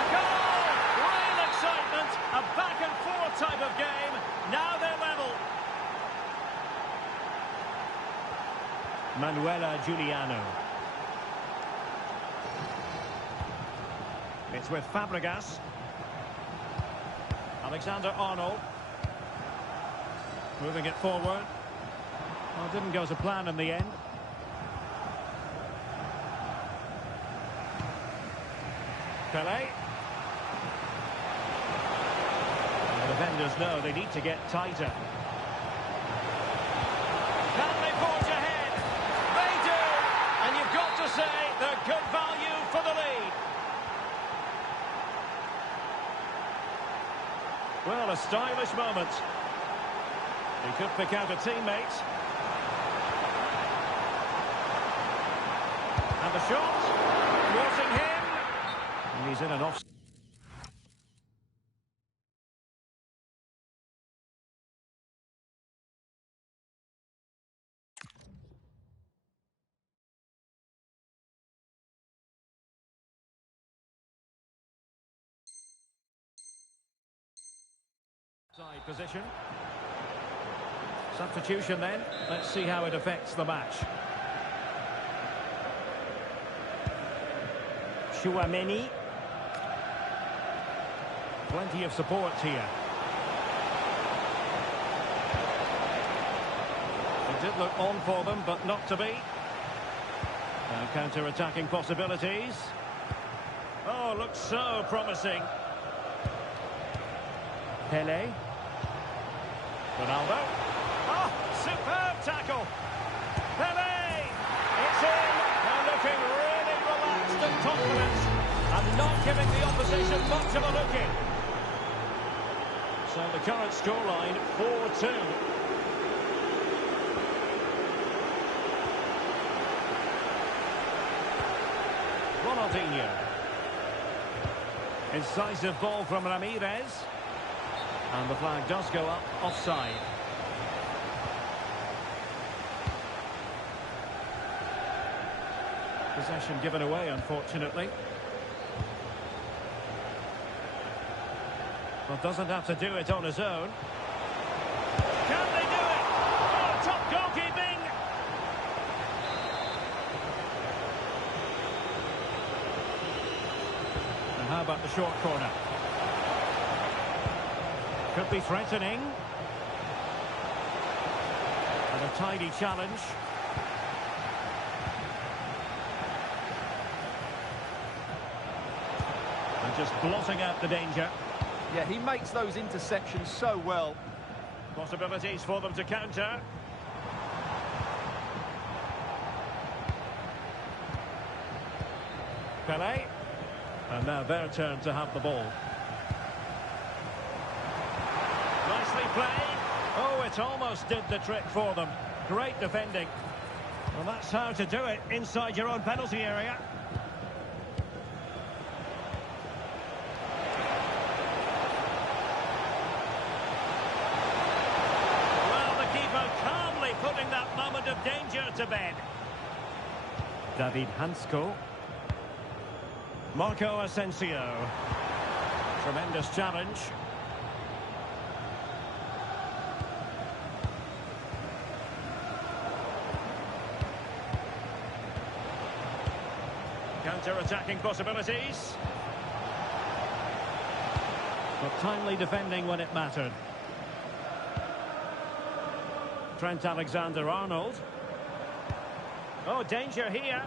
A goal! Real excitement. A back-and-forth type of game. Now they're level. Manuela Giuliano. It's with Fabregas. Alexander-Arnold. Moving it forward. Well, it didn't go to plan in the end. Pelé. The defenders know they need to get tighter. Can they forge ahead? They do! And you've got to say they're good value for the lead. Well, a stylish moment. He could pick out a teammate. And the shot. Thwarting him. And he's in an offside position. Substitution then. Let's see how it affects the match. Chouameni. Plenty of support here. It did look on for them, but not to be. Now counter-attacking possibilities. Oh, looks so promising. Pelé. Ronaldo. Oh, superb tackle. Pelé. It's in. They're looking really relaxed and confident. And not giving the opposition much of a look in. So the current scoreline, 4-2. Ronaldinho. Incisive ball from Ramirez. And the flag does go up, offside. Possession given away, unfortunately. Well, doesn't have to do it on his own. Can they do it? Oh, top goalkeeping! And how about the short corner? Could be threatening. And a tidy challenge. And just blotting out the danger. Yeah, he makes those interceptions so well. Possibilities for them to counter. Pelé. And now their turn to have the ball. Nicely played. Oh, it almost did the trick for them. Great defending. Well, that's how to do it inside your own penalty area. Well, the keeper calmly putting that moment of danger to bed. David Hansko. Marco Asensio. Tremendous challenge. Counter-attacking possibilities. But timely defending when it mattered. Trent Alexander-Arnold. Oh, danger here.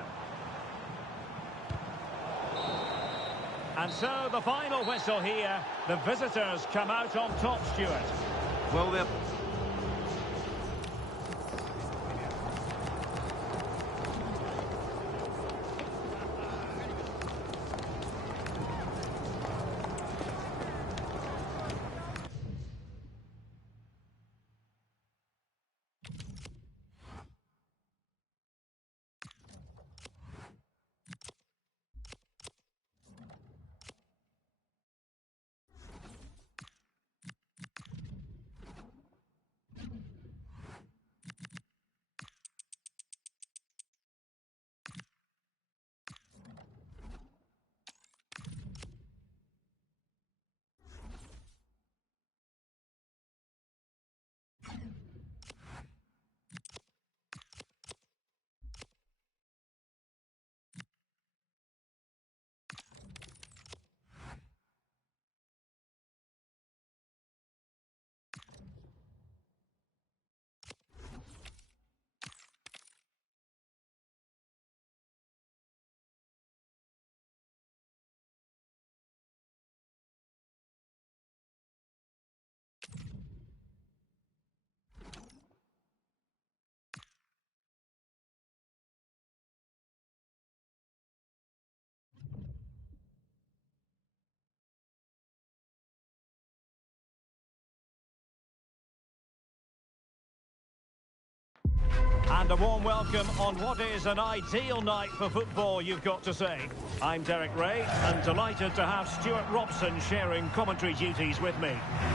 And so the final whistle here. The visitors come out on top, Stuart. Well, they're... And a warm welcome on what is an ideal night for football, you've got to say. I'm Derek Ray, and delighted to have Stuart Robson sharing commentary duties with me.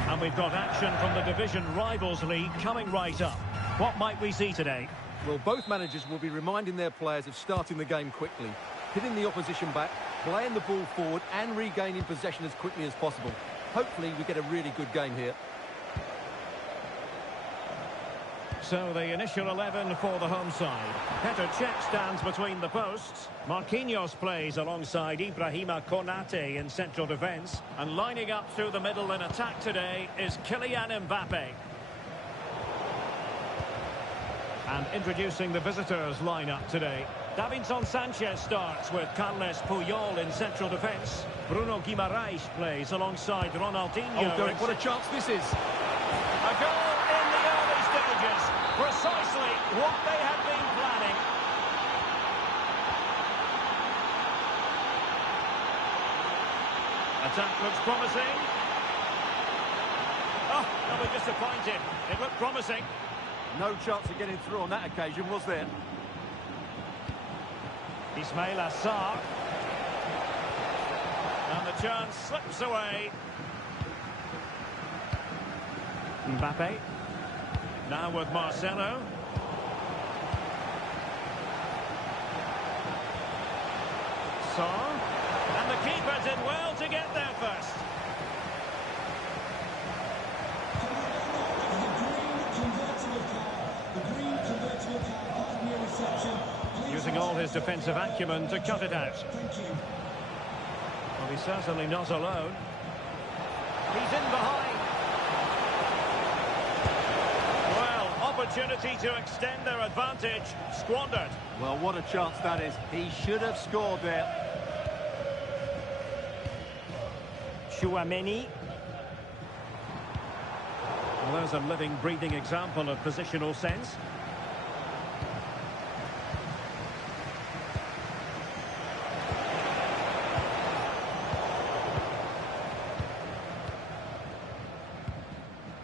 And we've got action from the Division Rivals League coming right up. What might we see today? Well, both managers will be reminding their players of starting the game quickly, hitting the opposition back, playing the ball forward and regaining possession as quickly as possible. Hopefully we get a really good game here. So the initial 11 for the home side. Petr Cech stands between the posts. Marquinhos plays alongside Ibrahima Konate in central defence. And lining up through the middle in attack today is Kylian Mbappe. And introducing the visitors lineup today. Davinson Sanchez starts with Carles Puyol in central defence. Bruno Guimaraes plays alongside Ronaldinho. Oh, Derek, what a chance this is. A goal in the early stages. Precisely what they had been planning. Attack looks promising. Oh, they'll be disappointed. It looked promising. No chance of getting through on that occasion, was there? Ismail Assar. And the chance slips away. Mbappe. Now with Marcelo. Son. And the keeper did well to get there first. Using all his defensive acumen to cut it out. Well, he's certainly not alone. He's in behind. Well, opportunity to extend their advantage. Squandered. Well, what a chance that is. He should have scored there. Chouameni. Well, there's a living, breathing example of positional sense.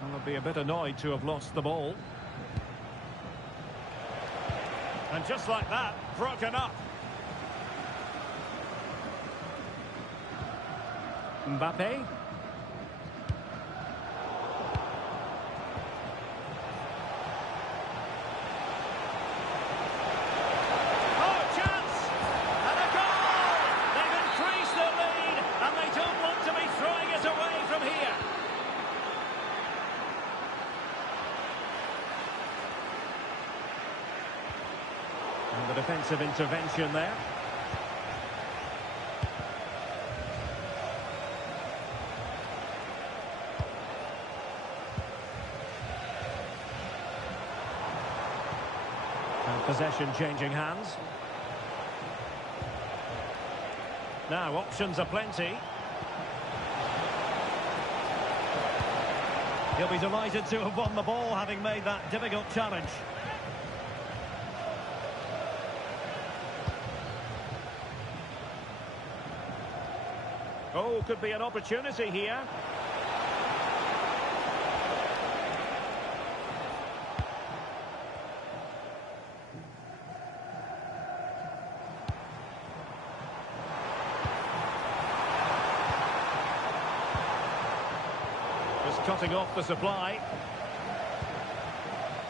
I'll be a bit annoyed to have lost the ball. And just like that, broken up. Mbappe. Oh, chance! And a goal! They've increased their lead, and they don't want to be throwing it away from here. And the defensive intervention there. And possession changing hands. Now options are plenty. He'll be delighted to have won the ball, having made that difficult challenge. Oh, could be an opportunity here. Just cutting off the supply.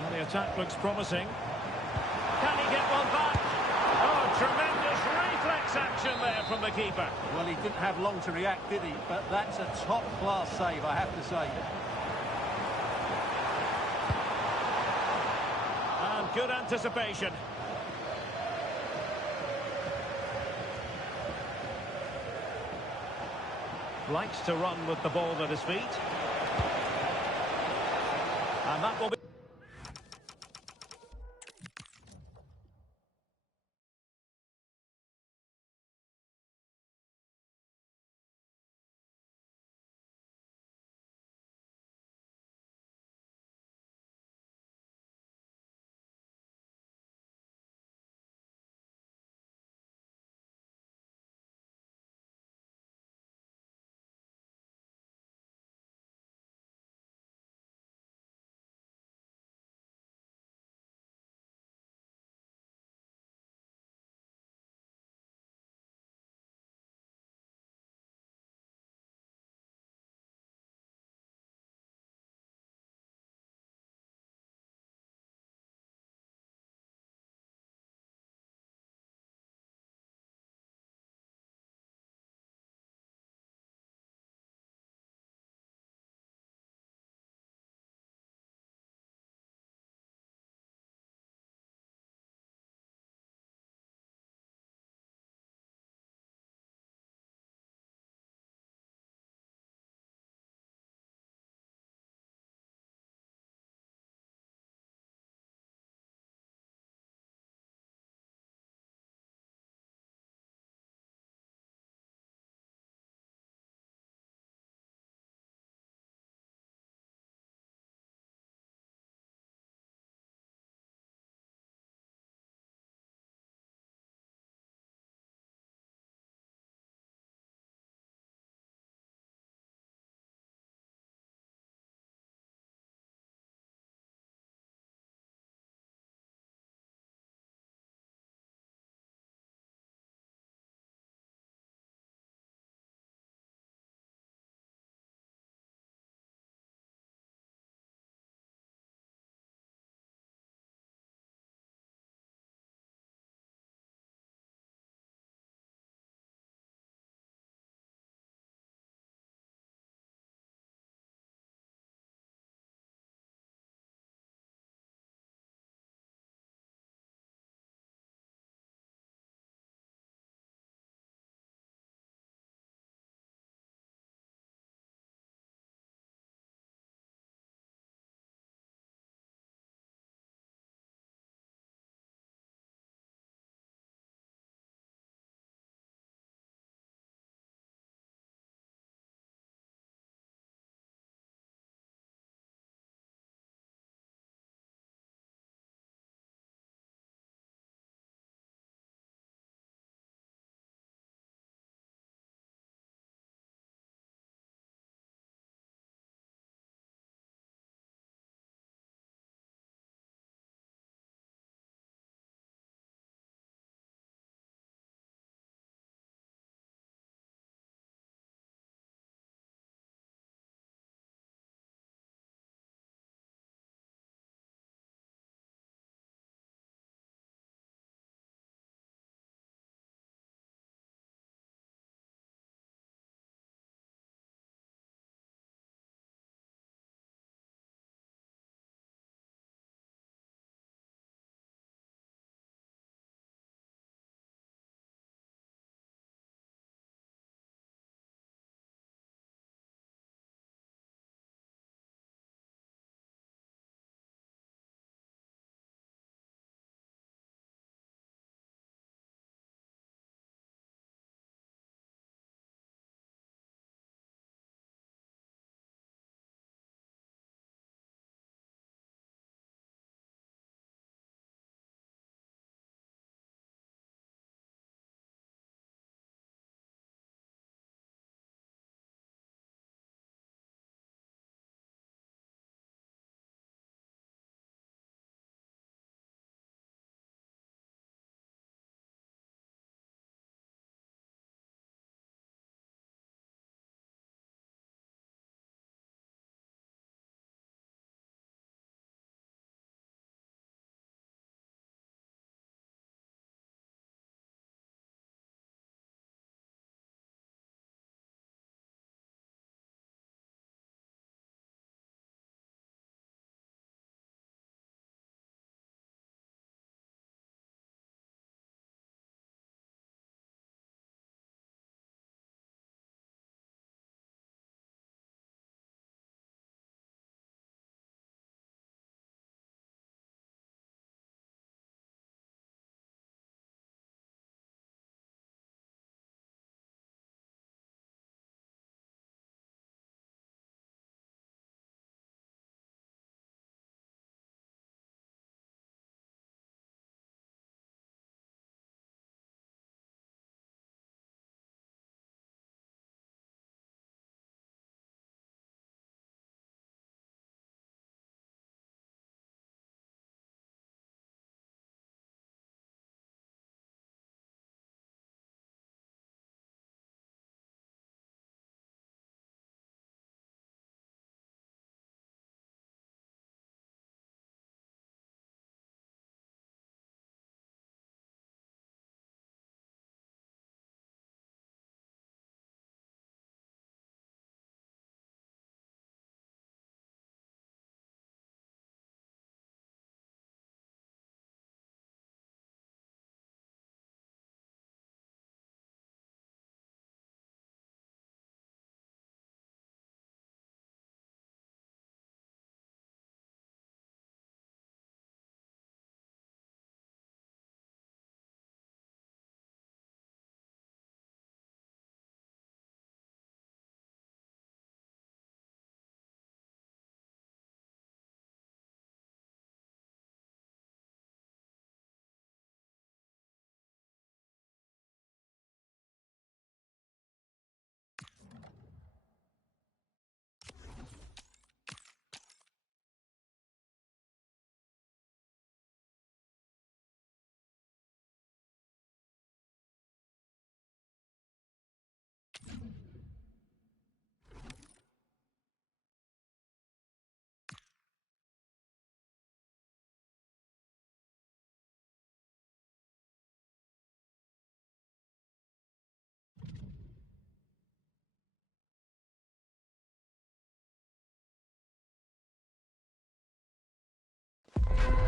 Well, the attack looks promising. Can he get one back? Oh, tremendous reflex action there from the keeper. Well, he didn't have long to react, did he? But that's a top-class save, I have to say. And good anticipation. Likes to run with the ball at his feet. And that will be...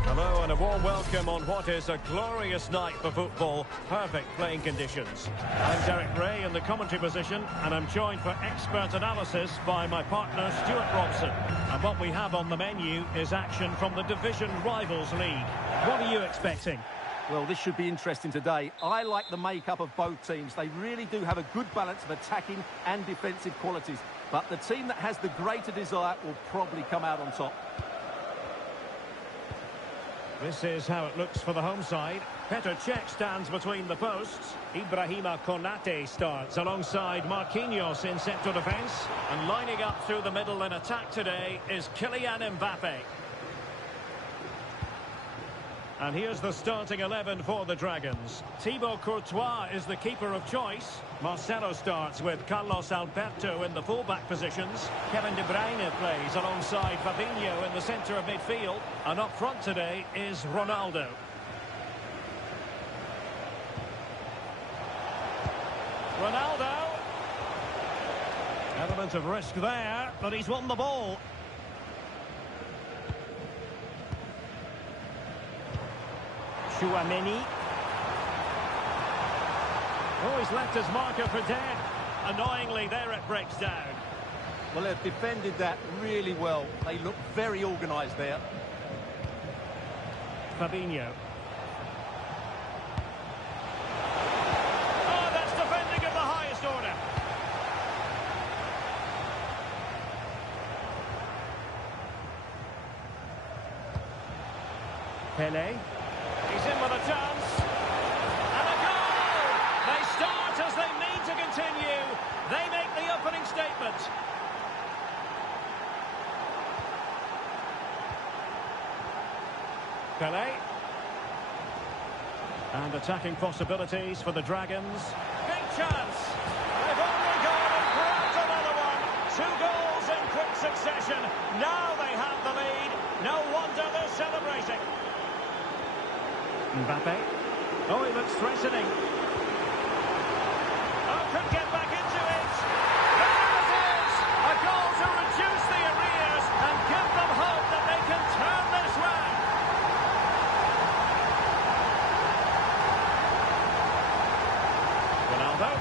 Hello and a warm welcome on what is a glorious night for football. Perfect playing conditions. I'm Derek Ray in the commentary position, and I'm joined for expert analysis by my partner Stuart Robson. And what we have on the menu is action from the Division Rivals League. What are you expecting? Well, this should be interesting today. I like the makeup of both teams. They really do have a good balance of attacking and defensive qualities. But the team that has the greater desire will probably come out on top. This is how it looks for the home side. Petr Cech stands between the posts. Ibrahima Konate starts alongside Marquinhos in central defence. And lining up through the middle in attack today is Kylian Mbappe. And here's the starting 11 for the Dragons. Thibaut Courtois is the keeper of choice. Marcelo starts with Carlos Alberto in the full-back positions. Kevin De Bruyne plays alongside Fabinho in the centre of midfield. And up front today is Ronaldo. Ronaldo. Element of risk there, but he's won the ball. Chouameni. Oh, he's left his marker for dead. Annoyingly, there it breaks down. Well, they've defended that really well. They look very organised there. Fabinho. Oh, that's defending of the highest order. Pele. He's in with a chance. And a goal! They start as they mean to continue. They make the opening statement. Pele. And attacking possibilities for the Dragons. Big chance. They've only gone and grabbed another one. 2 goals in quick succession. Now they have the lead. No wonder they're celebrating. Mbappe. Oh, he looks threatening. Oh, could get back into it. There it is! A goal to reduce the arrears and give them hope that they can turn this round. Ronaldo.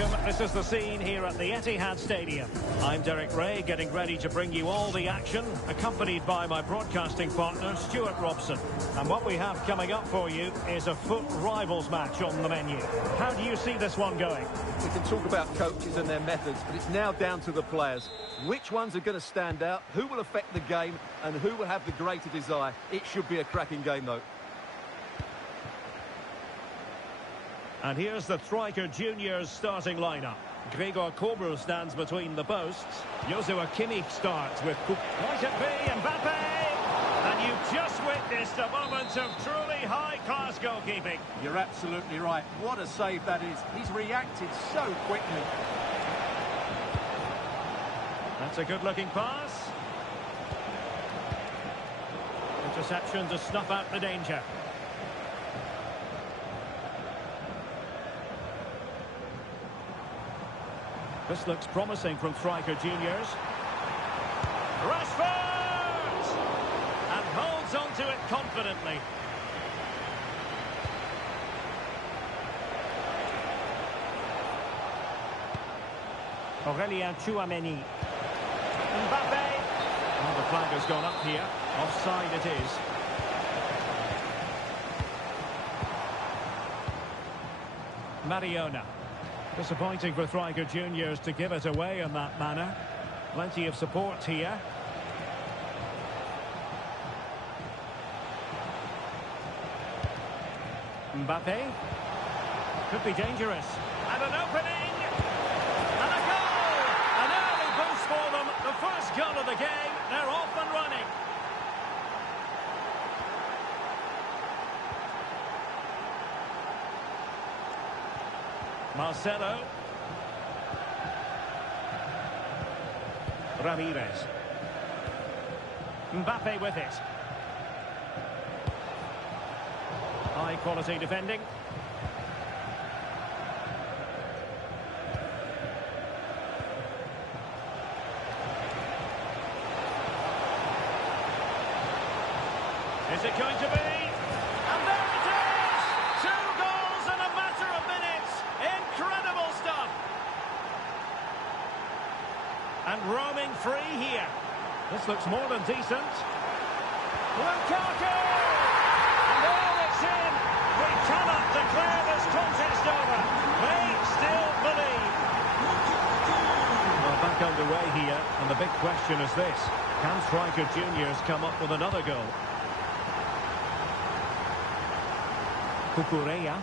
welcome. This is the scene here at the Etihad Stadium. I'm Derek Ray, getting ready to bring you all the action, accompanied by my broadcasting partner, Stuart Robson. And what we have coming up for you is a FUT rivals match on the menu. How do you see this one going? We can talk about coaches and their methods, but it's now down to the players. Which ones are going to stand out, who will affect the game, and who will have the greater desire? It should be a cracking game, though. And here's the Striker Juniors starting lineup. Gregor Kobel stands between the posts. Joshua Kimmich starts with Cook. Might it be Mbappe? And you've just witnessed a moment of truly high-class goalkeeping. You're absolutely right. What a save that is. He's reacted so quickly. That's a good-looking pass. Interception to snuff out the danger. This looks promising from Striker Juniors. Rashford! And holds on to it confidently. Aurélien Tchouameni. Mbappe! Well, the flag has gone up here. Offside it is. Mariona. Disappointing for Striker Juniors to give it away in that manner. Plenty of support here. Mbappe. Could be dangerous. And an opening! And a goal! An early boost for them. The first goal of the game. They're off and running. Marcelo. Ramirez. Mbappe with it. High quality defending. Is it going to be? And there it is! 2 goals in a matter of minutes. Incredible stuff. And roaming free here. This looks more than decent. Lukaku! And it's in. We cannot declare this contest over. They still believe. Well, back underway here, and the big question is this. Can Striker Juniors come up with another goal? Cucurella.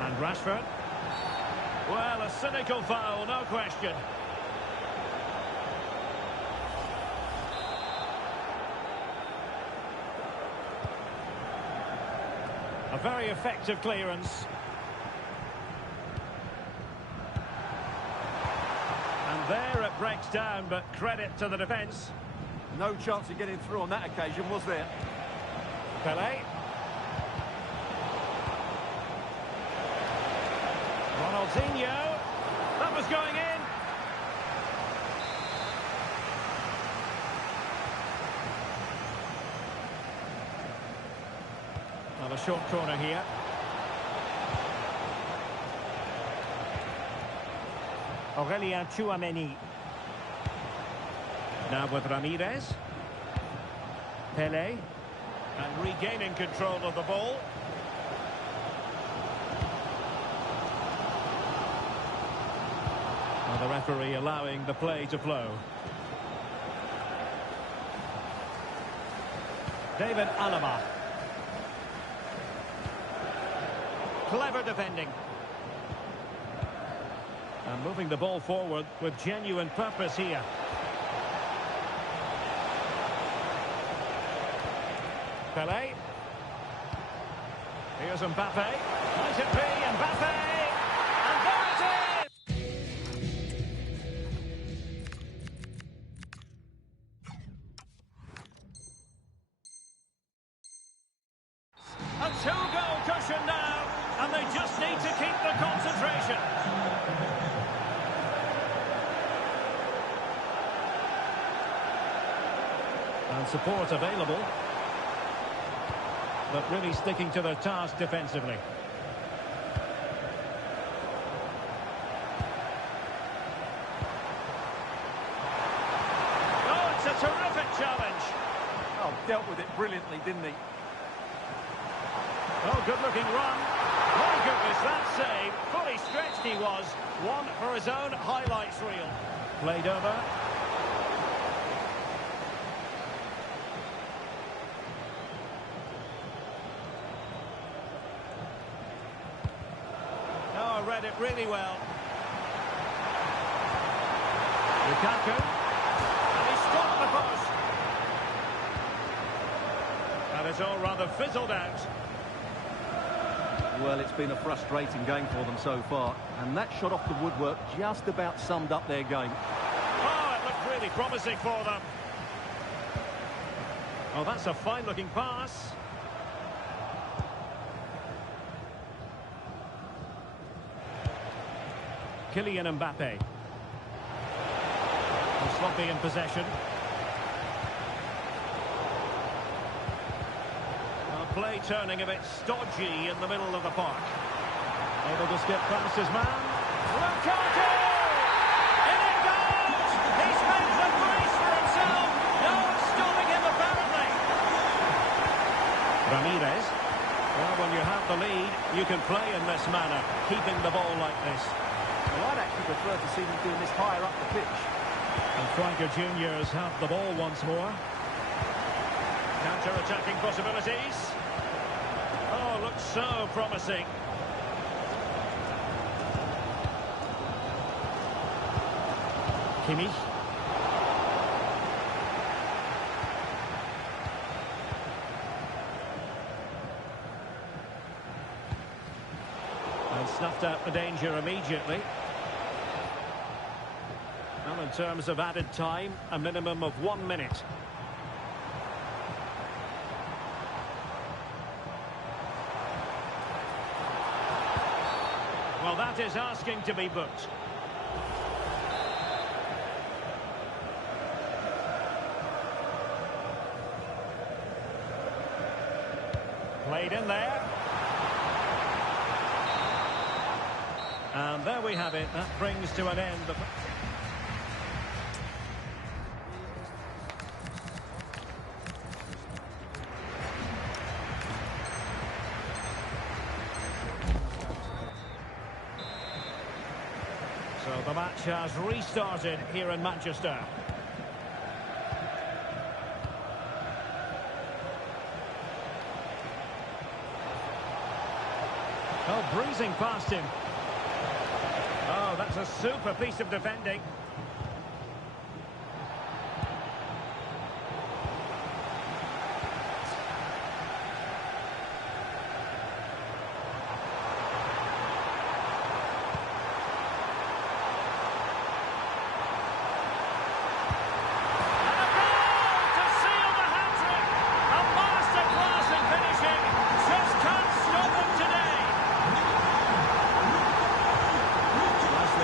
And Rashford. Well, a cynical foul, no question. A very effective clearance. And there it breaks down, but credit to the defence. No chance of getting through on that occasion, was there? Pelé. Ronaldinho. That was going in. Well, a short corner here. Aurélien Tchouameni. Now with Ramirez. Pelé. And regaining control of the ball. Well, the referee allowing the play to flow. David Alaba. Clever defending. And moving the ball forward with genuine purpose here. Pelé. Here's Mbappe. Might it be Mbappe? And there it is! A 2-goal cushion now, and they just need to keep the concentration. And support available. but really sticking to their task defensively. Oh, it's a terrific challenge. Oh, dealt with it brilliantly, didn't he? Oh, good-looking run. My goodness, that save. Fully stretched he was. One for his own highlights reel. Played over. Oh, I read it really well. Lukaku. And he stopped the post. And it's all rather fizzled out. Well, it's been a frustrating game for them so far, and that shot off the woodwork just about summed up their game. Oh, it looked really promising for them. Oh, that's a fine-looking pass. Kylian Mbappe. Oh, sloppy in possession. Play turning a bit stodgy in the middle of the park. Able to skip past his man. Lukaku! In it goes! He's made a brace for himself. No one's stopping him, apparently. Ramirez. Well, when you have the lead, you can play in this manner, keeping the ball like this. Well, I'd actually prefer to see them doing this higher up the pitch. And Franco Juniors have the ball once more. Counter-attacking possibilities. Oh, looks so promising. Kimmich. And snuffed out the danger immediately. Well, in terms of added time, a minimum of 1 minute. Well, that is asking to be booked. Played in there. And there we have it. That brings to an end the... So the match has restarted here in Manchester. Oh, breezing past him. Oh, that's a super piece of defending.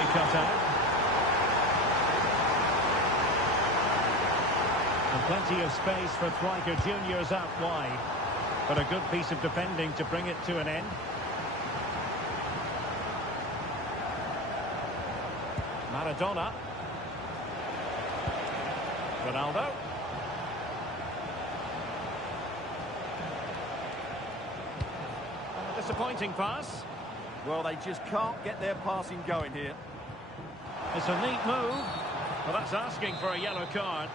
Cut out. And plenty of space for Schweiker Juniors out wide. But a good piece of defending to bring it to an end. Maradona. Ronaldo. A disappointing pass. Well, they just can't get their passing going here. It's a neat move. Well, that's asking for a yellow card.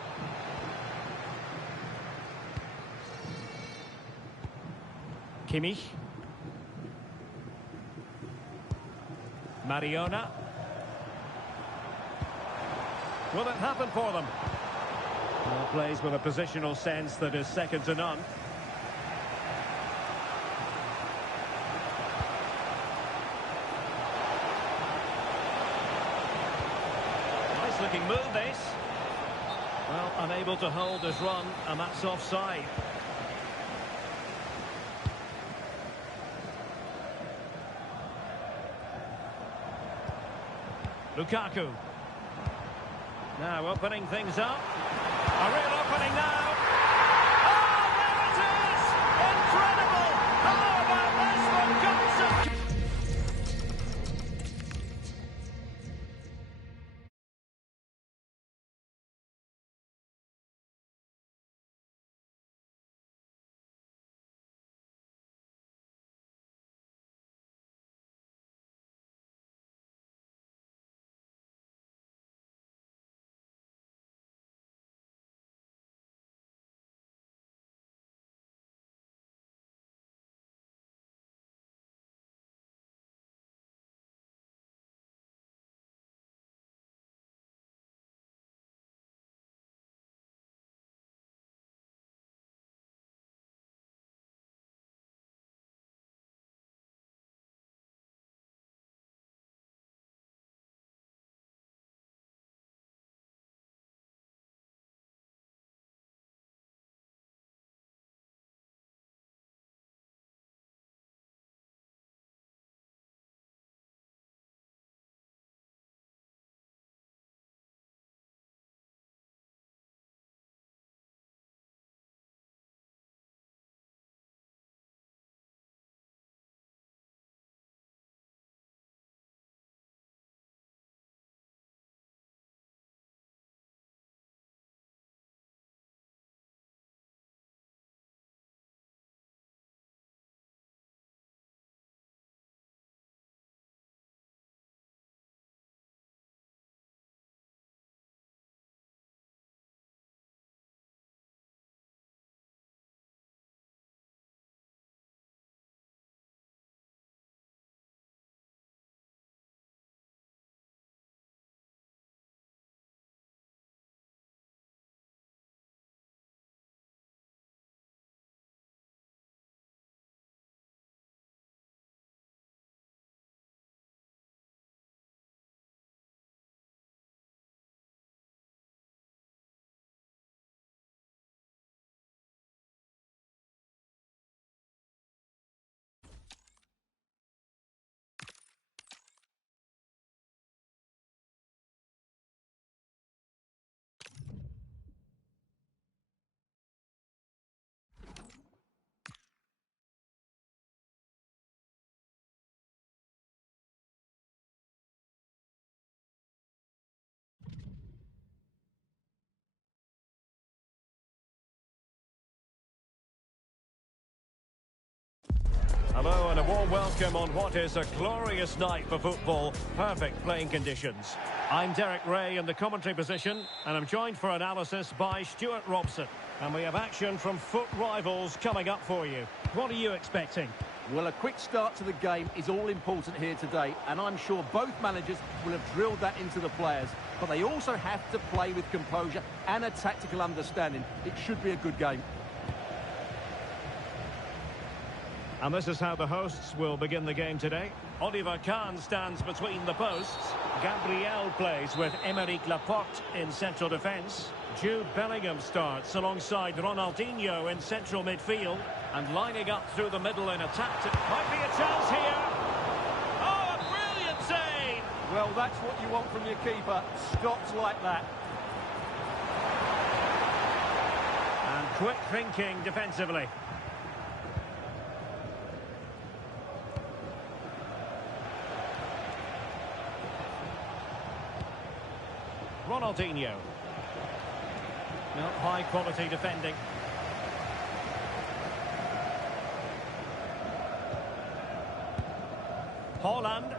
Kimmich. Mariona. Will it happen for them? Well, plays with a positional sense that is second to none. Looking move this. Well, unable to hold his run, and that's offside. Lukaku. Now opening things up. A real opening now. Oh, there it is! Incredible! Hello and a warm welcome on what is a glorious night for football. Perfect playing conditions. I'm Derek Ray in the commentary position, and I'm joined for analysis by Stuart Robson. And we have action from foot rivals coming up for you. What are you expecting? Well, a quick start to the game is all important here today, and I'm sure both managers will have drilled that into the players. But they also have to play with composure and a tactical understanding. It should be a good game. And this is how the hosts will begin the game today. Oliver Kahn stands between the posts. Gabriel plays with Aymeric Laporte in central defence. Jude Bellingham starts alongside Ronaldinho in central midfield. And lining up through the middle in attack. Might be a chance here. Oh, a brilliant save! Well, that's what you want from your keeper. Stops like that. And quick thinking defensively. Ronaldinho. No, high quality defending. Haaland.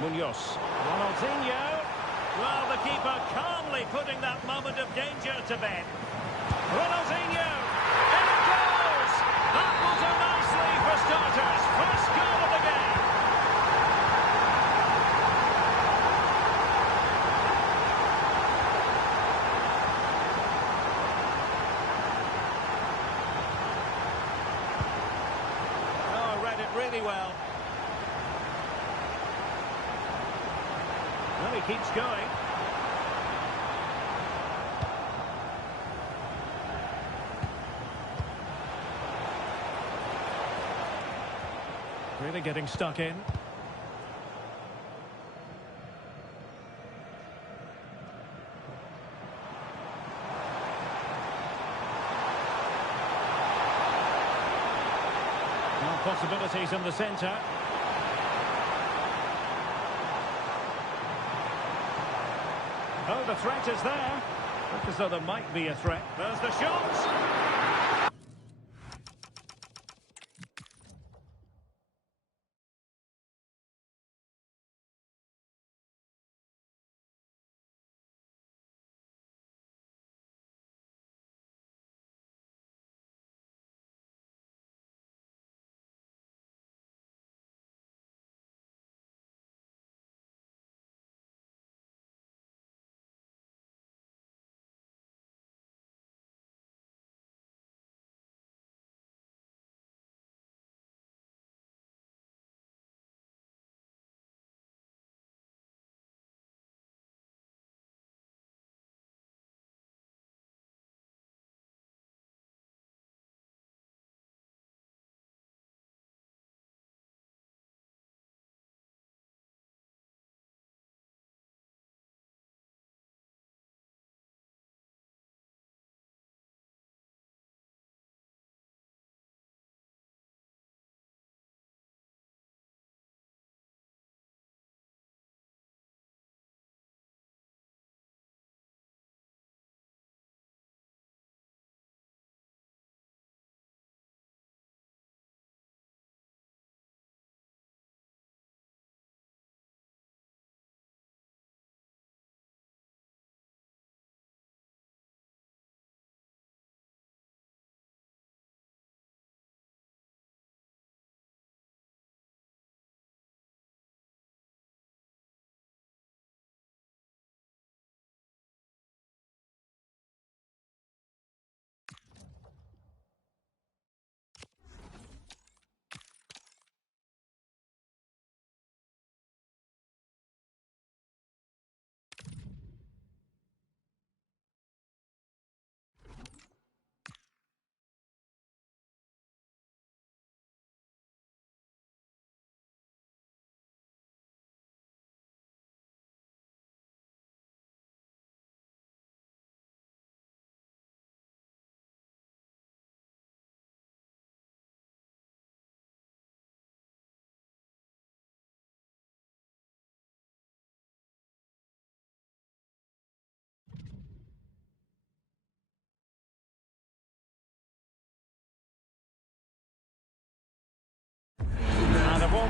Munoz. Ronaldinho. Well, the keeper calmly putting that moment of danger to bed. Ronaldinho. In it goes! That will do nicely for starters. First goal of the game. Really well. Well, he keeps going. Really getting stuck in. Possibilities in the centre. Oh, the threat is there. Look as though there might be a threat. There's the shot.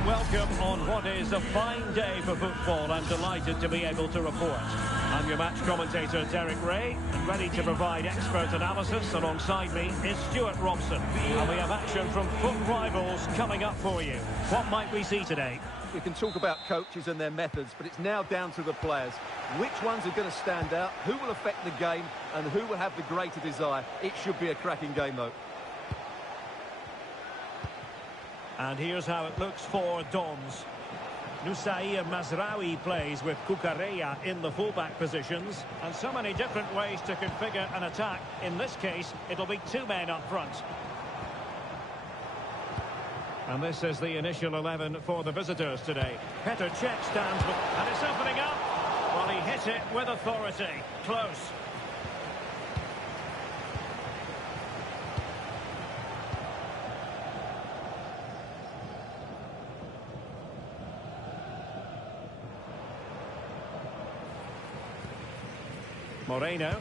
welcome on what is a fine day for football. I'm delighted to be able to report. I'm your match commentator, Derek Ray, and ready to provide expert analysis. Alongside me is Stuart Robson. And we have action from foot rivals coming up for you. What might we see today? We can talk about coaches and their methods, but it's now down to the players. Which ones are going to stand out, who will affect the game, and who will have the greater desire. It should be a cracking game, though. And here's how it looks for Dons. Nusair Mazraoui plays with Cucurella in the fullback positions. And so many different ways to configure an attack. In this case, it'll be two men up front. And this is the initial 11 for the visitors today. Petr Cech stands with... And it's opening up. Well, he hit it with authority. Close. Moreno. They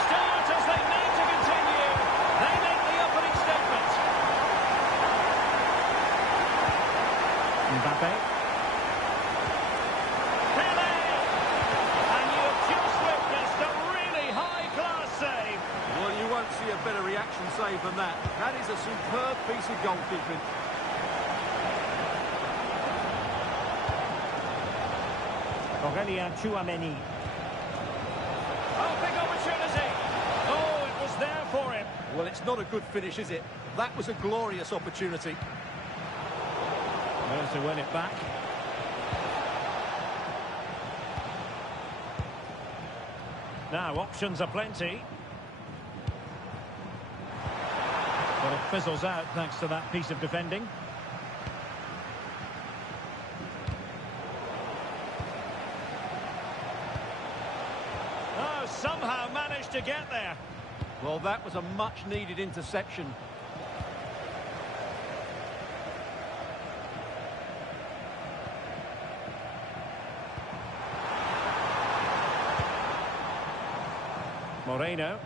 start as they need to continue. They make the opening statement. Mbappe. Pele. And you have just witnessed a really high-class save. Well, you won't see a better reaction save than that. That is a superb piece of goalkeeping. Aurélien Tchouameni. Oh, big opportunity. Oh, it was there for him. Well, it's not a good finish, is it? That was a glorious opportunity. There's to win it back. Now, options are plenty. But it fizzles out thanks to that piece of defending. Somehow managed to get there. Well, that was a much-needed interception. Moreno.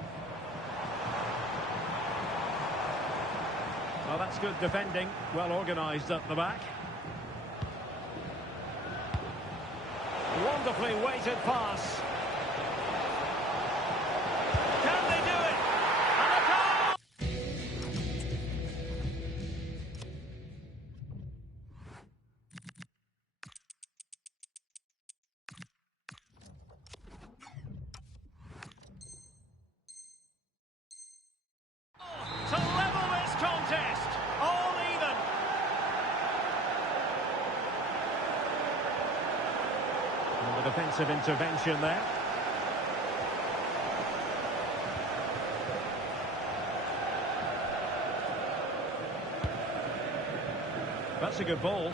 Well, that's good defending. Well organised at the back. Wonderfully weighted pass. To level this contest, all even. And the defensive intervention there. That's a good ball.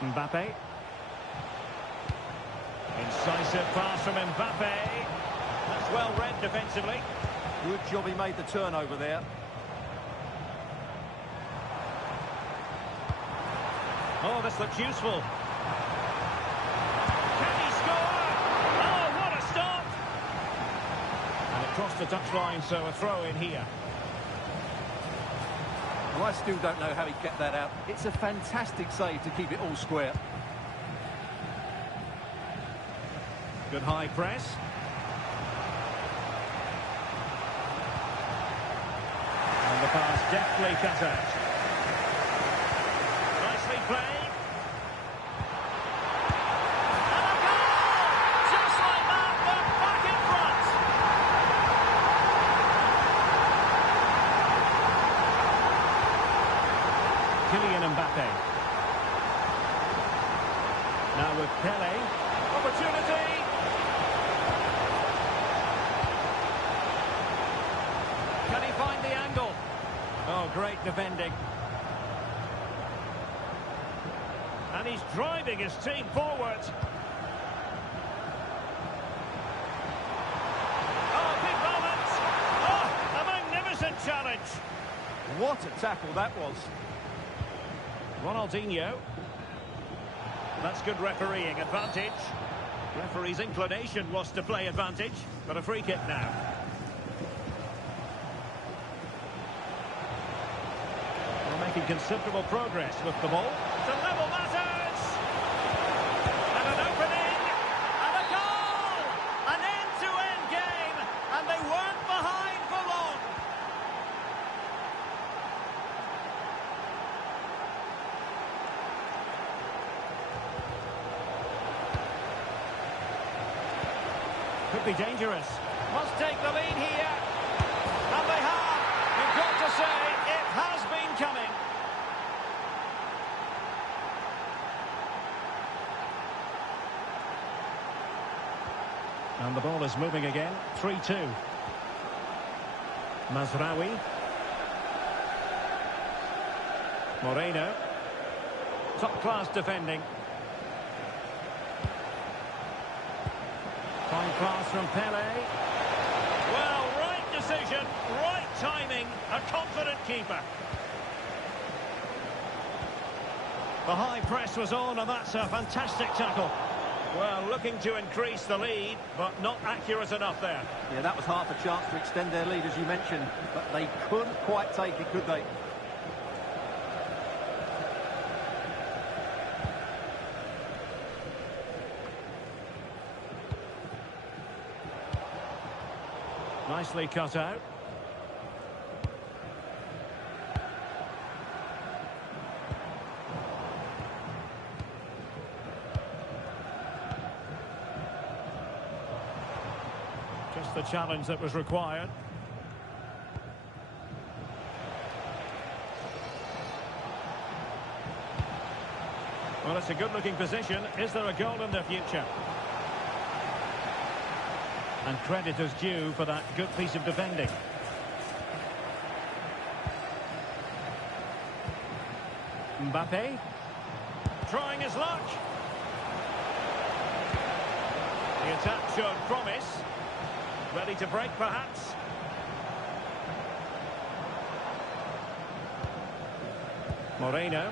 Mbappe. Incisive pass from Mbappe. That's well read defensively. Good job he made the turnover there. Oh, this looks useful. Can he score? Oh, what a stop! And it crossed the touchline, so a throw in here. Well, I still don't know how he kept that out. It's a fantastic save to keep it all square. Good high press. And the pass deftly cut out. Nicely played. And a goal! Just like that, they're back in front. Kylian Mbappe. Now with Pele. Opportunity. Can he find the angle? Oh, great defending. And he's driving his team forward. Oh, big moment. Oh, a magnificent challenge. What a tackle that was. Ronaldinho. That's good refereeing. Advantage. Referee's inclination was to play advantage, but a free kick now. We're making considerable progress with the ball. To level matters! And an opening! And a goal! An end-to-end game! And they weren't behind for long! Could be dangerous. Must take the lead here. And they have. You've got to say, it has been coming. And the ball is moving again. 3-2. Mazraoui. Moreno. Top-class defending. Fine pass from Pele. Well, right decision, right timing, a confident keeper. The high press was on, and that's a fantastic tackle. Well, looking to increase the lead, but not accurate enough there. Yeah, that was half a chance to extend their lead, as you mentioned, but they couldn't quite take it, could they? Nicely cut out. Just the challenge that was required. Well, it's a good-looking position. Is there a goal in the future? And credit is due for that good piece of defending. Mbappe. Trying his luck. The attack showed promise. Ready to break, perhaps. Moreno.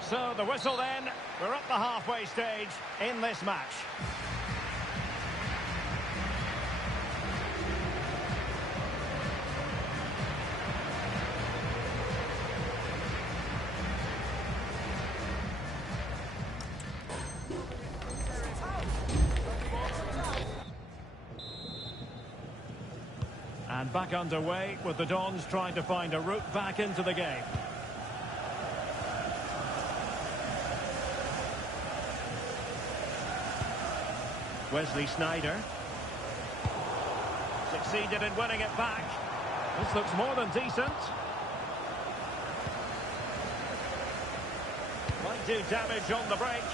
So, the whistle then. We're up the halfway stage in this match. And back underway with the Dons trying to find a route back into the game. Wesley Sneijder. Succeeded in winning it back. This looks more than decent. Might do damage on the break.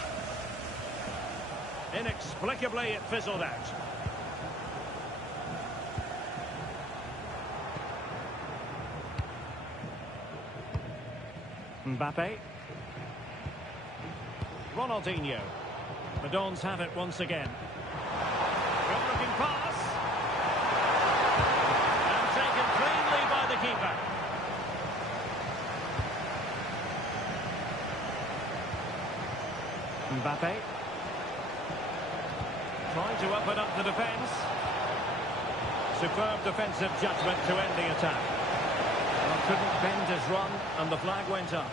Inexplicably, it fizzled out. Mbappe. Ronaldinho. The Dons have it once again. Good-looking pass. And taken cleanly by the keeper. Mbappe. Trying to open up the defence. Superb defensive judgment to end the attack. Well, couldn't bend his run, and the flag went up.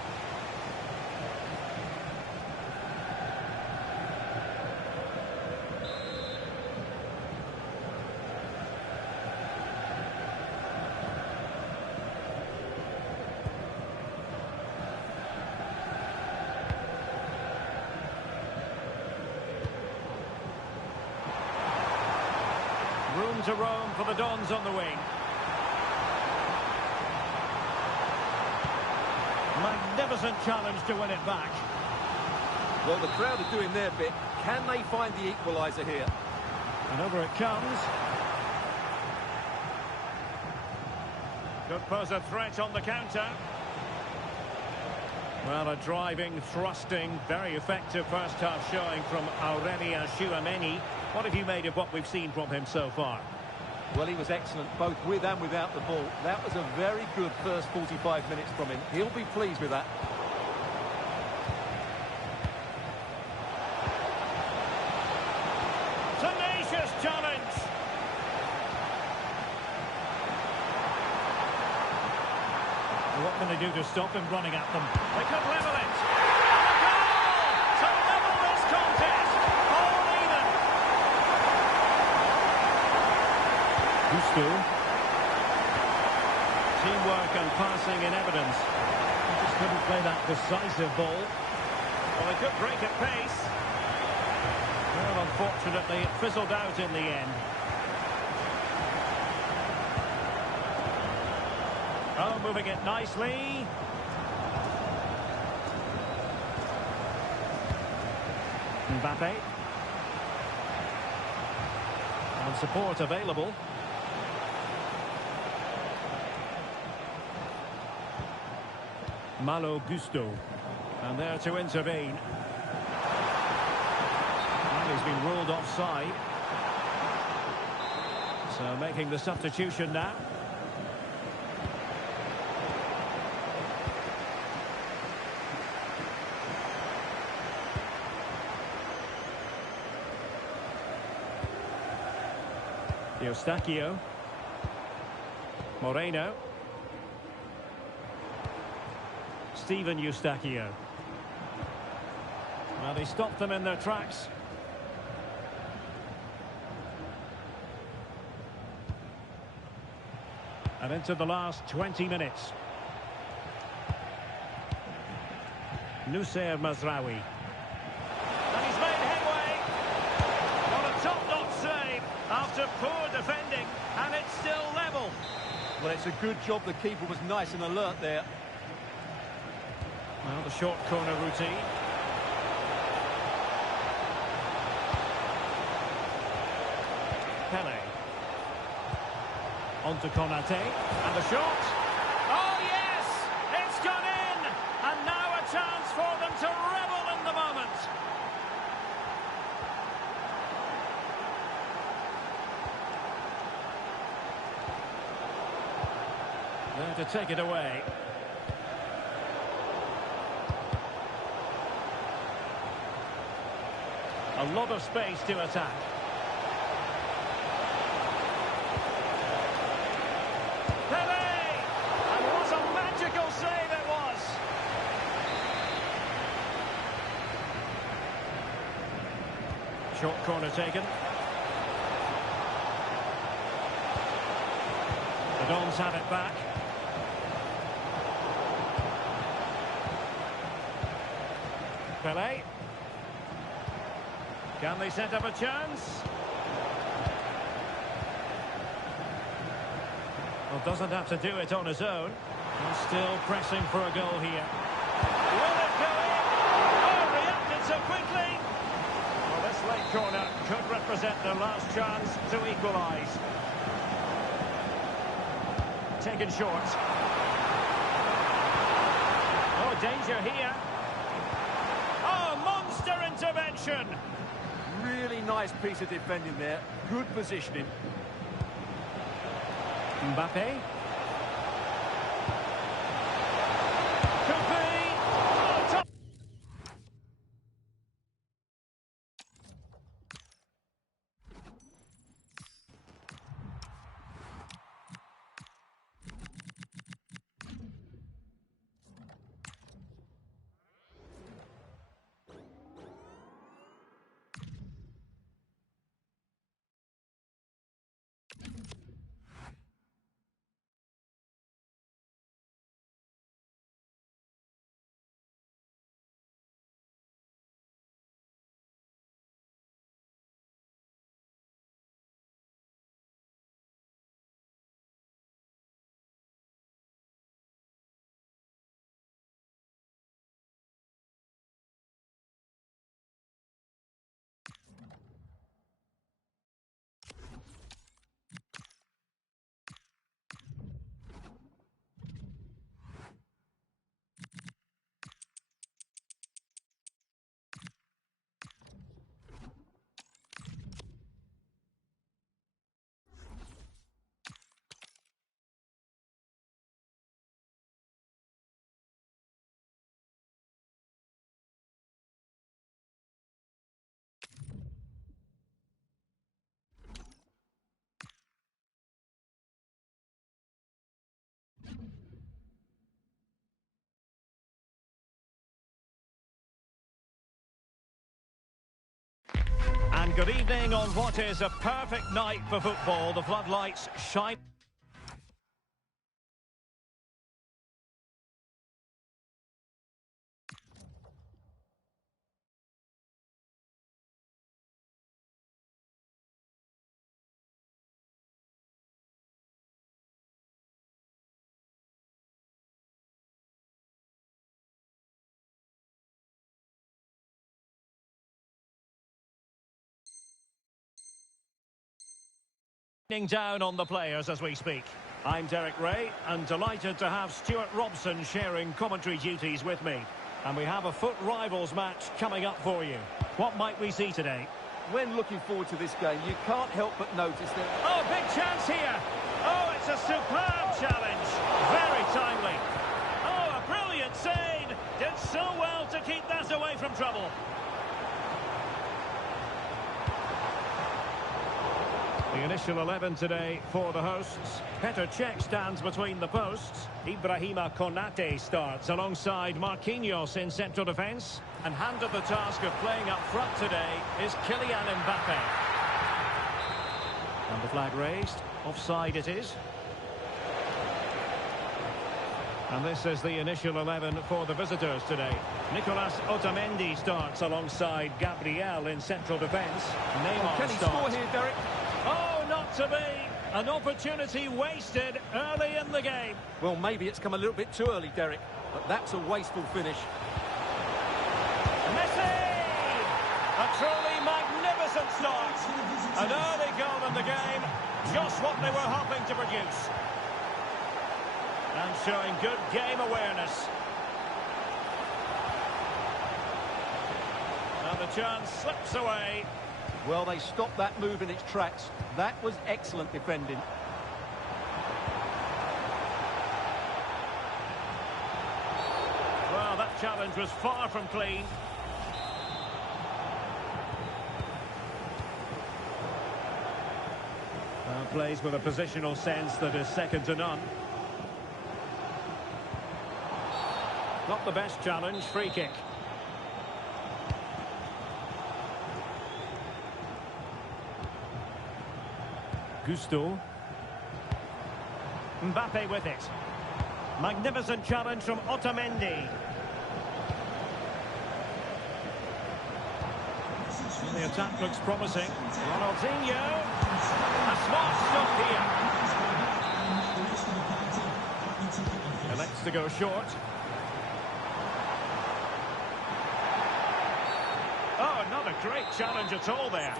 Room to roam for the Dons on the wing. Magnificent challenge to win it back. Well, the crowd are doing their bit. Can they find the equaliser here? And over it comes. Could pose a threat on the counter. Well, a driving, thrusting, very effective first half showing from Aurelien Tchouameni. What have you made of what we've seen from him so far? Well, he was excellent, both with and without the ball. That was a very good first 45 minutes from him. He'll be pleased with that. can they do to stop him running at them? They could level it. And a goal to level this contest. All even. Gusto. Teamwork and passing in evidence. He just couldn't play that decisive ball. Well, they could break at pace. Well, unfortunately, it fizzled out in the end. Oh, moving it nicely. Mbappe. And support available. Malo Gusto. And there to intervene. Well, he's been ruled offside. So making the substitution now. Eustachio. Moreno. Steven Eustachio. Well, he stopped them in their tracks. And into the last 20 minutes. Noussair Mazraoui. And he's made headway. What a top-notch save after poor defending. And it's still level. Well, it's a good job the keeper was nice and alert there. Well, the short corner routine. Pele. On to Konate. And the shot. Oh, yes! It's gone in! And now a chance for them to revel in the moment. There to take it away. A lot of space to attack. Pele! And what a magical save it was! Short corner taken. The Dons have it back. Pele. Can they set up a chance? Well, doesn't have to do it on his own. He's still pressing for a goal here. Will it go in? Oh, reacted so quickly. Well, this late corner could represent their last chance to equalise. Taken short. Oh, danger here. Oh, monster intervention. Really nice piece of defending there. Good positioning. Mbappe. And good evening on what is a perfect night for football. The floodlights shine down on the players as we speak. I'm Derek Ray and delighted to have Stuart Robson sharing commentary duties with me. And we have a FUT Rivals match coming up for you. What might we see today? When looking forward to this game, you can't help but notice that... Oh, big chance here! Oh, it's a superb challenge! Very timely! Oh, a brilliant save! Did so well to keep that away from trouble. The initial 11 today for the hosts. Petr Cech stands between the posts. Ibrahima Konate starts alongside Marquinhos in central defence. And handed the task of playing up front today is Kylian Mbappe. And the flag raised. Offside it is. And this is the initial 11 for the visitors today. Nicolas Otamendi starts alongside Gabriel in central defence. Neymar Can he starts. score here, Derek? Oh, not to be. An opportunity wasted early in the game. Well, maybe it's come a little bit too early, Derek. But that's a wasteful finish. Messi! A truly magnificent start. An early goal in the game. Just what they were hoping to produce. And showing good game awareness. And the chance slips away. Well, they stopped that move in its tracks. That was excellent defending. Well, that challenge was far from clean. Plays with a positional sense that is second to none. Not the best challenge, free kick. Gusto. Mbappe with it. Magnificent challenge from Otamendi. The attack looks promising. Ronaldinho. A smart stop here. Elects to go short. Oh, not a great challenge at all there.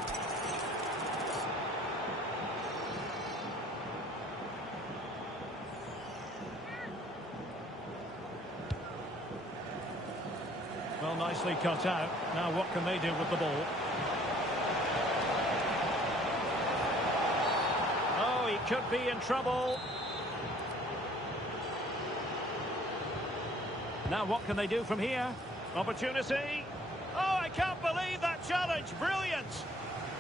Well, nicely cut out. Now what can they do with the ball? Oh, he could be in trouble. Now what can they do from here? Opportunity. Oh, I can't believe that challenge. Brilliant.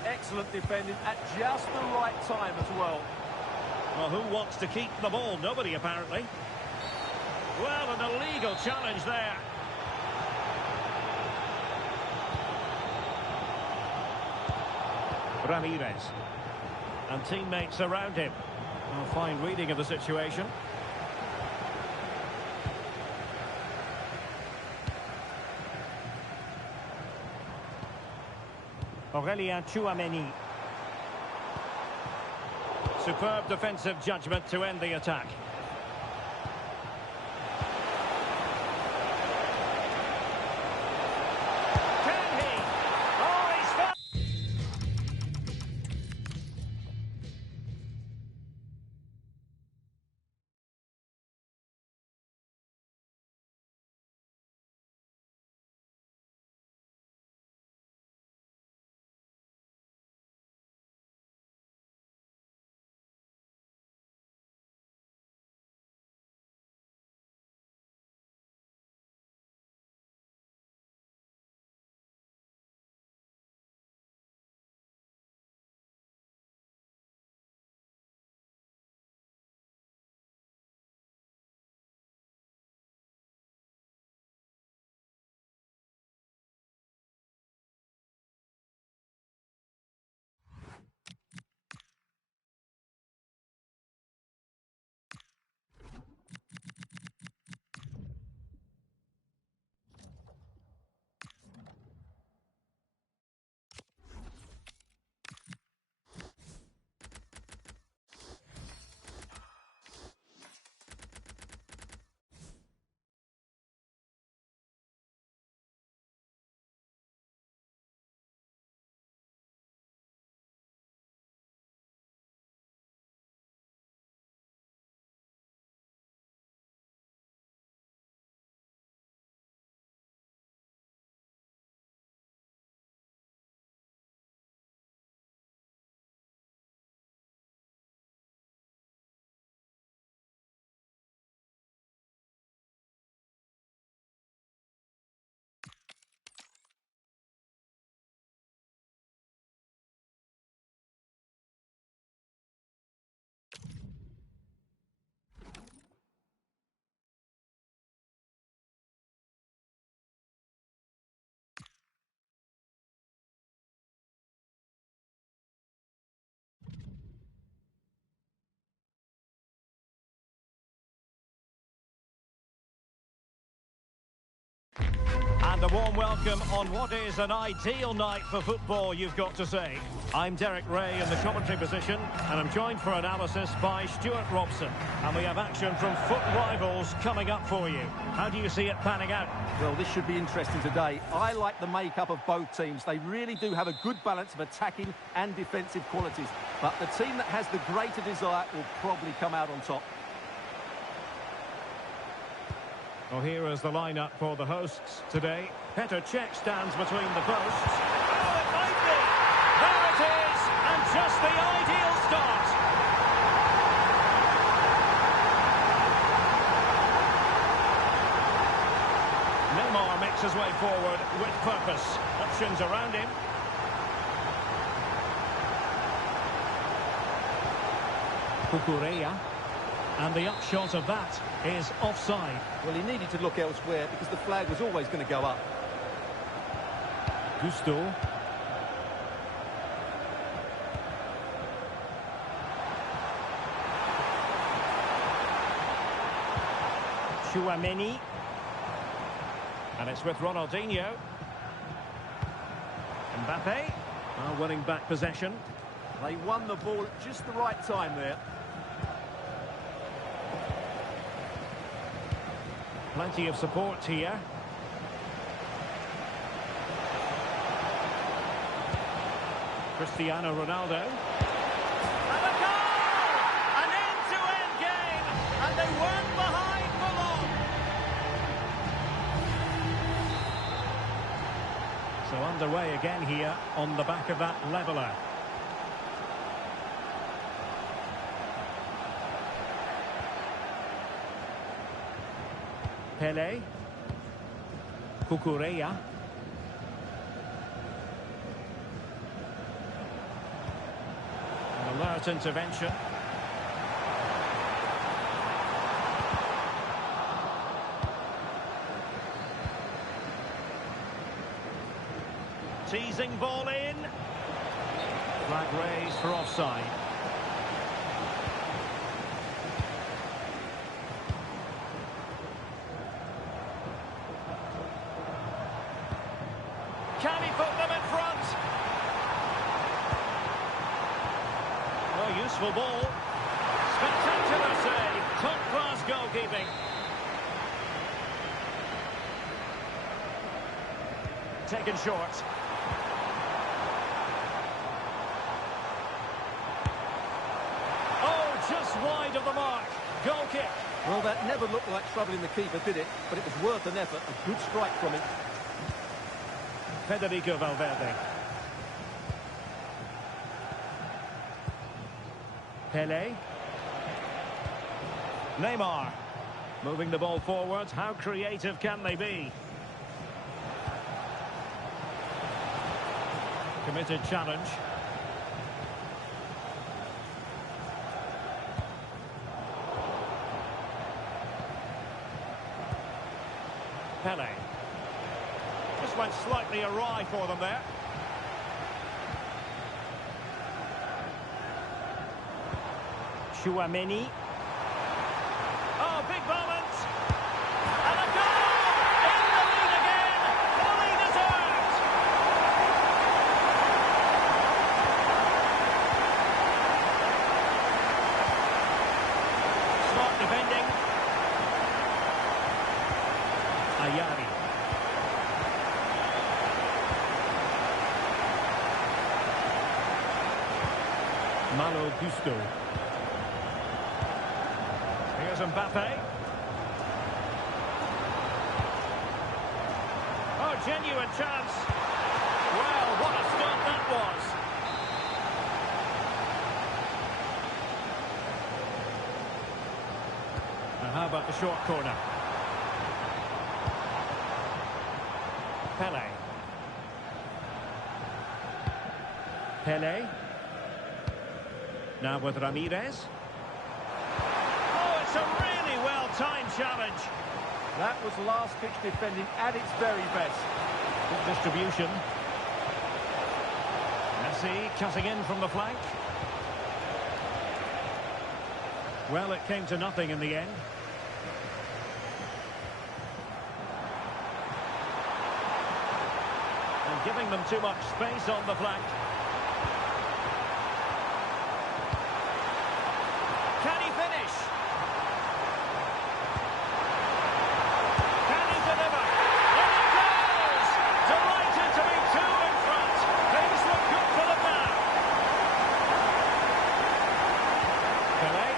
Excellent defending at just the right time as well. Well, who wants to keep the ball? Nobody, apparently. Well, an illegal challenge there. Ramirez. And teammates around him. A fine reading of the situation. Aurélien Tchouameni. Superb defensive judgment to end the attack. And a warm welcome on what is an ideal night for football, you've got to say. I'm Derek Ray in the commentary position, and I'm joined for analysis by Stuart Robson. And we have action from foot rivals coming up for you. How do you see it panning out? Well, this should be interesting today. I like the makeup of both teams. They really do have a good balance of attacking and defensive qualities. But the team that has the greater desire will probably come out on top. Well, here is the lineup for the hosts today. Petr Cech stands between the posts. Oh, it might be! There it is! And just the ideal start! Neymar makes his way forward with purpose. Options around him. Cucurella. And the upshot of that is offside. Well, he needed to look elsewhere because the flag was always going to go up. Gusto. Tchouaméni. And it's with Ronaldinho. Mbappe. Winning back possession. They won the ball at just the right time there. Plenty of support here. Cristiano Ronaldo. And a goal! An end-to-end game, and they weren't behind for long. So underway again here on the back of that leveller. Pele. Cucurella. An alert intervention. Teasing ball in. Flag raised for offside. Can he put them in front? Oh, useful ball. Spectacular save. Top-class goalkeeping. Taken short. Oh, just wide of the mark. Goal kick. Well, that never looked like troubling the keeper, did it? But it was worth an effort. A good strike from him. Federico Valverde. Pele. Neymar. Moving the ball forwards. How creative can they be? Committed challenge. Pele. Just went slightly awry for them there. Tchouaméni. Oh, big moment! And a goal! In the lead again! Fully deserved! Smart defending. Ayari. Malo Gusto. Here's Mbappe. Oh, genuine chance. Well, what a start that was. And how about the short corner? Pele. Pele. Now with Ramirez. Oh, it's a really well-timed challenge. That was last pitch defending at its very best. Good distribution. Messi cutting in from the flank. Well, it came to nothing in the end. giving them too much space on the flank. Can he finish? Can he deliver? In it goes! Delighted to be two in front. Things look good for them now. Pelé.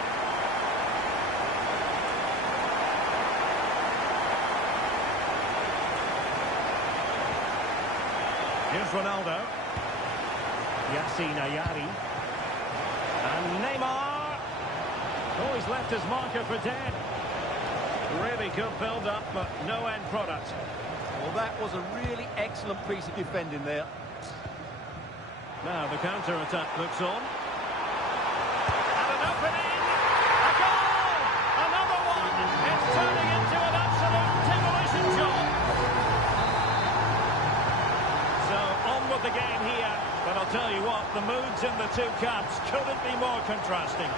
Here's Ronaldo. Yassine Ayari. And Neymar. Oh, he's left his marker for dead. Really good build-up, but no end product. Well, that was a really excellent piece of defending there. Now the counter-attack looks on. And an opening! A goal! Another one! It's turning into an absolute demolition job. So, on with the game here. But I'll tell you what, the moods in the two camps couldn't be more contrasting.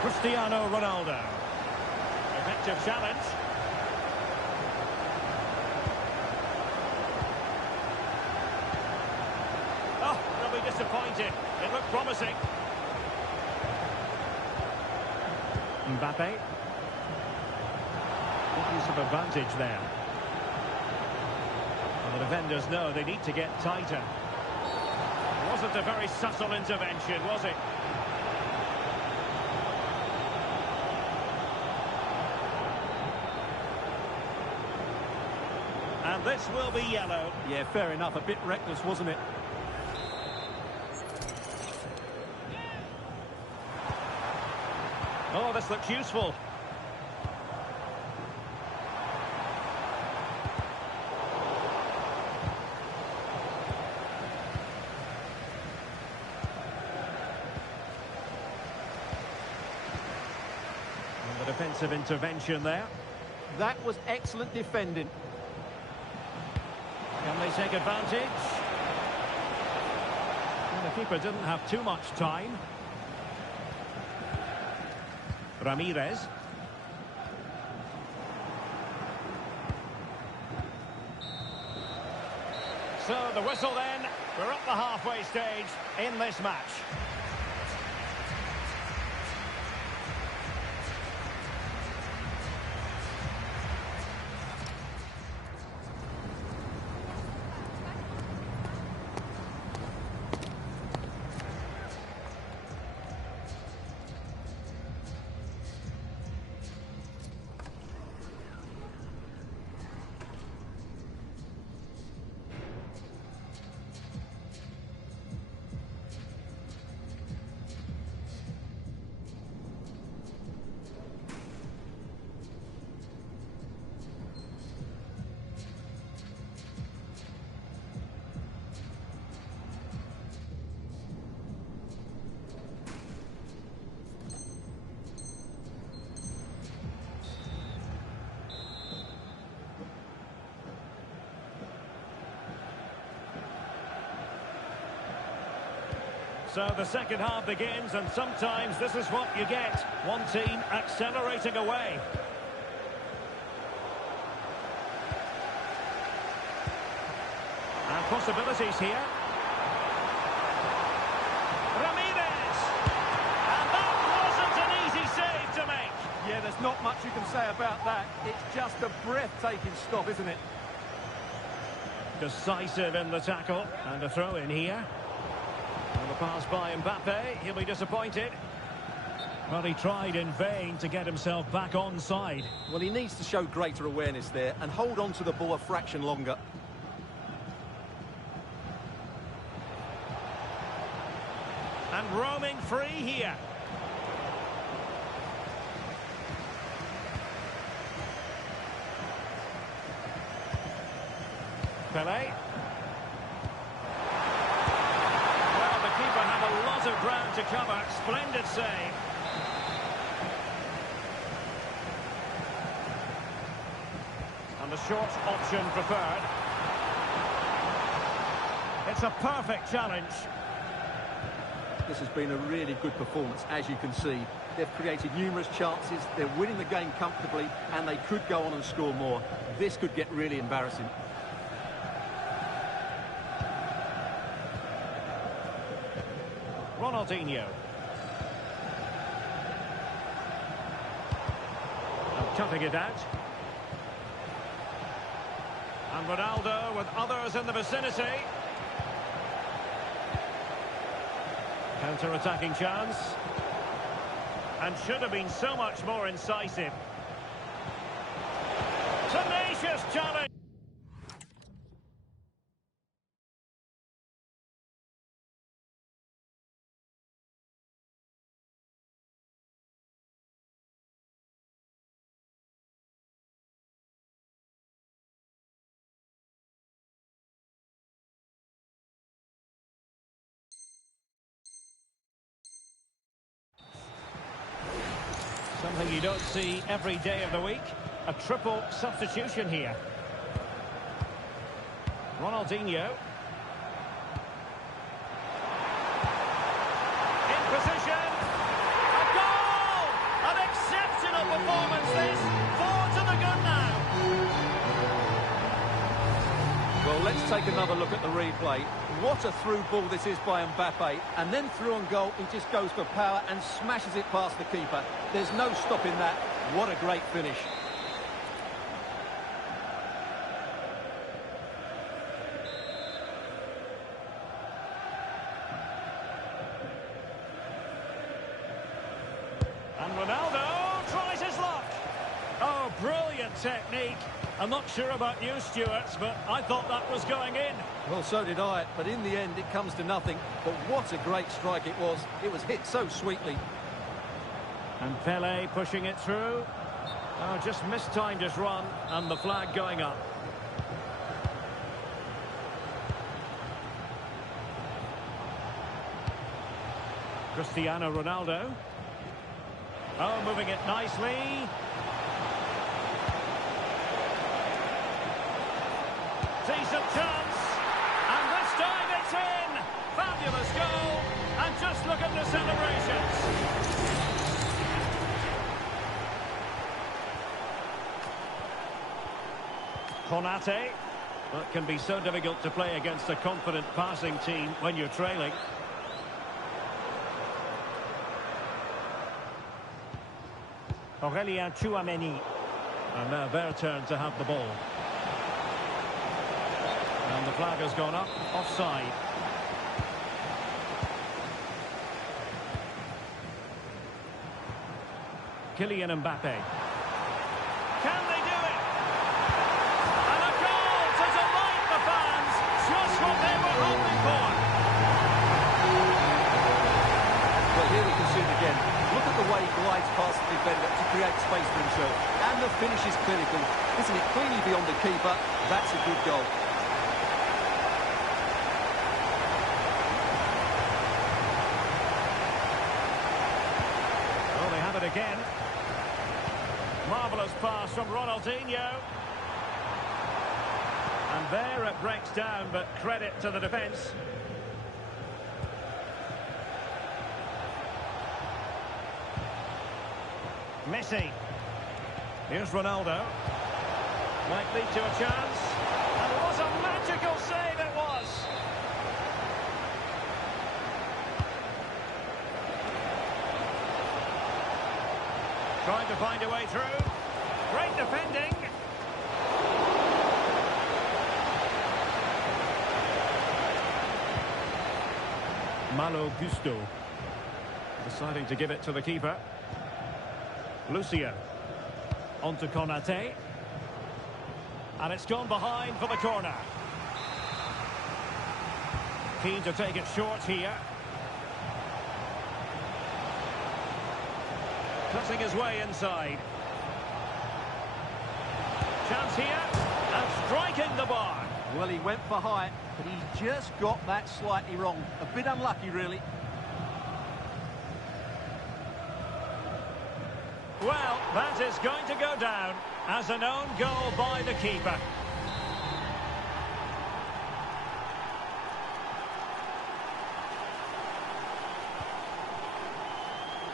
Cristiano Ronaldo. Effective challenge. Oh, they'll be disappointed. It looked promising. Mbappe. Good use of advantage there. Well, the defenders know they need to get tighter. It wasn't a very subtle intervention, was it? And this will be yellow. Yeah, fair enough. A bit reckless, wasn't it? Oh, this looks useful. And the defensive intervention there. That was excellent defending. Can they take advantage? And the keeper didn't have too much time. Ramirez. So the whistle then. We're at the halfway stage in this match. So the second half begins, and sometimes this is what you get. One team accelerating away. And possibilities here. Ramirez! And that wasn't an easy save to make. Yeah, there's not much you can say about that. It's just a breathtaking stop, isn't it? Decisive in the tackle. And a throw in here. And the pass by Mbappe, he'll be disappointed. Well, he tried in vain to get himself back onside. Well, he needs to show greater awareness there and hold on to the ball a fraction longer. And roaming free here. Pelé. Of ground to cover, splendid save. And the short option preferred. It's a perfect challenge. This has been a really good performance, as you can see. They've created numerous chances, they're winning the game comfortably, and they could go on and score more. this could get really embarrassing. Ronaldinho. And cutting it out. And Ronaldo with others in the vicinity. Counter-attacking chance. And should have been so much more incisive. Tenacious challenge. Something you don't see every day of the week. A triple substitution here. Ronaldinho. In position. A goal! An exceptional performance this. Forward to the good now. Well, let's take another look at the replay. What a through ball this is by Mbappe. And then through on goal, he just goes for power and smashes it past the keeper. There's no stopping that. What a great finish. And Ronaldo tries his luck. Oh, brilliant technique. I'm not sure about you, Stuart, but I thought that was going in. Well, so did I, but in the end it comes to nothing. But what a great strike it was. It was hit so sweetly. And Pele pushing it through. Oh, just mistimed his run, and the flag going up. Cristiano Ronaldo. Oh, moving it nicely. Decent chance. And this time it's in. Fabulous goal. And just look at the celebrations. Konate. That can be so difficult to play against a confident passing team when you're trailing. Aurelien Tchouameni. And now their turn to have the ball. And the flag has gone up, offside. Kylian Mbappe. Can they do it? And a goal to delight the fans. Just what they were hoping for. Well, here we can see it again. Look at the way he glides past the defender to create space for himself. And the finish is clinical. Isn't it cleanly beyond the keeper? That's a good goal. Oh, they have it again. Marvellous pass from Ronaldinho. And there it breaks down, but credit to the defence. Messi. Here's Ronaldo. Might lead to a chance. And what a magical save it was. Trying to find a way through. Great defending. Malo Gusto. Deciding to give it to the keeper. Lucio. On to Konate. And it's gone behind for the corner. Keen to take it short here. Cutting his way inside. Chance here. And striking the bar. Well, he went for high, but he just got that slightly wrong. A bit unlucky, really. Well, that is going to go down as an own goal by the keeper.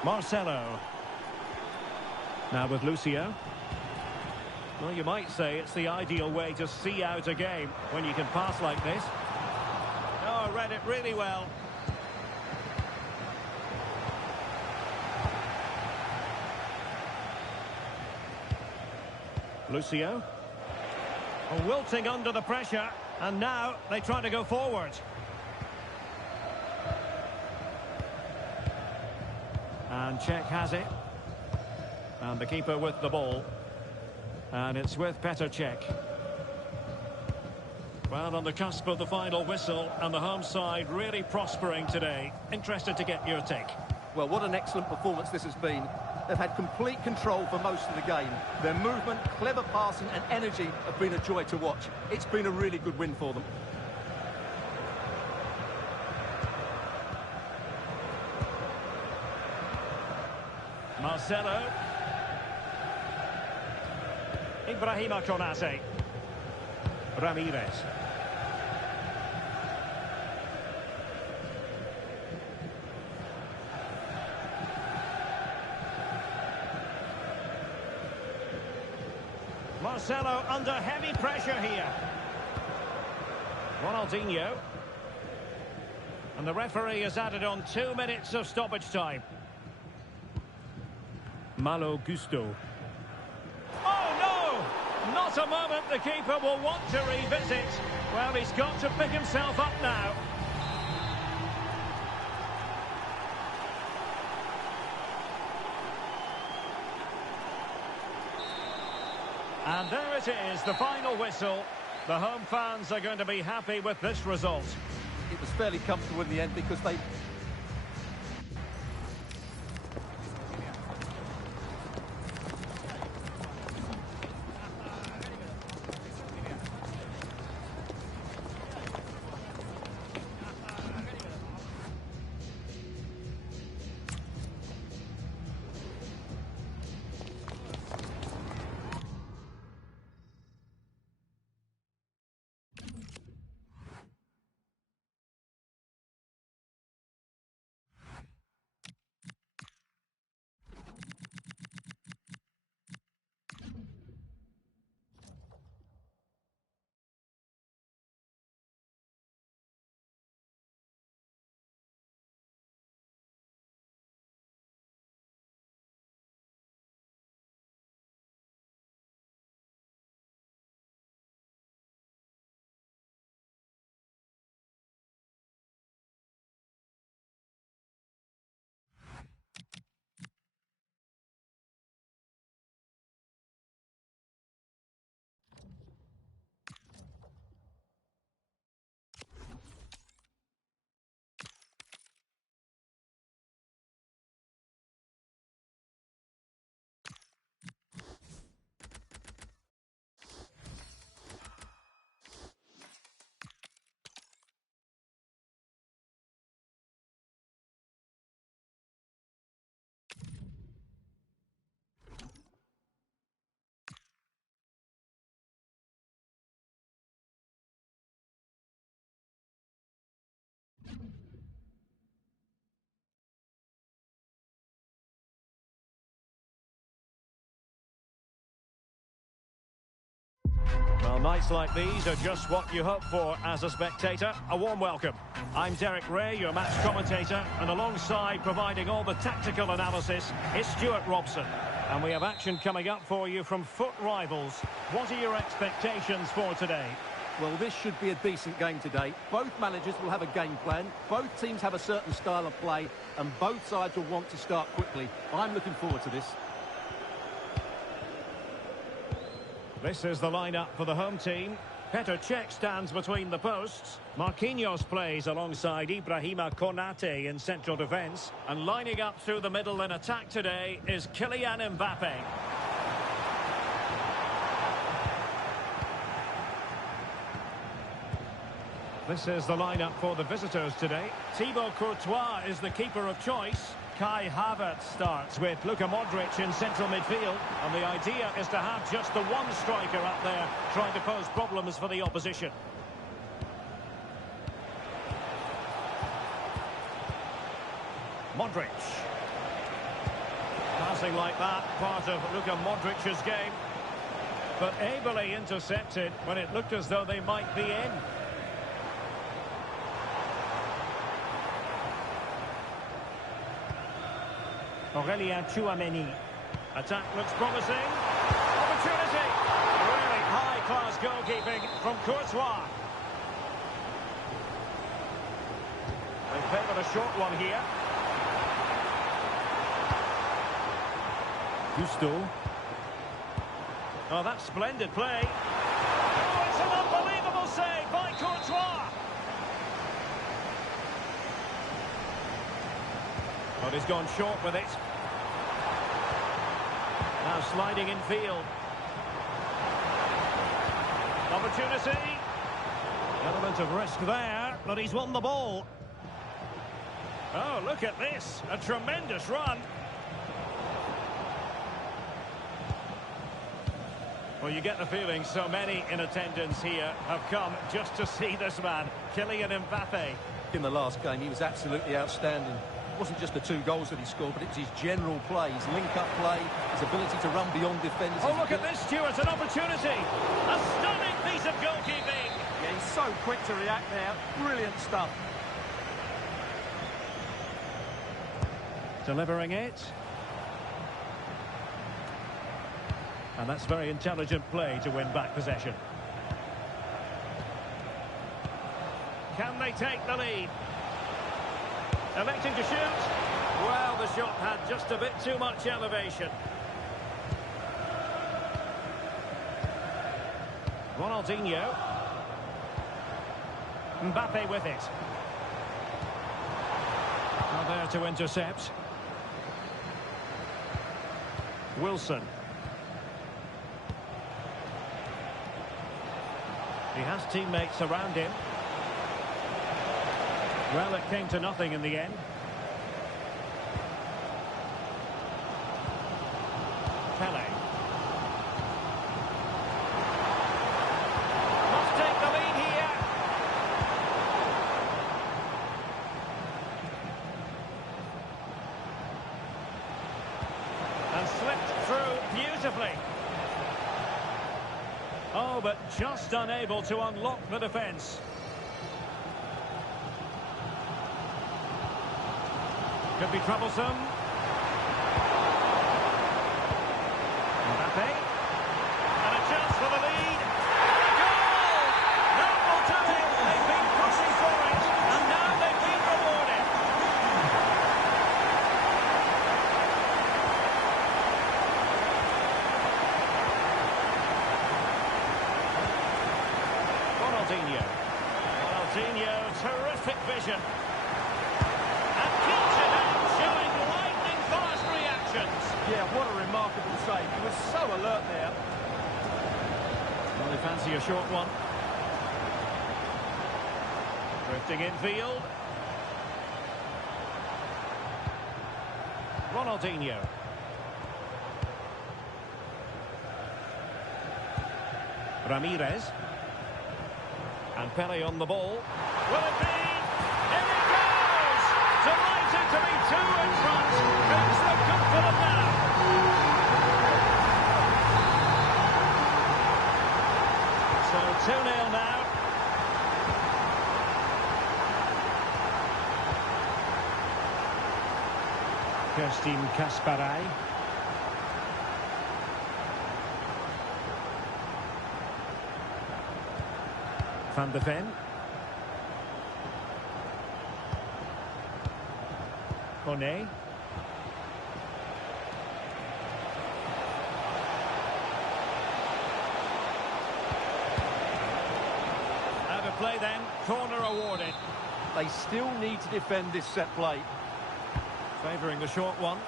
Marcelo. Now with Lucio. Well, you might say it's the ideal way to see out a game when you can pass like this. Oh, read it really well. Lucio. Oh, wilting under the pressure, and now they try to go forward. And Cech has it. And the keeper with the ball. And it's with Petr Cech. Well, on the cusp of the final whistle, and the home side really prospering today. Interested to get your take. Well, what an excellent performance this has been. They've had complete control for most of the game. Their movement, clever passing and energy have been a joy to watch. It's been a really good win for them. Marcelo. Ibrahima Konate. Ramirez. Marcelo under heavy pressure here. Ronaldinho. And the referee has added on 2 minutes of stoppage time. Malo Gusto. Oh no! Not a moment the keeper will want to revisit. Well, he's got to pick himself up now. And there it is, the final whistle. The home fans are going to be happy with this result. It was fairly comfortable in the end because they... Well, nights like these are just what you hope for as a spectator. A warm welcome. I'm Derek Ray, your match commentator, and alongside providing all the tactical analysis is Stuart Robson. And we have action coming up for you from FUT Rivals. What are your expectations for today? Well, this should be a decent game today. Both managers will have a game plan. Both teams have a certain style of play, and both sides will want to start quickly. I'm looking forward to this. This is the lineup for the home team. Petr Cech stands between the posts. Marquinhos plays alongside Ibrahima Konate in central defence. And lining up through the middle in attack today is Kylian Mbappe. This is the lineup for the visitors today. Thibaut Courtois is the keeper of choice. Kai Havertz starts with Luka Modric in central midfield. And the idea is to have just the one striker up there trying to pose problems for the opposition. Modric. Passing like that, part of Luka Modric's game. but ably intercepted when it looked as though they might be in. Aurélien Tchouameni. Attack looks promising. Opportunity. Really high-class goalkeeping from Courtois. They favour a short one here. Gusto. Oh, that's splendid play. Oh, it's an unbelievable save by Courtois. Oh, he's gone short with it. Now sliding in field. Opportunity. Element of risk there, but he's won the ball. Oh, look at this. A tremendous run. Well, you get the feeling so many in attendance here have come just to see this man, Kylian Mbappe. In the last game, he was absolutely outstanding. It wasn't just the 2 goals that he scored, but it was his general play, his link-up play, his ability to run beyond defenders. Oh, look at this, Stuart, an opportunity. A stunning piece of goalkeeping. Yeah, he's so quick to react there. Brilliant stuff. Delivering it. And that's very intelligent play to win back possession. Can they take the lead? Electing to shoot. Well, the shot had just a bit too much elevation. Ronaldinho. Mbappe with it. Now there to intercept. Wilson. He has teammates around him. Well, it came to nothing in the end. Pele. Must take the lead here. And slipped through beautifully. Oh, but just unable to unlock the defence. Could be troublesome. Mbappe. And a chance for the lead. Goal! That will do it. They've been pushing for it. And now they've been rewarded. Ronaldinho. Ronaldinho, terrific vision. And keeps it out, showing lightning-fast reactions. Yeah, what a remarkable save. He was so alert there. Well, they fancy a short one. Drifting infield. Ronaldinho. Ramirez. And Pele on the ball. Will it be? In it goes! Delighted to be 2 in front. Who's the confident now? So 2-0 now. Kerstin Kasparai. Van de Ven. Kone. Out of play then, corner awarded. They still need to defend this set play. Favouring the short one.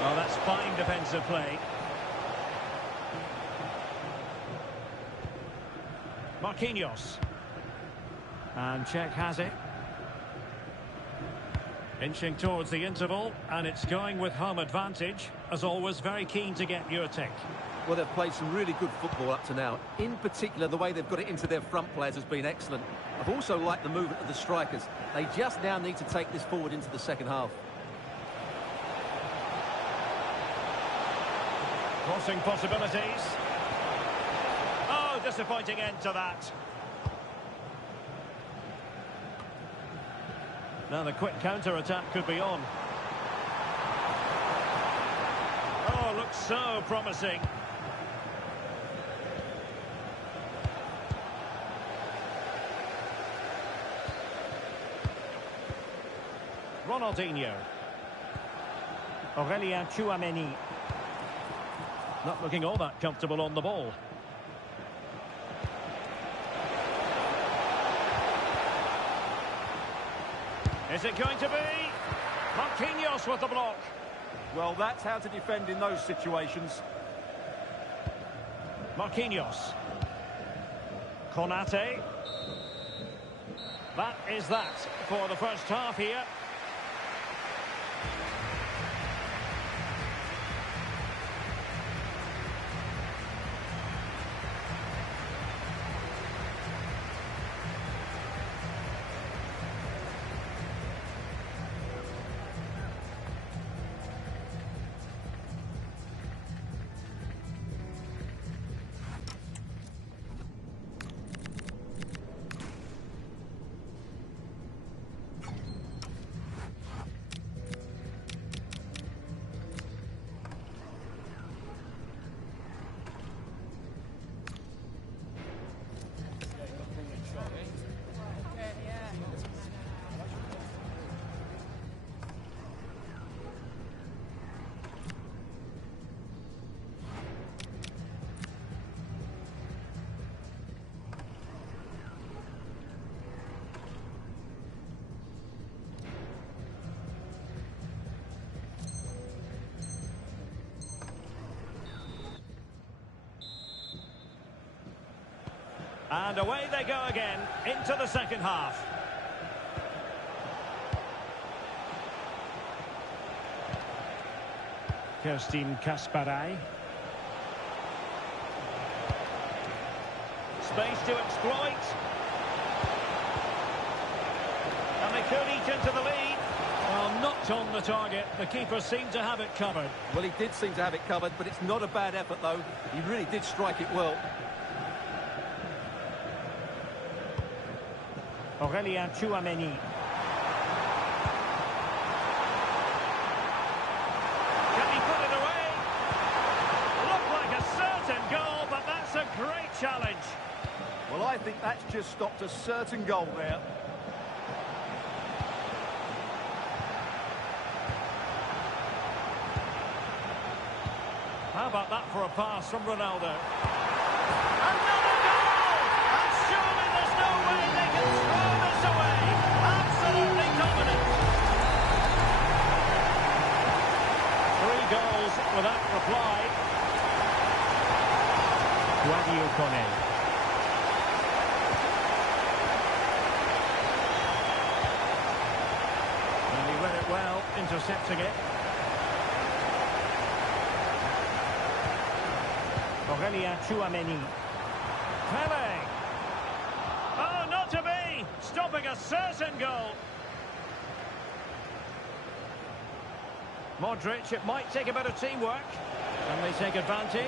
Well, that's fine defensive play. Marquinhos. And Czech has it. Inching towards the interval, and it's going with home advantage. As always, very keen to get your take. Well, they've played some really good football up to now. In particular, the way they've got it into their front players has been excellent. I've also liked the movement of the strikers. They just now need to take this forward into the second half. Crossing possibilities. Oh, disappointing end to that. Now the quick counter-attack could be on. Oh, looks so promising. Ronaldinho. Aurelien Tchouameni. Not looking all that comfortable on the ball. Is it going to be? Marquinhos with the block. Well, that's how to defend in those situations. Marquinhos. Konate. That is that for the first half here. And away they go again into the second half. Kerstin Kasparai. Space to exploit. And they could eat into the lead. Well, not on the target. The keeper seemed to have it covered. Well, he did seem to have it covered, but it's not a bad effort, though. He really did strike it well. Aurelien Tchouameni. Can he put it away? Looked like a certain goal, but that's a great challenge. Well, I think that's just stopped a certain goal there. How about that for a pass from Ronaldo? Another goal! And surely there's no way they can throw this away. Absolutely dominant. 3 goals without reply. Sadio Kone. And he read it well, intercepting it. Aurelien Tchouameni. Pele. Oh, not to be! Stopping a certain goal. Modric, it might take a bit of teamwork. And they take advantage.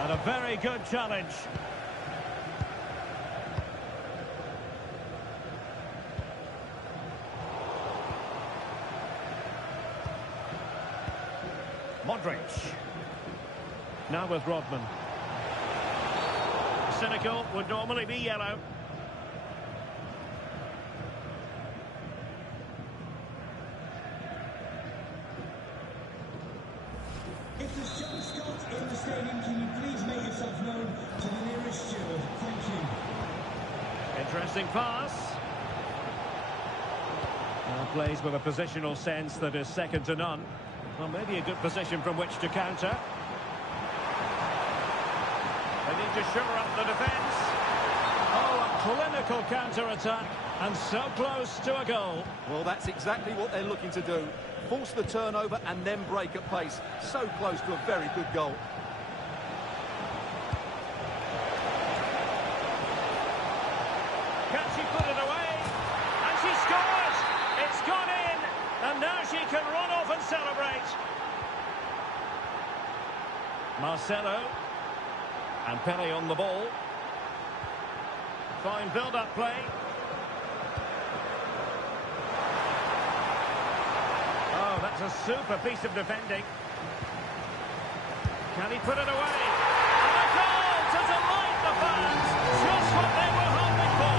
And a very good challenge. Modric. Now with Rodman. Cynical would normally be yellow. If there's John Scott in the stadium, can you please make yourself known to the nearest steward? Thank you. Interesting pass. Now plays with a positional sense that is second to none. Well, maybe a good position from which to counter. They need to shore up the defence. Oh, a clinical counter-attack, and so close to a goal. Well, that's exactly what they're looking to do. Force the turnover and then break at pace. So close to a very good goal. Can she put it away? And she scores! It's gone in, and now she can run off and celebrate. Marcelo. And Pele on the ball. Fine build-up play. Oh, that's a super piece of defending. Can he put it away? And a goal to delight the fans! Just what they were hoping for!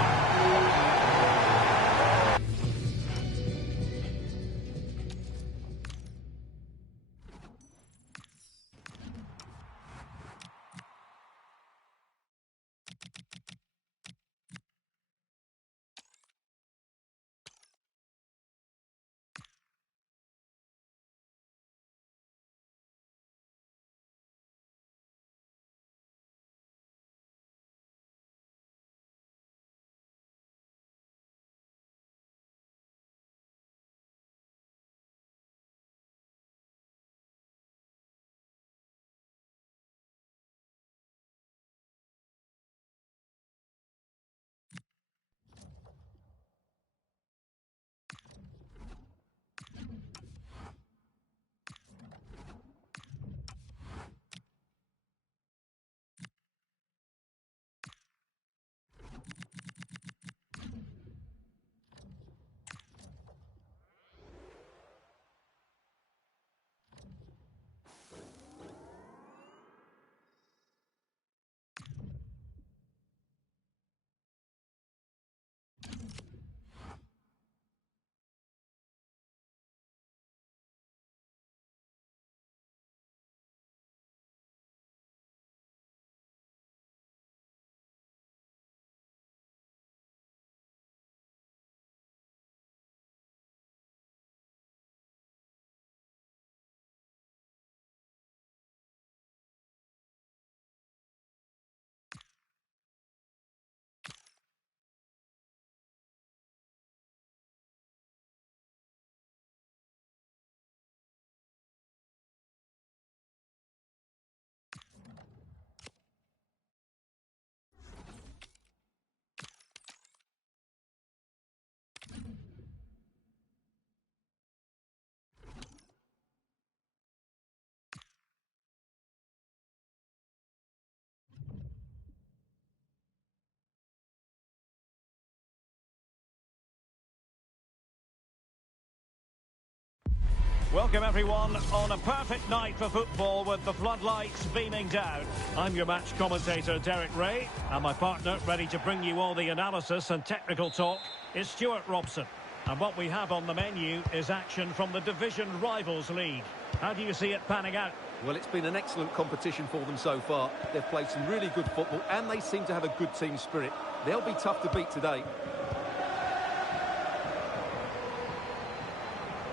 Welcome everyone on a perfect night for football with the floodlights beaming down. I'm your match commentator Derek Ray, and my partner ready to bring you all the analysis and technical talk is Stuart Robson. And what we have on the menu is action from the Division Rivals League. How do you see it panning out? Well, it's been an excellent competition for them so far. They've played some really good football and they seem to have a good team spirit. They'll be tough to beat today.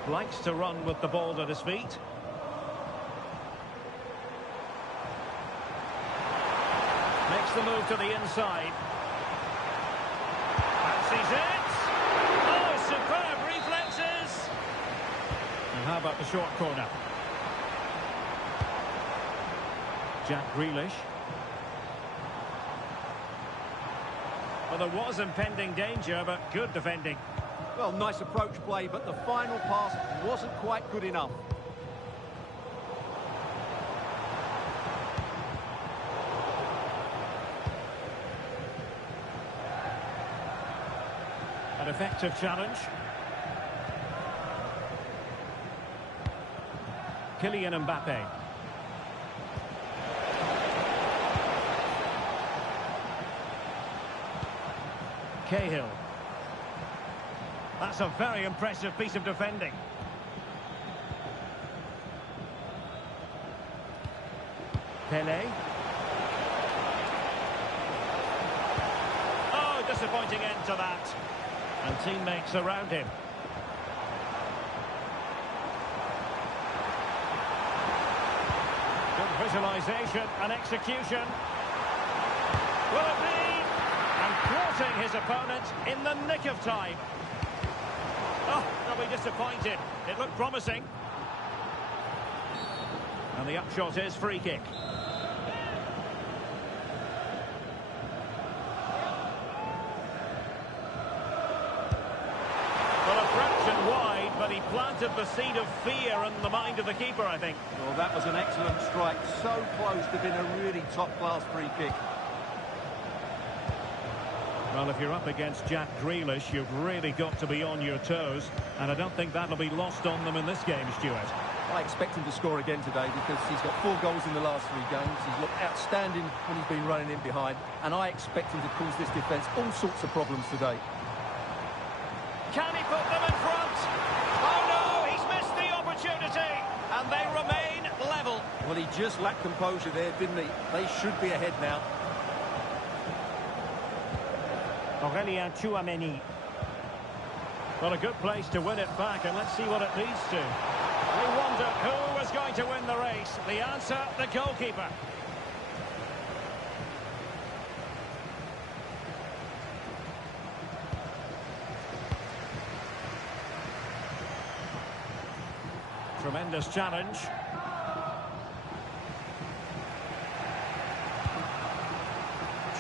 Likes to run with the ball at his feet. Makes the move to the inside. Fancies it. Oh, superb reflexes. And how about the short corner? Jack Grealish. Well, there was impending danger, but good defending. Well, nice approach play, but the final pass wasn't quite good enough. An effective challenge. Kylian Mbappe. Cahill. That's a very impressive piece of defending. Pele. Oh, disappointing end to that. And teammates around him. Good visualisation and execution. Will it be? And thwarting his opponent in the nick of time. Oh, they'll be disappointed. It looked promising. And the upshot is free kick. Well, a fraction wide, but he planted planted the seed of fear in the mind of the keeper, I think. Well, that was an excellent strike. So close to being a really top-class free kick. Well, if you're up against Jack Grealish, you've really got to be on your toes. And I don't think that'll be lost on them in this game, Stuart. I expect him to score again today because he's got 4 goals in the last 3 games. He's looked outstanding when he's been running in behind. And I expect him to cause this defence all sorts of problems today. Can he put them in front? Oh no, he's missed the opportunity. And they remain level. Well, he just lacked composure there, didn't he? They should be ahead now. Aurélien Tchouaméni. Well, a good place to win it back, and let's see what it leads to. We wondered who was going to win the race. The answer, the goalkeeper. Tremendous challenge.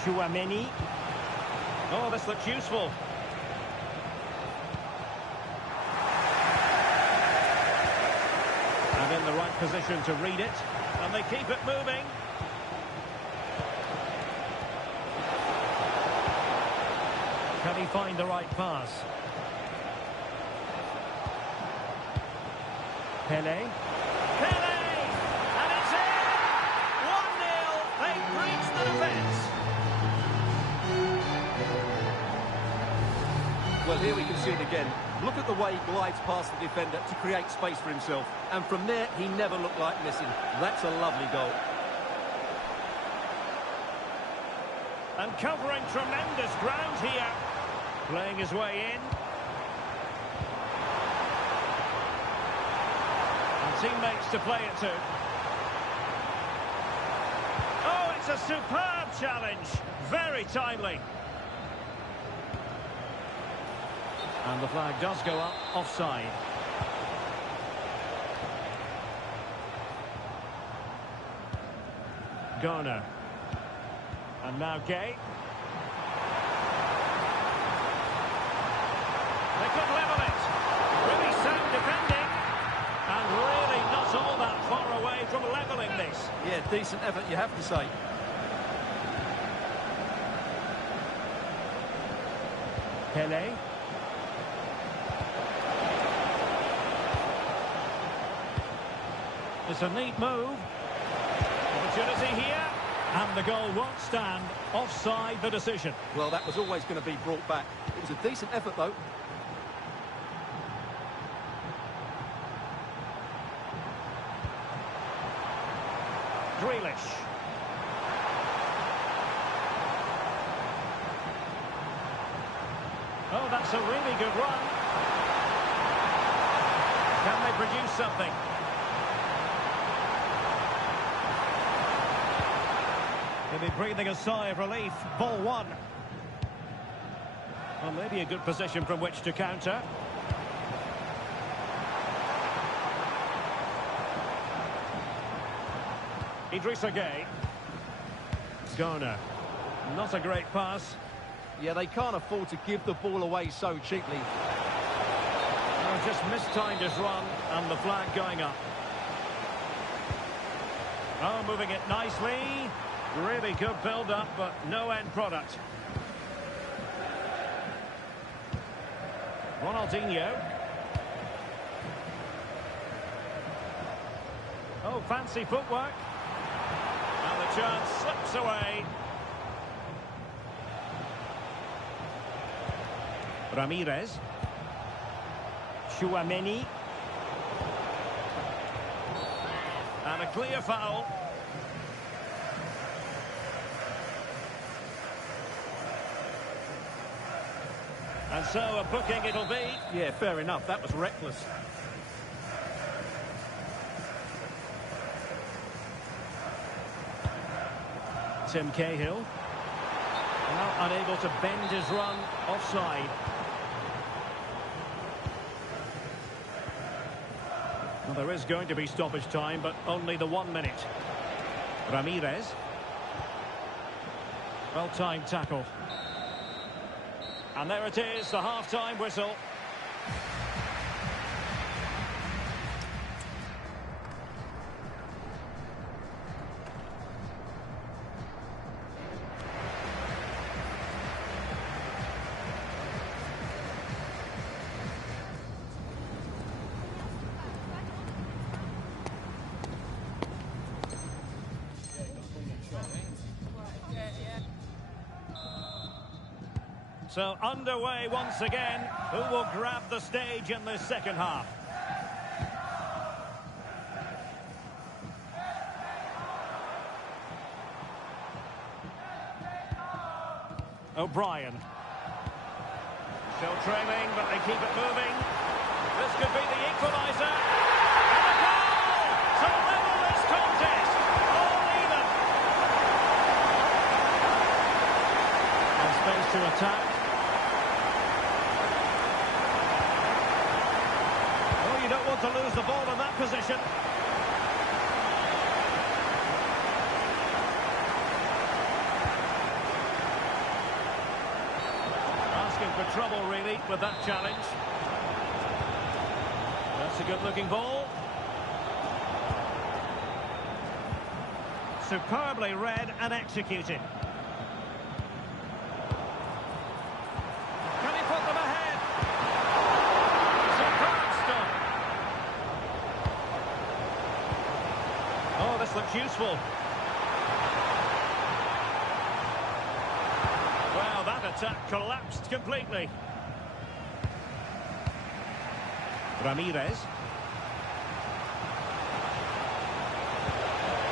Tchouaméni. Oh, this looks useful. And in the right position to read it. And they keep it moving. Can he find the right pass? Pelé. Pelé! And it's in! 1-0. They breach the defence. Well, here we can see it again. Look at the way he glides past the defender to create space for himself. And from there, he never looked like missing. That's a lovely goal. And covering tremendous ground here. Playing his way in. And teammates to play it to. Oh, it's a superb challenge. Very timely. And the flag does go up, offside. Garner. And now Gay. They could level it. Really sound defending. And really not all that far away from leveling this. Yeah, decent effort, you have to say. Pelé. It's a neat move. Opportunity here. And the goal won't stand. Offside the decision. Well, that was always going to be brought back. It was a decent effort, though. Grealish. Oh, that's a really good run. Can they produce something? He'll be breathing a sigh of relief. Ball 1. Well, maybe a good position from which to counter. Idrissa Gueye. Garner. Not a great pass. Yeah, they can't afford to give the ball away so cheaply. Oh, just mistimed his run, and the flag going up. Oh, moving it nicely. Really good build-up, but no end product. Ronaldinho. Oh, fancy footwork. And the chance slips away. Ramirez. Tchouaméni. And a clear foul. And so a booking it'll be. Yeah, fair enough. That was reckless. Tim Cahill. Now unable to bend his run. Offside. Well, there is going to be stoppage time, but only the 1 minute. Ramirez. Well-timed tackle. And there it is, the half-time whistle. So underway once again. Who will grab the stage in this second half? O'Brien. Still trailing, but they keep it moving. This could be the equaliser. And a goal to level this contest. All even. And space to attack. Oh, you don't want to lose the ball in that position. For trouble, really, with that challenge. That's a good-looking ball. Superbly read and executed. Can he put them ahead? Superb stuff. Oh, this looks useful. Well, that attack collapsed completely. Ramirez.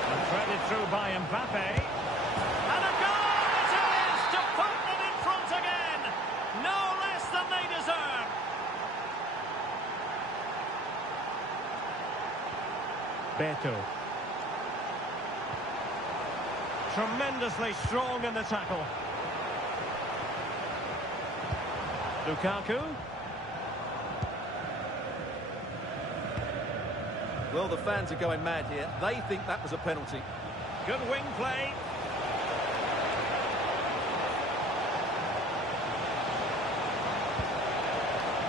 And threaded through by Mbappe. And a goal it is to put them in front again. No less than they deserve. Beto. Tremendously strong in the tackle. Lukaku. Well, the fans are going mad here. They think that was a penalty. Good wing play.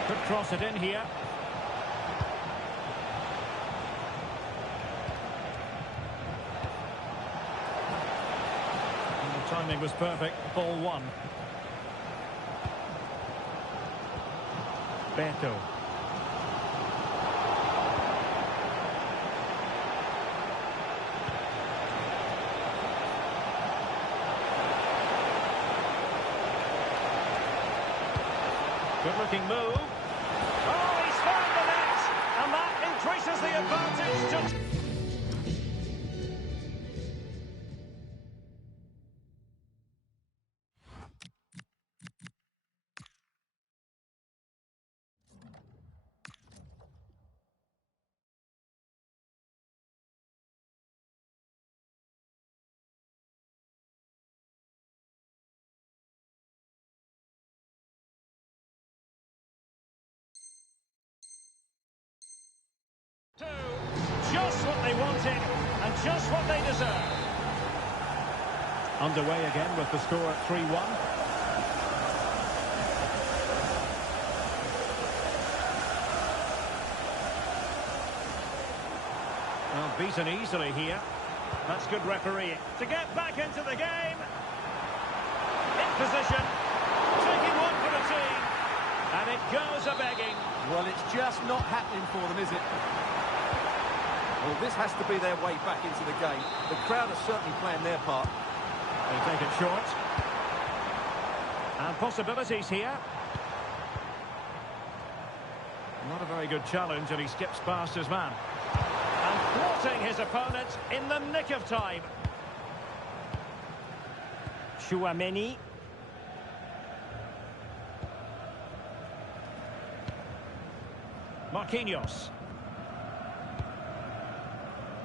Could cross it in here. And the timing was perfect. Ball one. Beto. Good-looking move. Oh, he's found the net! And that increases the advantage to... Just what they wanted and just what they deserve. Underway again with the score at 3-1. Well, beaten easily here. That's good refereeing. To get back into the game. In position. Taking one for the team. And it goes a-begging. Well, it's just not happening for them, is it? Well, this has to be their way back into the game. The crowd are certainly playing their part. They take it short. And possibilities here. Not a very good challenge, and he skips past his man. And thwarting his opponent in the nick of time. Tchouaméni. Marquinhos.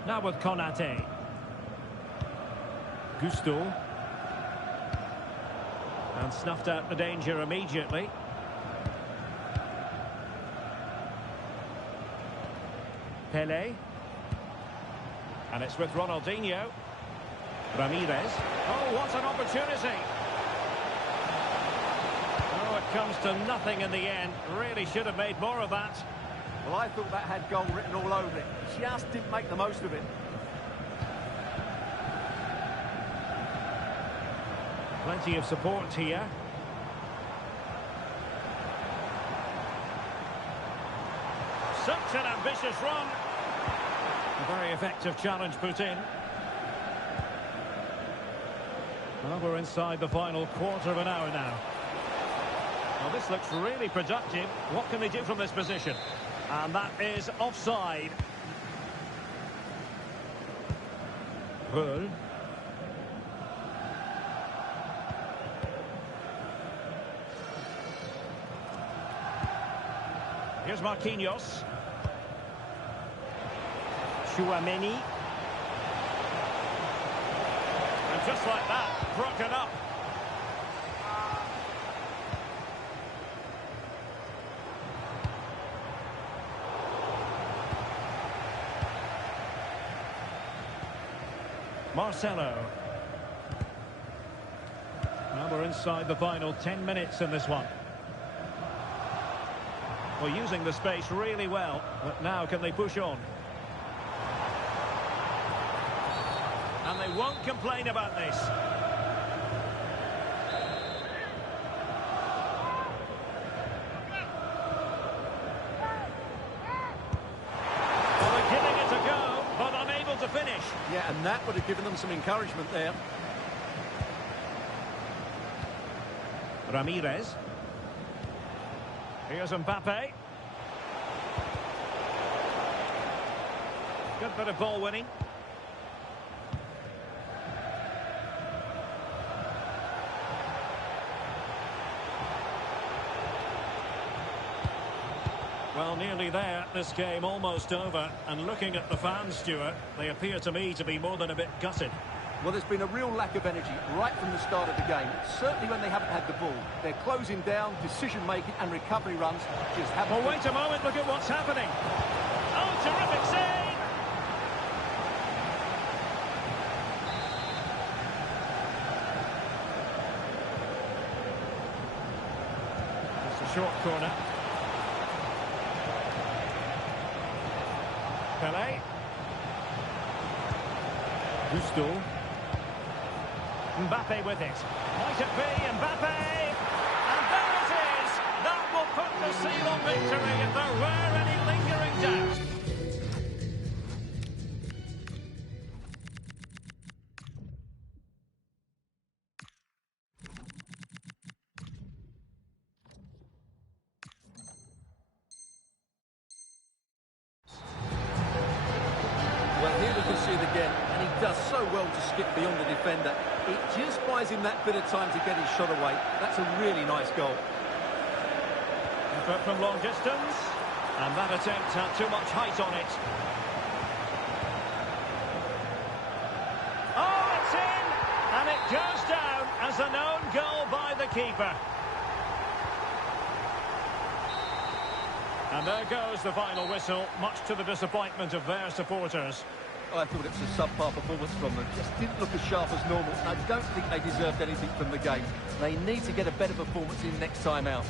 Now with Konate. Gusto. And snuffed out the danger immediately. Pele. And it's with Ronaldinho. Ramirez. Oh, what an opportunity. Oh, it comes to nothing in the end. Really should have made more of that. Well, I thought that had goal written all over it. Just didn't make the most of it. Plenty of support here. Such an ambitious run. A very effective challenge put in. Well, we're inside the final quarter of an hour now. Well, this looks really productive. What can they do from this position? And that is offside. Röhl. Here's Marquinhos. Chouameni. And just like that, broken up. Marcelo. Now we're inside the final 10 minutes in this one. Well, using the space really well, but now can they push on? And they won't complain about this. Well, they're giving it a go, but unable to finish. Yeah, and that would have given them some encouragement there. Ramirez. Here's Mbappe. Good bit of ball winning. Well, nearly there. This game almost over. And looking at the fans, Stuart, they appear to me to be more than a bit gutted. Well, there's been a real lack of energy right from the start of the game. Certainly when they haven't had the ball. They're closing down, decision-making and recovery runs just haven't... Well, wait a moment, look at what's happening. Oh, terrific save! It's a short corner. Pelé. Gusto. Mbappe with it. Might it be Mbappe? And there it is! That will put the seal on victory if there were any lingering doubts. Well, here we can see it again, and he does so well to skip beyond the defender. It just buys him that bit of time to get his shot away. That's a really nice goal. Effort from long distance, and that attempt had too much height on it. Oh, it's in! And it goes down as an own goal by the keeper. And there goes the final whistle, much to the disappointment of their supporters. I thought it was a subpar performance from them. Just didn't look as sharp as normal. I don't think they deserved anything from the game. They need to get a better performance in next time out.